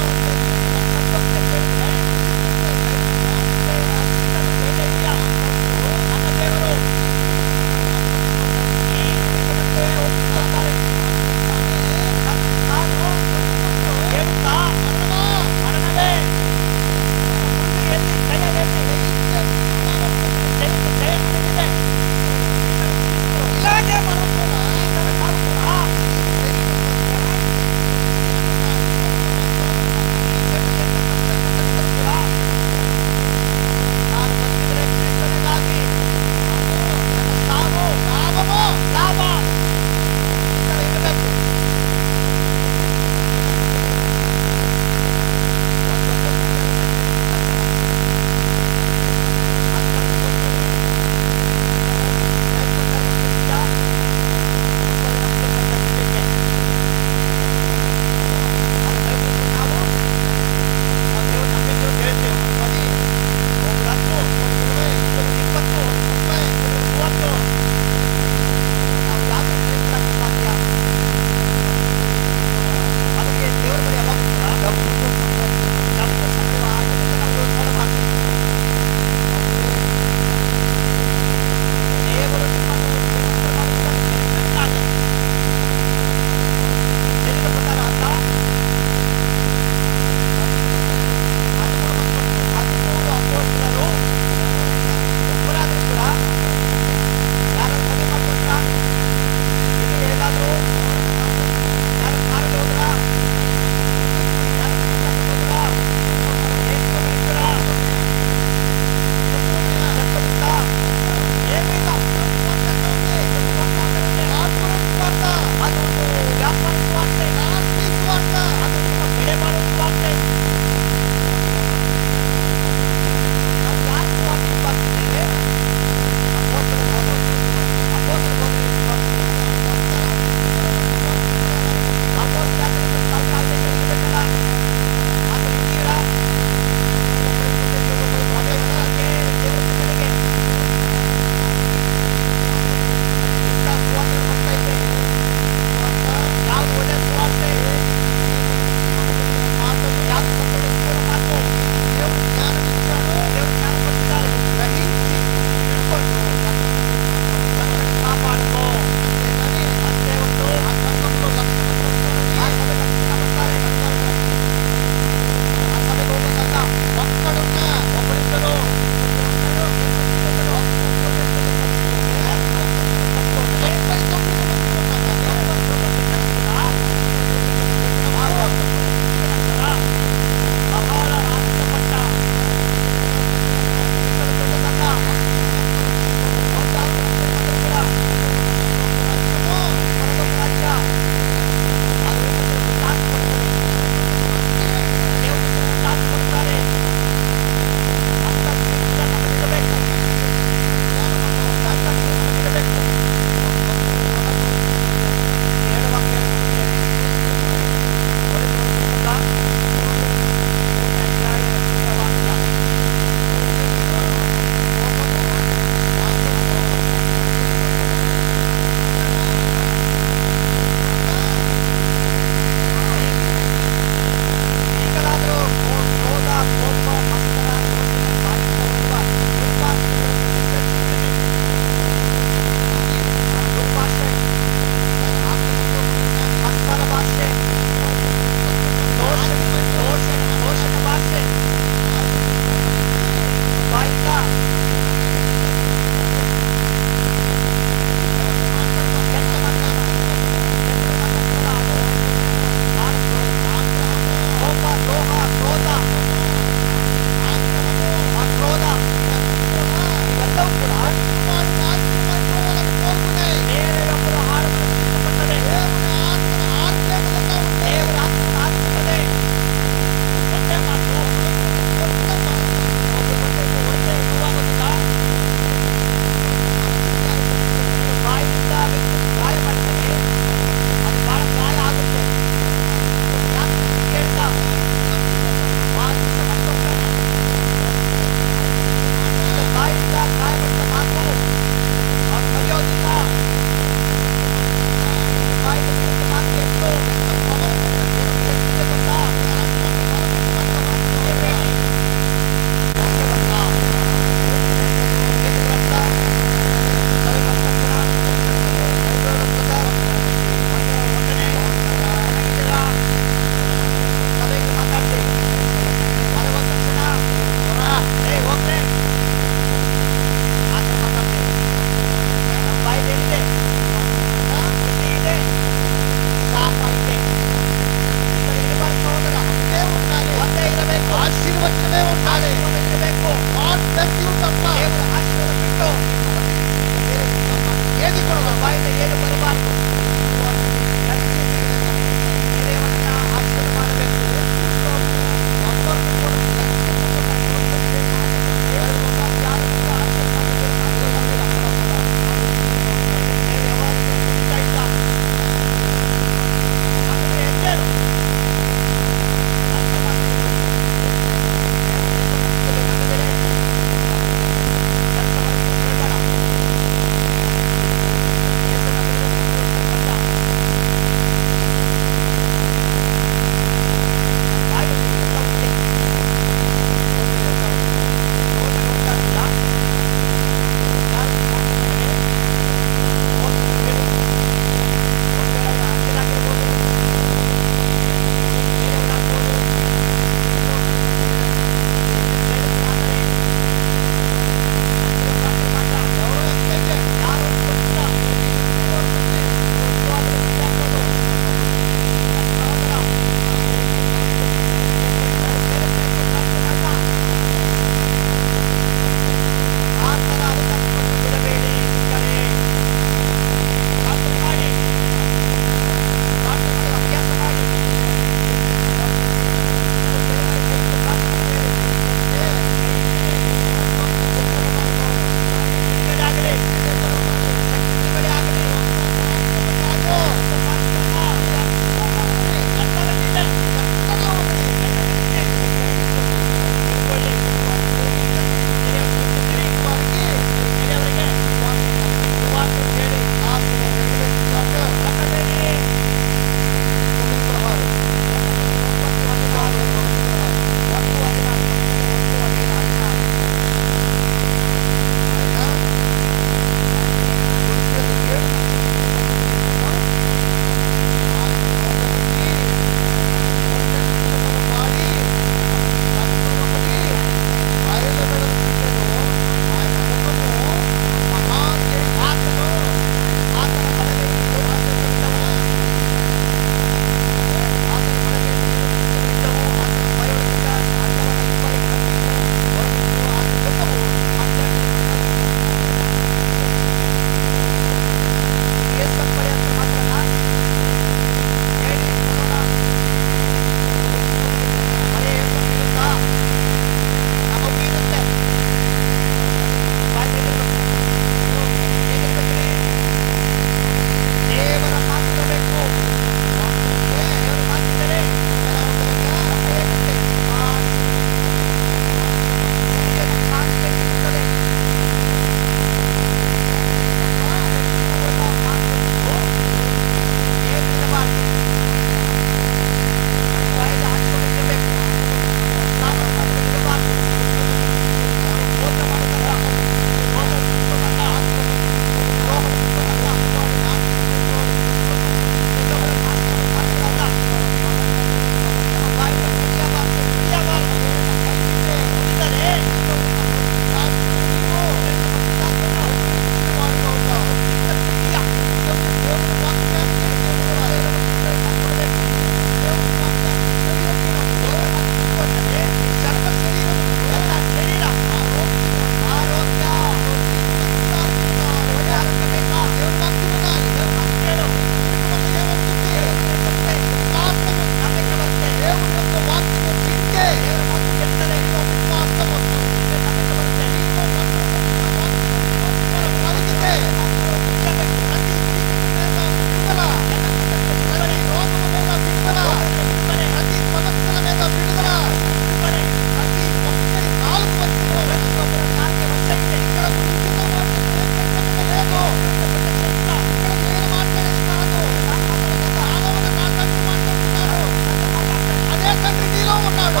ఉన్నాడు.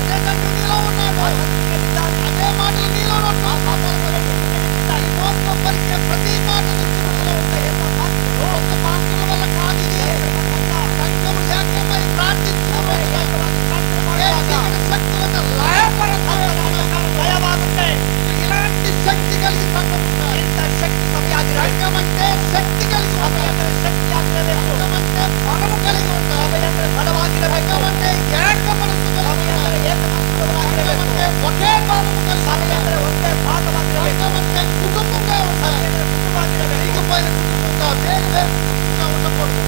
అదే తండ్రి నీలో ఉన్నాడు. అదే మాటలు నీలో పలికే ప్రతి మాట పాత్రల వల్ల కాదు. సంఘము ఏకమై ప్రార్థించడం శక్తి వల్ల ఇలాంటి శక్తి కలిగి సంఘం సంఘం అంటే శక్తి కలిగి సంఘం అంటే బలము కలిగి ఉండాలి. సంఘం అంటే ఏక మనసు సంఘం అంటే ఒకే భావము కలిగి సంఘం అంటే కుటుంబంగా ఉండాలి. దిగిపోయిన కుటుంబంగా వేరు వేరు కుటుంబంగా ఉండకూడదు.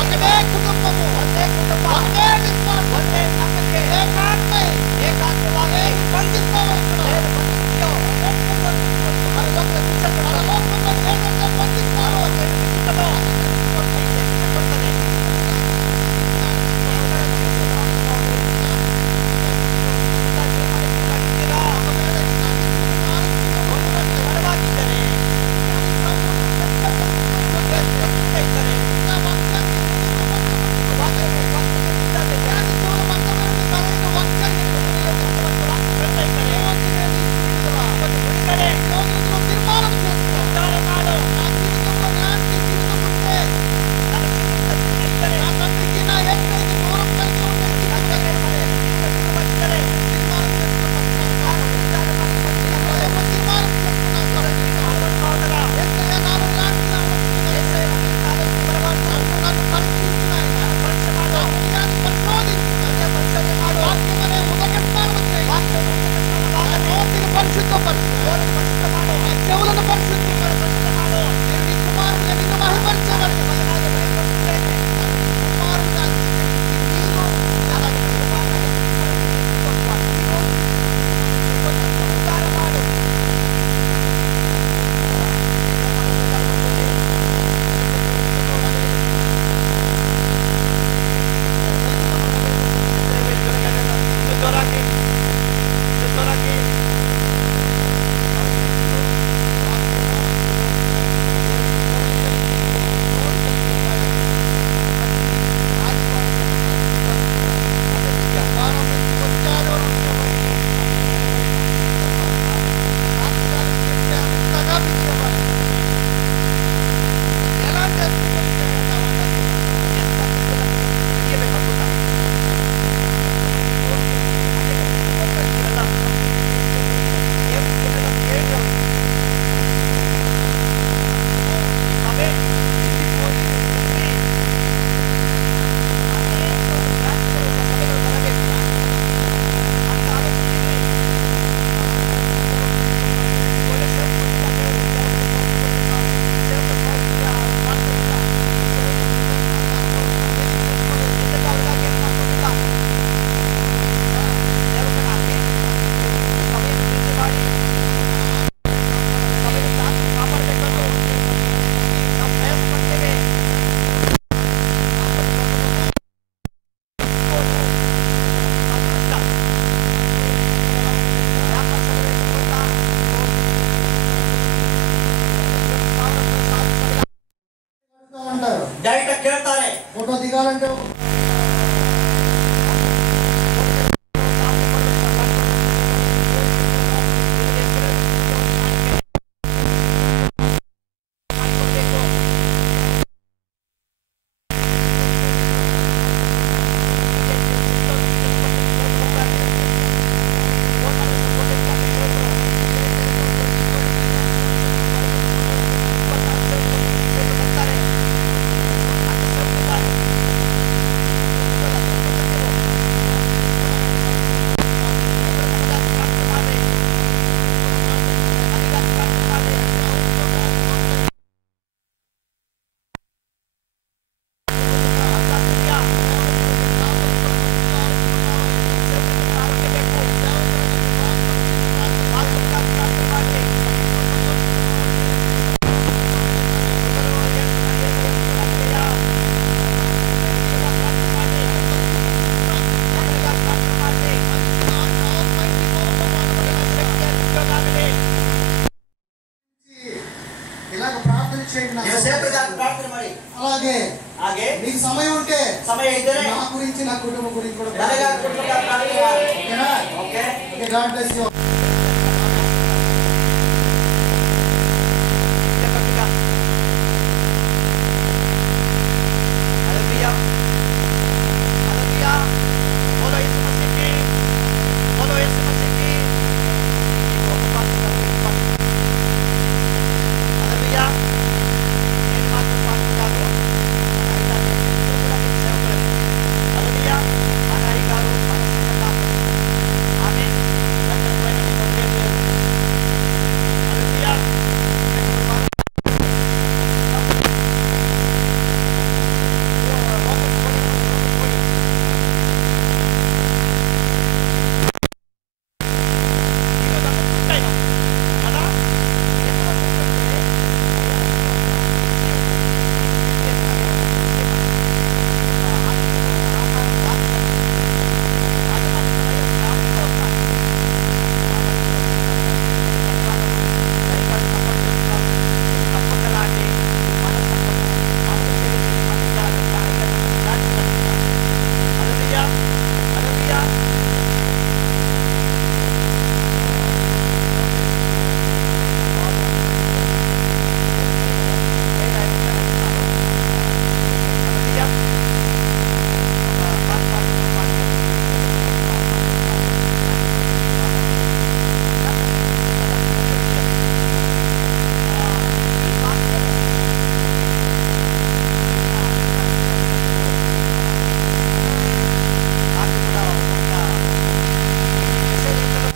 ఒకటే కుటుంబము, ఒకటే విశ్వాసం, ఏకాత్మై బంధిస్తాము. ಡೈರೆಕ್ಟ್ ಕೇಳ್ತಾರೆ ಫೋಟೋ ದಿಗಾಲಂటే అలాగే ಹಾಗೆ మీకు సమయం ఉంటే ಸಮಯ ಇದ್ದರೆ నా గురించి నా కుటుంబం గురించి కూడా ನನಗೆ ಕುಟುಂಬದ ಪ್ರಾರ್ಥನೆ ಮಾಡಿ. ఓకేనా? Okay okay, God bless you. Hallelujah hallelujah बोलो यीशु मसीह की बोलो यीशु मसीह की हालेलुया నేను మాత్రం పాటలు కాదు మన అయ్యగారు ఇద్దరు కూడా మీకు సేవకులే. हालेलुया మన అయ్యగారు మన సంఘ కాపరి. ఆమేన్. ఎక్కడికి పోయినా మీకు వదిలేదు లేదు. हालेलुया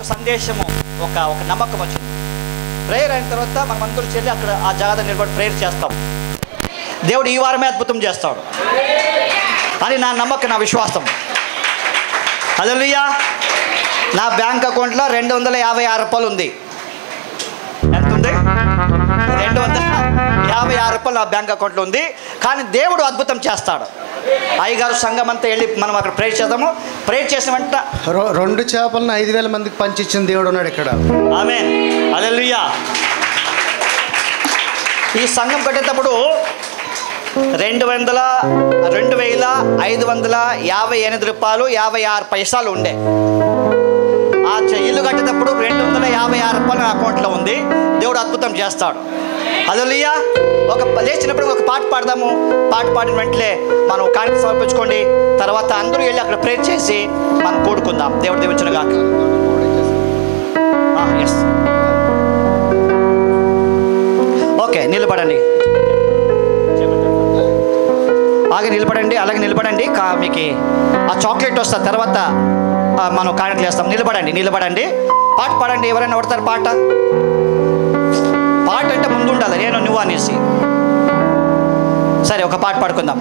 సందేశము ఒక నమ్మకం వచ్చింది. ప్రేయర్ అయిన తర్వాత మనం అందరూ చెల్లి అక్కడ ఆ జాగ్రత్త నిలబడి ప్రేయర్ చేస్తాం. దేవుడు ఈ వారమే అద్భుతం చేస్తాడు అని నా నమ్మకం, నా విశ్వాసం. హల్లెలూయా. నా బ్యాంక్ అకౌంట్లో 256 రూపాయలు ఉంది. ఎంత ఉంది? 256 రూపాయలు నా బ్యాంక్ అకౌంట్లో ఉంది. కానీ దేవుడు అద్భుతం చేస్తాడు. అయ్యగారు సంఘం అంతా వెళ్ళి మనం అక్కడ ప్రేయర్ చేద్దాము. ప్రేయర్ చేసిన వెంట 2 చేపలను 5,000 మందికి పంచిచ్చిన దేవుడు ఉన్నాడు ఇక్కడ. ఆమేన్. హల్లెలూయా. ఈ సంఘం కట్టేటప్పుడు 2,558 రూపాయలు 56 పైసలు ఉండే. ఆ ఇల్లు కట్టేటప్పుడు 256 రూపాయలు నా అకౌంట్లో ఉంది. దేవుడు అద్భుతం చేస్తాడు. హల్లెలూయా. లేచినప్పుడు ఒక పాట పాడదాము. పాట పాడిన వెంటనే మనం కార్యక్రమం సమర్పించుకోండి. తర్వాత అందరూ వెళ్ళి అక్కడ ప్రేయర్ చేసి మనం కూడుకుందాం. దేవుడు దీవించును గాక. ఎస్ ఓకే, నిలబడండి. నిలబడండి, అలాగే నిలబడండి. మీకు ఆ చాక్లెట్ వస్తుంది. తర్వాత మనం కార్యక్రమం చేస్తాం. నిలబడండి. పాట పాడండి. ఎవరైనా పడతారు పాట? పాట అంటే ముందు ఉండాలి, నేను నువ్వు అనేసి. సరే, ఒక పాట పాడుకుందాం.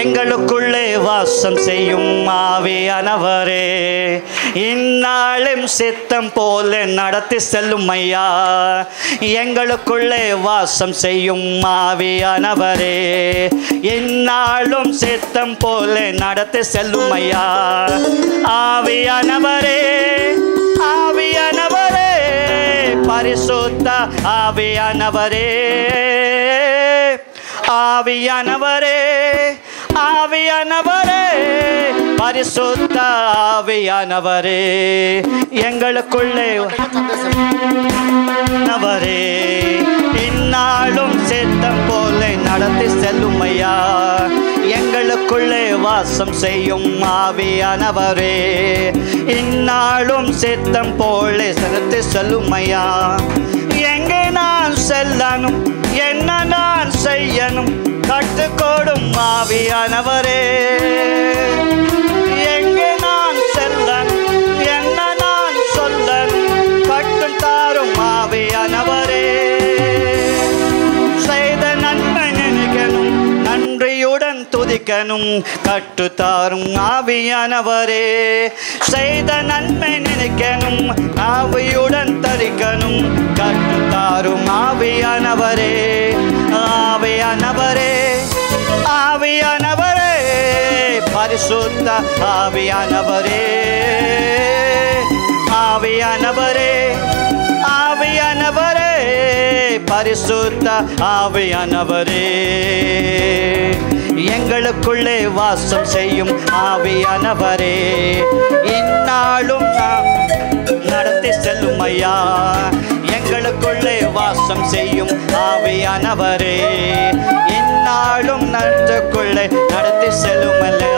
எங்களுக்குள்ளே வாசம் செய்யும் ஆவியானவரே, இந்நாளும் சித்தம் போல நடத்தி செல்லும் ஐயா. எங்களுக்குள்ளே வாசம் செய்யும் ஆவியானவரே, இந்நாளும் சித்தம் போல நடத்தி செல்லும் ஐயா. ஆவியானவரே, ஆவியானவரே, பரிசுத்த ஆவியானவரே, ஆவியானவரே, ஆவியானவரே, பரிசுத்த ஆவியானவரே, எங்களுக்குள்ளே நவரே, இந்நாளும் சித்தம் போல நடத்தி செல்லும் ஐயா. எங்களுக்குள்ளே வாசம் செய்யும் ஆவியானவரே, இந்நாளும் சித்தம் போல நடத்தி செல்லும் ஐயா. எங்கே நான் செல்லணும், என்ன நான் செய்யணும், கற்றுக்கொடும் ஆவியானவரே. எங்கே நான் செல்லணும், என்ன நான் சொல்லணும், கற்று தாரும் ஆவியானவரே. செய்த நன்மை நினைக்கணும், நன்றியுடன் துதிக்கணும், கற்றுத்தாரும் ஆவியானவரே. செய்த நன்மை நினைக்கணும், ஆவியுடன் தரிக்கணும், கற்றுத்தாரும் ஆவியானவரே. ஆவியானவரே, ஆவியானவரே, பரிசுத்த ஆவியானவரே, ஆவியானவரே, ஆவியானவரே, பரிசுத்த ஆவியானவரே எங்களுக்குள்ளே வாசம் செய்யும் ஆவியானவரே இந்நாளும் நாம் நடத்தி செல்லும் ஐயா எங்களுக்குள்ளே வாசம் செய்யும் ஆவியானவரே இந்நாளும் நடத்துக்குள்ளே நடத்தி செல்லும் ஐயா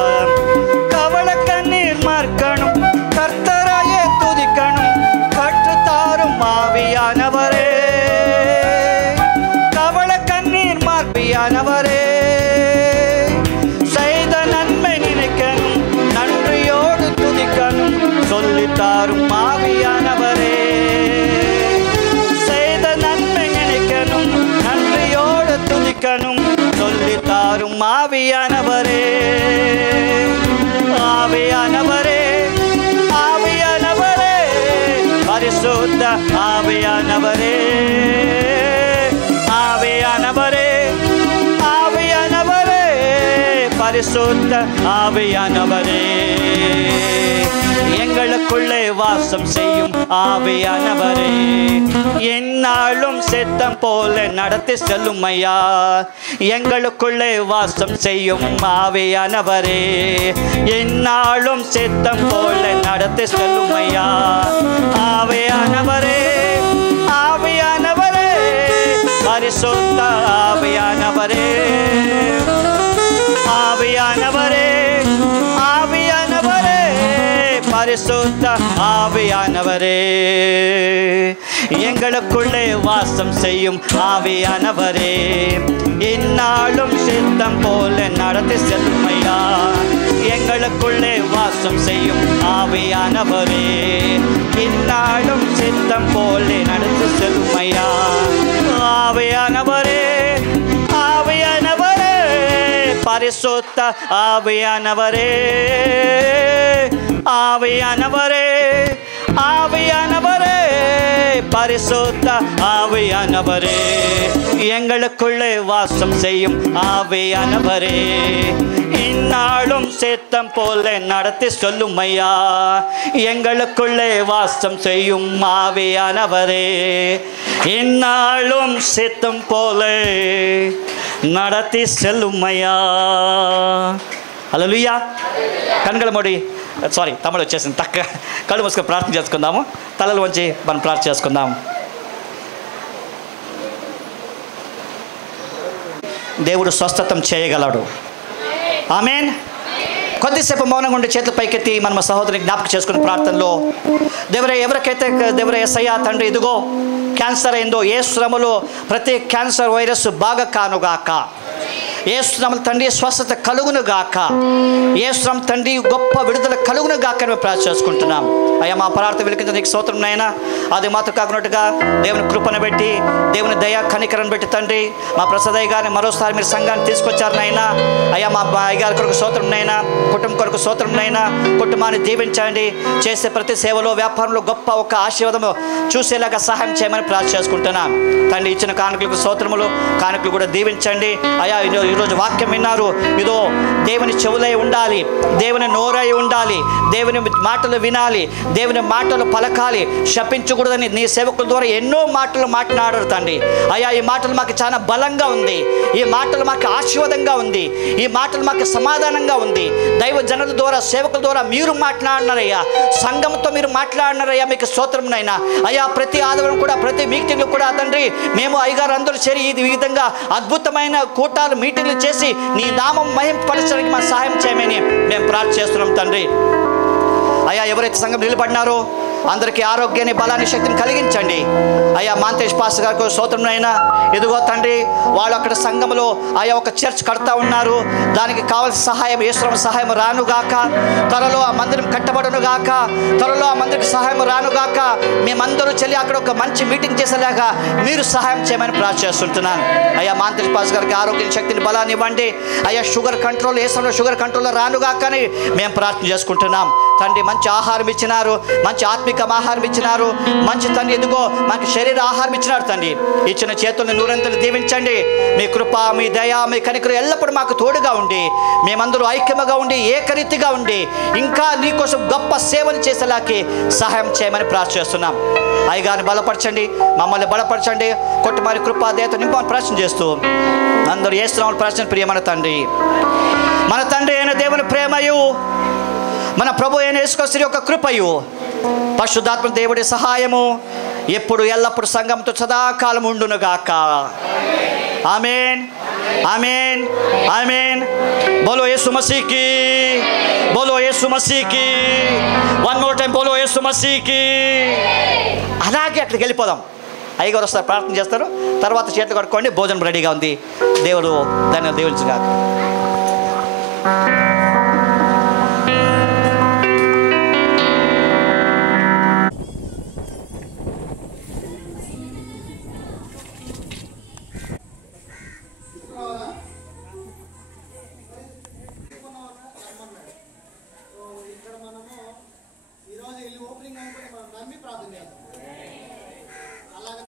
கவலை கண்ணீர் மார்க்கணும் கர்த்தராயே துதிக்கணும் கற்றுத்தாரும் ஆவியானவரே கவலை கண்ணீர் மார்பியானவரே செய்த நன்மை நினைக்கணும் நன்றியோடு துதிக்கணும் சொல்லித்தாரும் ஆவியானவரே செய்த நன்மை நினைக்கணும் நன்றியோடு துதிக்கணும் சொல்லித்தாரும் ஆவியானவரே ஆவியானவரே ஆவியானவரே பரிசுத்த ஆவியானவரே ஆவியானவரே ஆவியானவரே பரிசுத்த ஆவியானவரே எங்களுக்குள்ளே வாசம் செய்யும் ஆவியானவரே எந்நாளும் சித்தம் போல நடத்தி செல்லும் ஐயா எங்களுக்குள்ளே வாசம் செய்யும் ஆவியானவரே எந்நாளும் சித்தம் போல நடத்தி செல்லும் ஐயா ஆவியானவரே ஆவியானவரே பரிசுத்த ஆவியானவரே ஆவியானவரே ஆவியானவரே பரிசுத்த ஆவியானவரே எங்களுக்குள்ளே வாசம் செய்யும் ஆவியானவரே இந்நாளும் சித்தம் போல நடத்தி செல்லும் ஐயா எங்களுக்குள்ளே வாசம் செய்யும் ஆவியானவரே இந்நாளும் சித்தம் போல நடத்தி செல்லும் ஐயா ஆவியானவரே ஆவியானவரே பரிசுத்த ஆவியானவரே ஆவியானவரே ஆவியானவரே பரிசுத்த ஆவியானவரே எங்களுக்குள்ளே வாசம் செய்யும் ஆவியானவரே இந்நாளும் சித்தம் போல நடத்தி சொல்லும் ஐயா எங்களுக்குள்ளே வாசம் செய்யும் ஆவியானவரே இந்நாளும் சித்தம் போல நடத்தி செல்லும் ஐயா హల్లెలూయా కనుగల మోడి సారీ తమిళ వచ్చేసింది తక్క కళ్ళు మూసుకొని ప్రార్థన చేసుకుందాము తలలు వంచి మనం ప్రార్థన చేసుకుందాం దేవుడు స్వస్థతం చేయగలడు ఆమేన్ కొద్దిసేపు మౌనంగా ఉండి చేతులు పైకెత్తి మన సహోదరుని జ్ఞాపకం చేసుకునే ప్రార్థనలో ఎవరికైతే దేవుడు యేసయ్యా తండ్రి ఇదిగో క్యాన్సర్ అయిందో ఏ శ్రమలో ప్రతి క్యాన్సర్ వైరస్ బాగా కానుగాక యేసునామములో తండ్రి స్వస్థత కలుగును గాక యేసునామములో తండ్రి గొప్ప విడుదల కలుగును గాక అని ప్రార్థన చేసుకుంటున్నాం అయ్యా మా ప్రార్థన విలికించ నీకు స్తోత్రం నాయనా అది మాత్రం కాకున్నట్టుగా దేవుని కృపను పెట్టి దేవుని దయ కనికరను పెట్టి తండ్రి మా ప్రసాదయ్య గారిని మరోసారి మీరు సంఘాన్ని తీసుకొచ్చారు నాయనా అయ్యా మా అయ్యగారి కొరకు స్తోత్రం నాయనా కుటుంబం కొరకు స్తోత్రం నాయనా కుటుంబాన్ని దీవించండి చేసే ప్రతి సేవలో వ్యాపారంలో గొప్ప ఒక ఆశీర్వాదము చూసేలాగా సహాయం చేయమని ప్రార్థన చేసుకుంటున్నాం తండ్రి ఇచ్చిన కానుకలకు స్తోత్రములు కానుకలు కూడా దీవించండి అయ్యా ఈరోజు వాక్యం విన్నారు ఇదో దేవుని చెవులై ఉండాలి దేవుని నోరై ఉండాలి దేవుని మాటలు వినాలి దేవుని మాటలు పలకాలి శపించకూడదని నీ సేవకుల ద్వారా ఎన్నో మాటలు మాట్లాడారు తండ్రి అయ్యా ఈ మాటలు మాకు చాలా బలంగా ఉంది ఈ మాటలు మాకు ఆశీర్వాదంగా ఉంది ఈ మాటలు మాకు సమాధానంగా ఉంది దైవ జనుల ద్వారా సేవకుల ద్వారా మీరు మాట్లాడినారయ్యా సంఘంతో మీరు మాట్లాడినారయ్యా మీకు స్తోత్రం నైనా అయ్యా ప్రతి ఆదివారం కూడా ప్రతి మీటింగ్లు కూడా తండ్రి మేము అయ్యగారు అందరూ చేరి ఈ విధంగా అద్భుతమైన కూటాలు మీటింగ్లు చేసి నీ నామం మహింపరచడానికి మా సహాయం చేయమని మేము ప్రార్థన చేస్తున్నాం తండ్రి అయ్యా ఎవరైతే సంఘం నిలబడినారో అందరికీ ఆరోగ్యాన్ని బలాన్ని శక్తిని కలిగించండి అయ్యా మాంతేష్ పాస్టర్ గారికి స్తోత్రమునైనా ఎదుగో తండ్రి వాళ్ళు అక్కడ సంఘంలో ఆయా ఒక చర్చ్ కడతా ఉన్నారు దానికి కావాల్సిన సహాయం యేసునామ సహాయం రానుగాక త్వరలో ఆ మందిరం కట్టబడునుగాక త్వరలో ఆ మందిరికి సహాయం రానుగాక మేమందరూ చెల్లి అక్కడ ఒక మంచి మీటింగ్ చేసేలాగా మీరు సహాయం చేయమని ప్రార్థన చేస్తుంటున్నాను అయ్యా మాంతేష్ పాస్టర్ గారికి ఆరోగ్యం శక్తిని బలాన్ని ఇవ్వండి అయ్యా షుగర్ కంట్రోల్ యేసునామ షుగర్ కంట్రోల్ రానుగాక అని మేము ప్రార్థన చేసుకుంటున్నాం తండ్రి మంచి ఆహారం ఇచ్చినారు మంచి ఆత్మిక ఆహారం ఇచ్చినారు మంచి తండ్రి ఎదుగో మాకు శరీర ఆహారం ఇచ్చినారు తండ్రి ఇచ్చిన చేతులను నూరంతలు దీవించండి మీ కృప మీ దయ మీ కనికరు ఎల్లప్పుడూ మాకు తోడుగా ఉండి మేమందరూ ఐక్యముగా ఉండి ఏకరీతిగా ఉండి ఇంకా నీకోసం గొప్ప సేవలు చేసేలాకి సహాయం చేయమని ప్రార్థిస్తున్నాం అయ్యగారిని బలపరచండి, మమ్మల్ని బలపరచండి. కొట్టి మరి కృపా దయతో నింపమని ప్రార్థన చేస్తూ అందరూ యేసునామములో ప్రార్థన. ప్రియమైన తండ్రి, మన తండ్రి అయిన దేవుని ప్రేమయు, మన ప్రభు అయిన యేసుక్రీస్తు యొక్క కృపయు, పరిశుద్ధాత్మ దేవుడి సహాయము ఎప్పుడు ఎల్లప్పుడు సంఘంతో సదాకాలం ఉండునుగాక. ఆమేన్, ఆమేన్, ఆమేన్. బోలో యేసు మసీకి, బోలో యేసు మసీకి. వన్ మోర్ టైం బోలో యేసు మసీకి. అలాగే అక్కడికి వెళ్ళిపోదాం. అయ్యగారు వస్తారు, ప్రార్థన చేస్తారు, తర్వాత చేతులు కట్టుకోండి. భోజనం రెడీగా ఉంది. దేవుడు దాన్ని దీవించుగాక.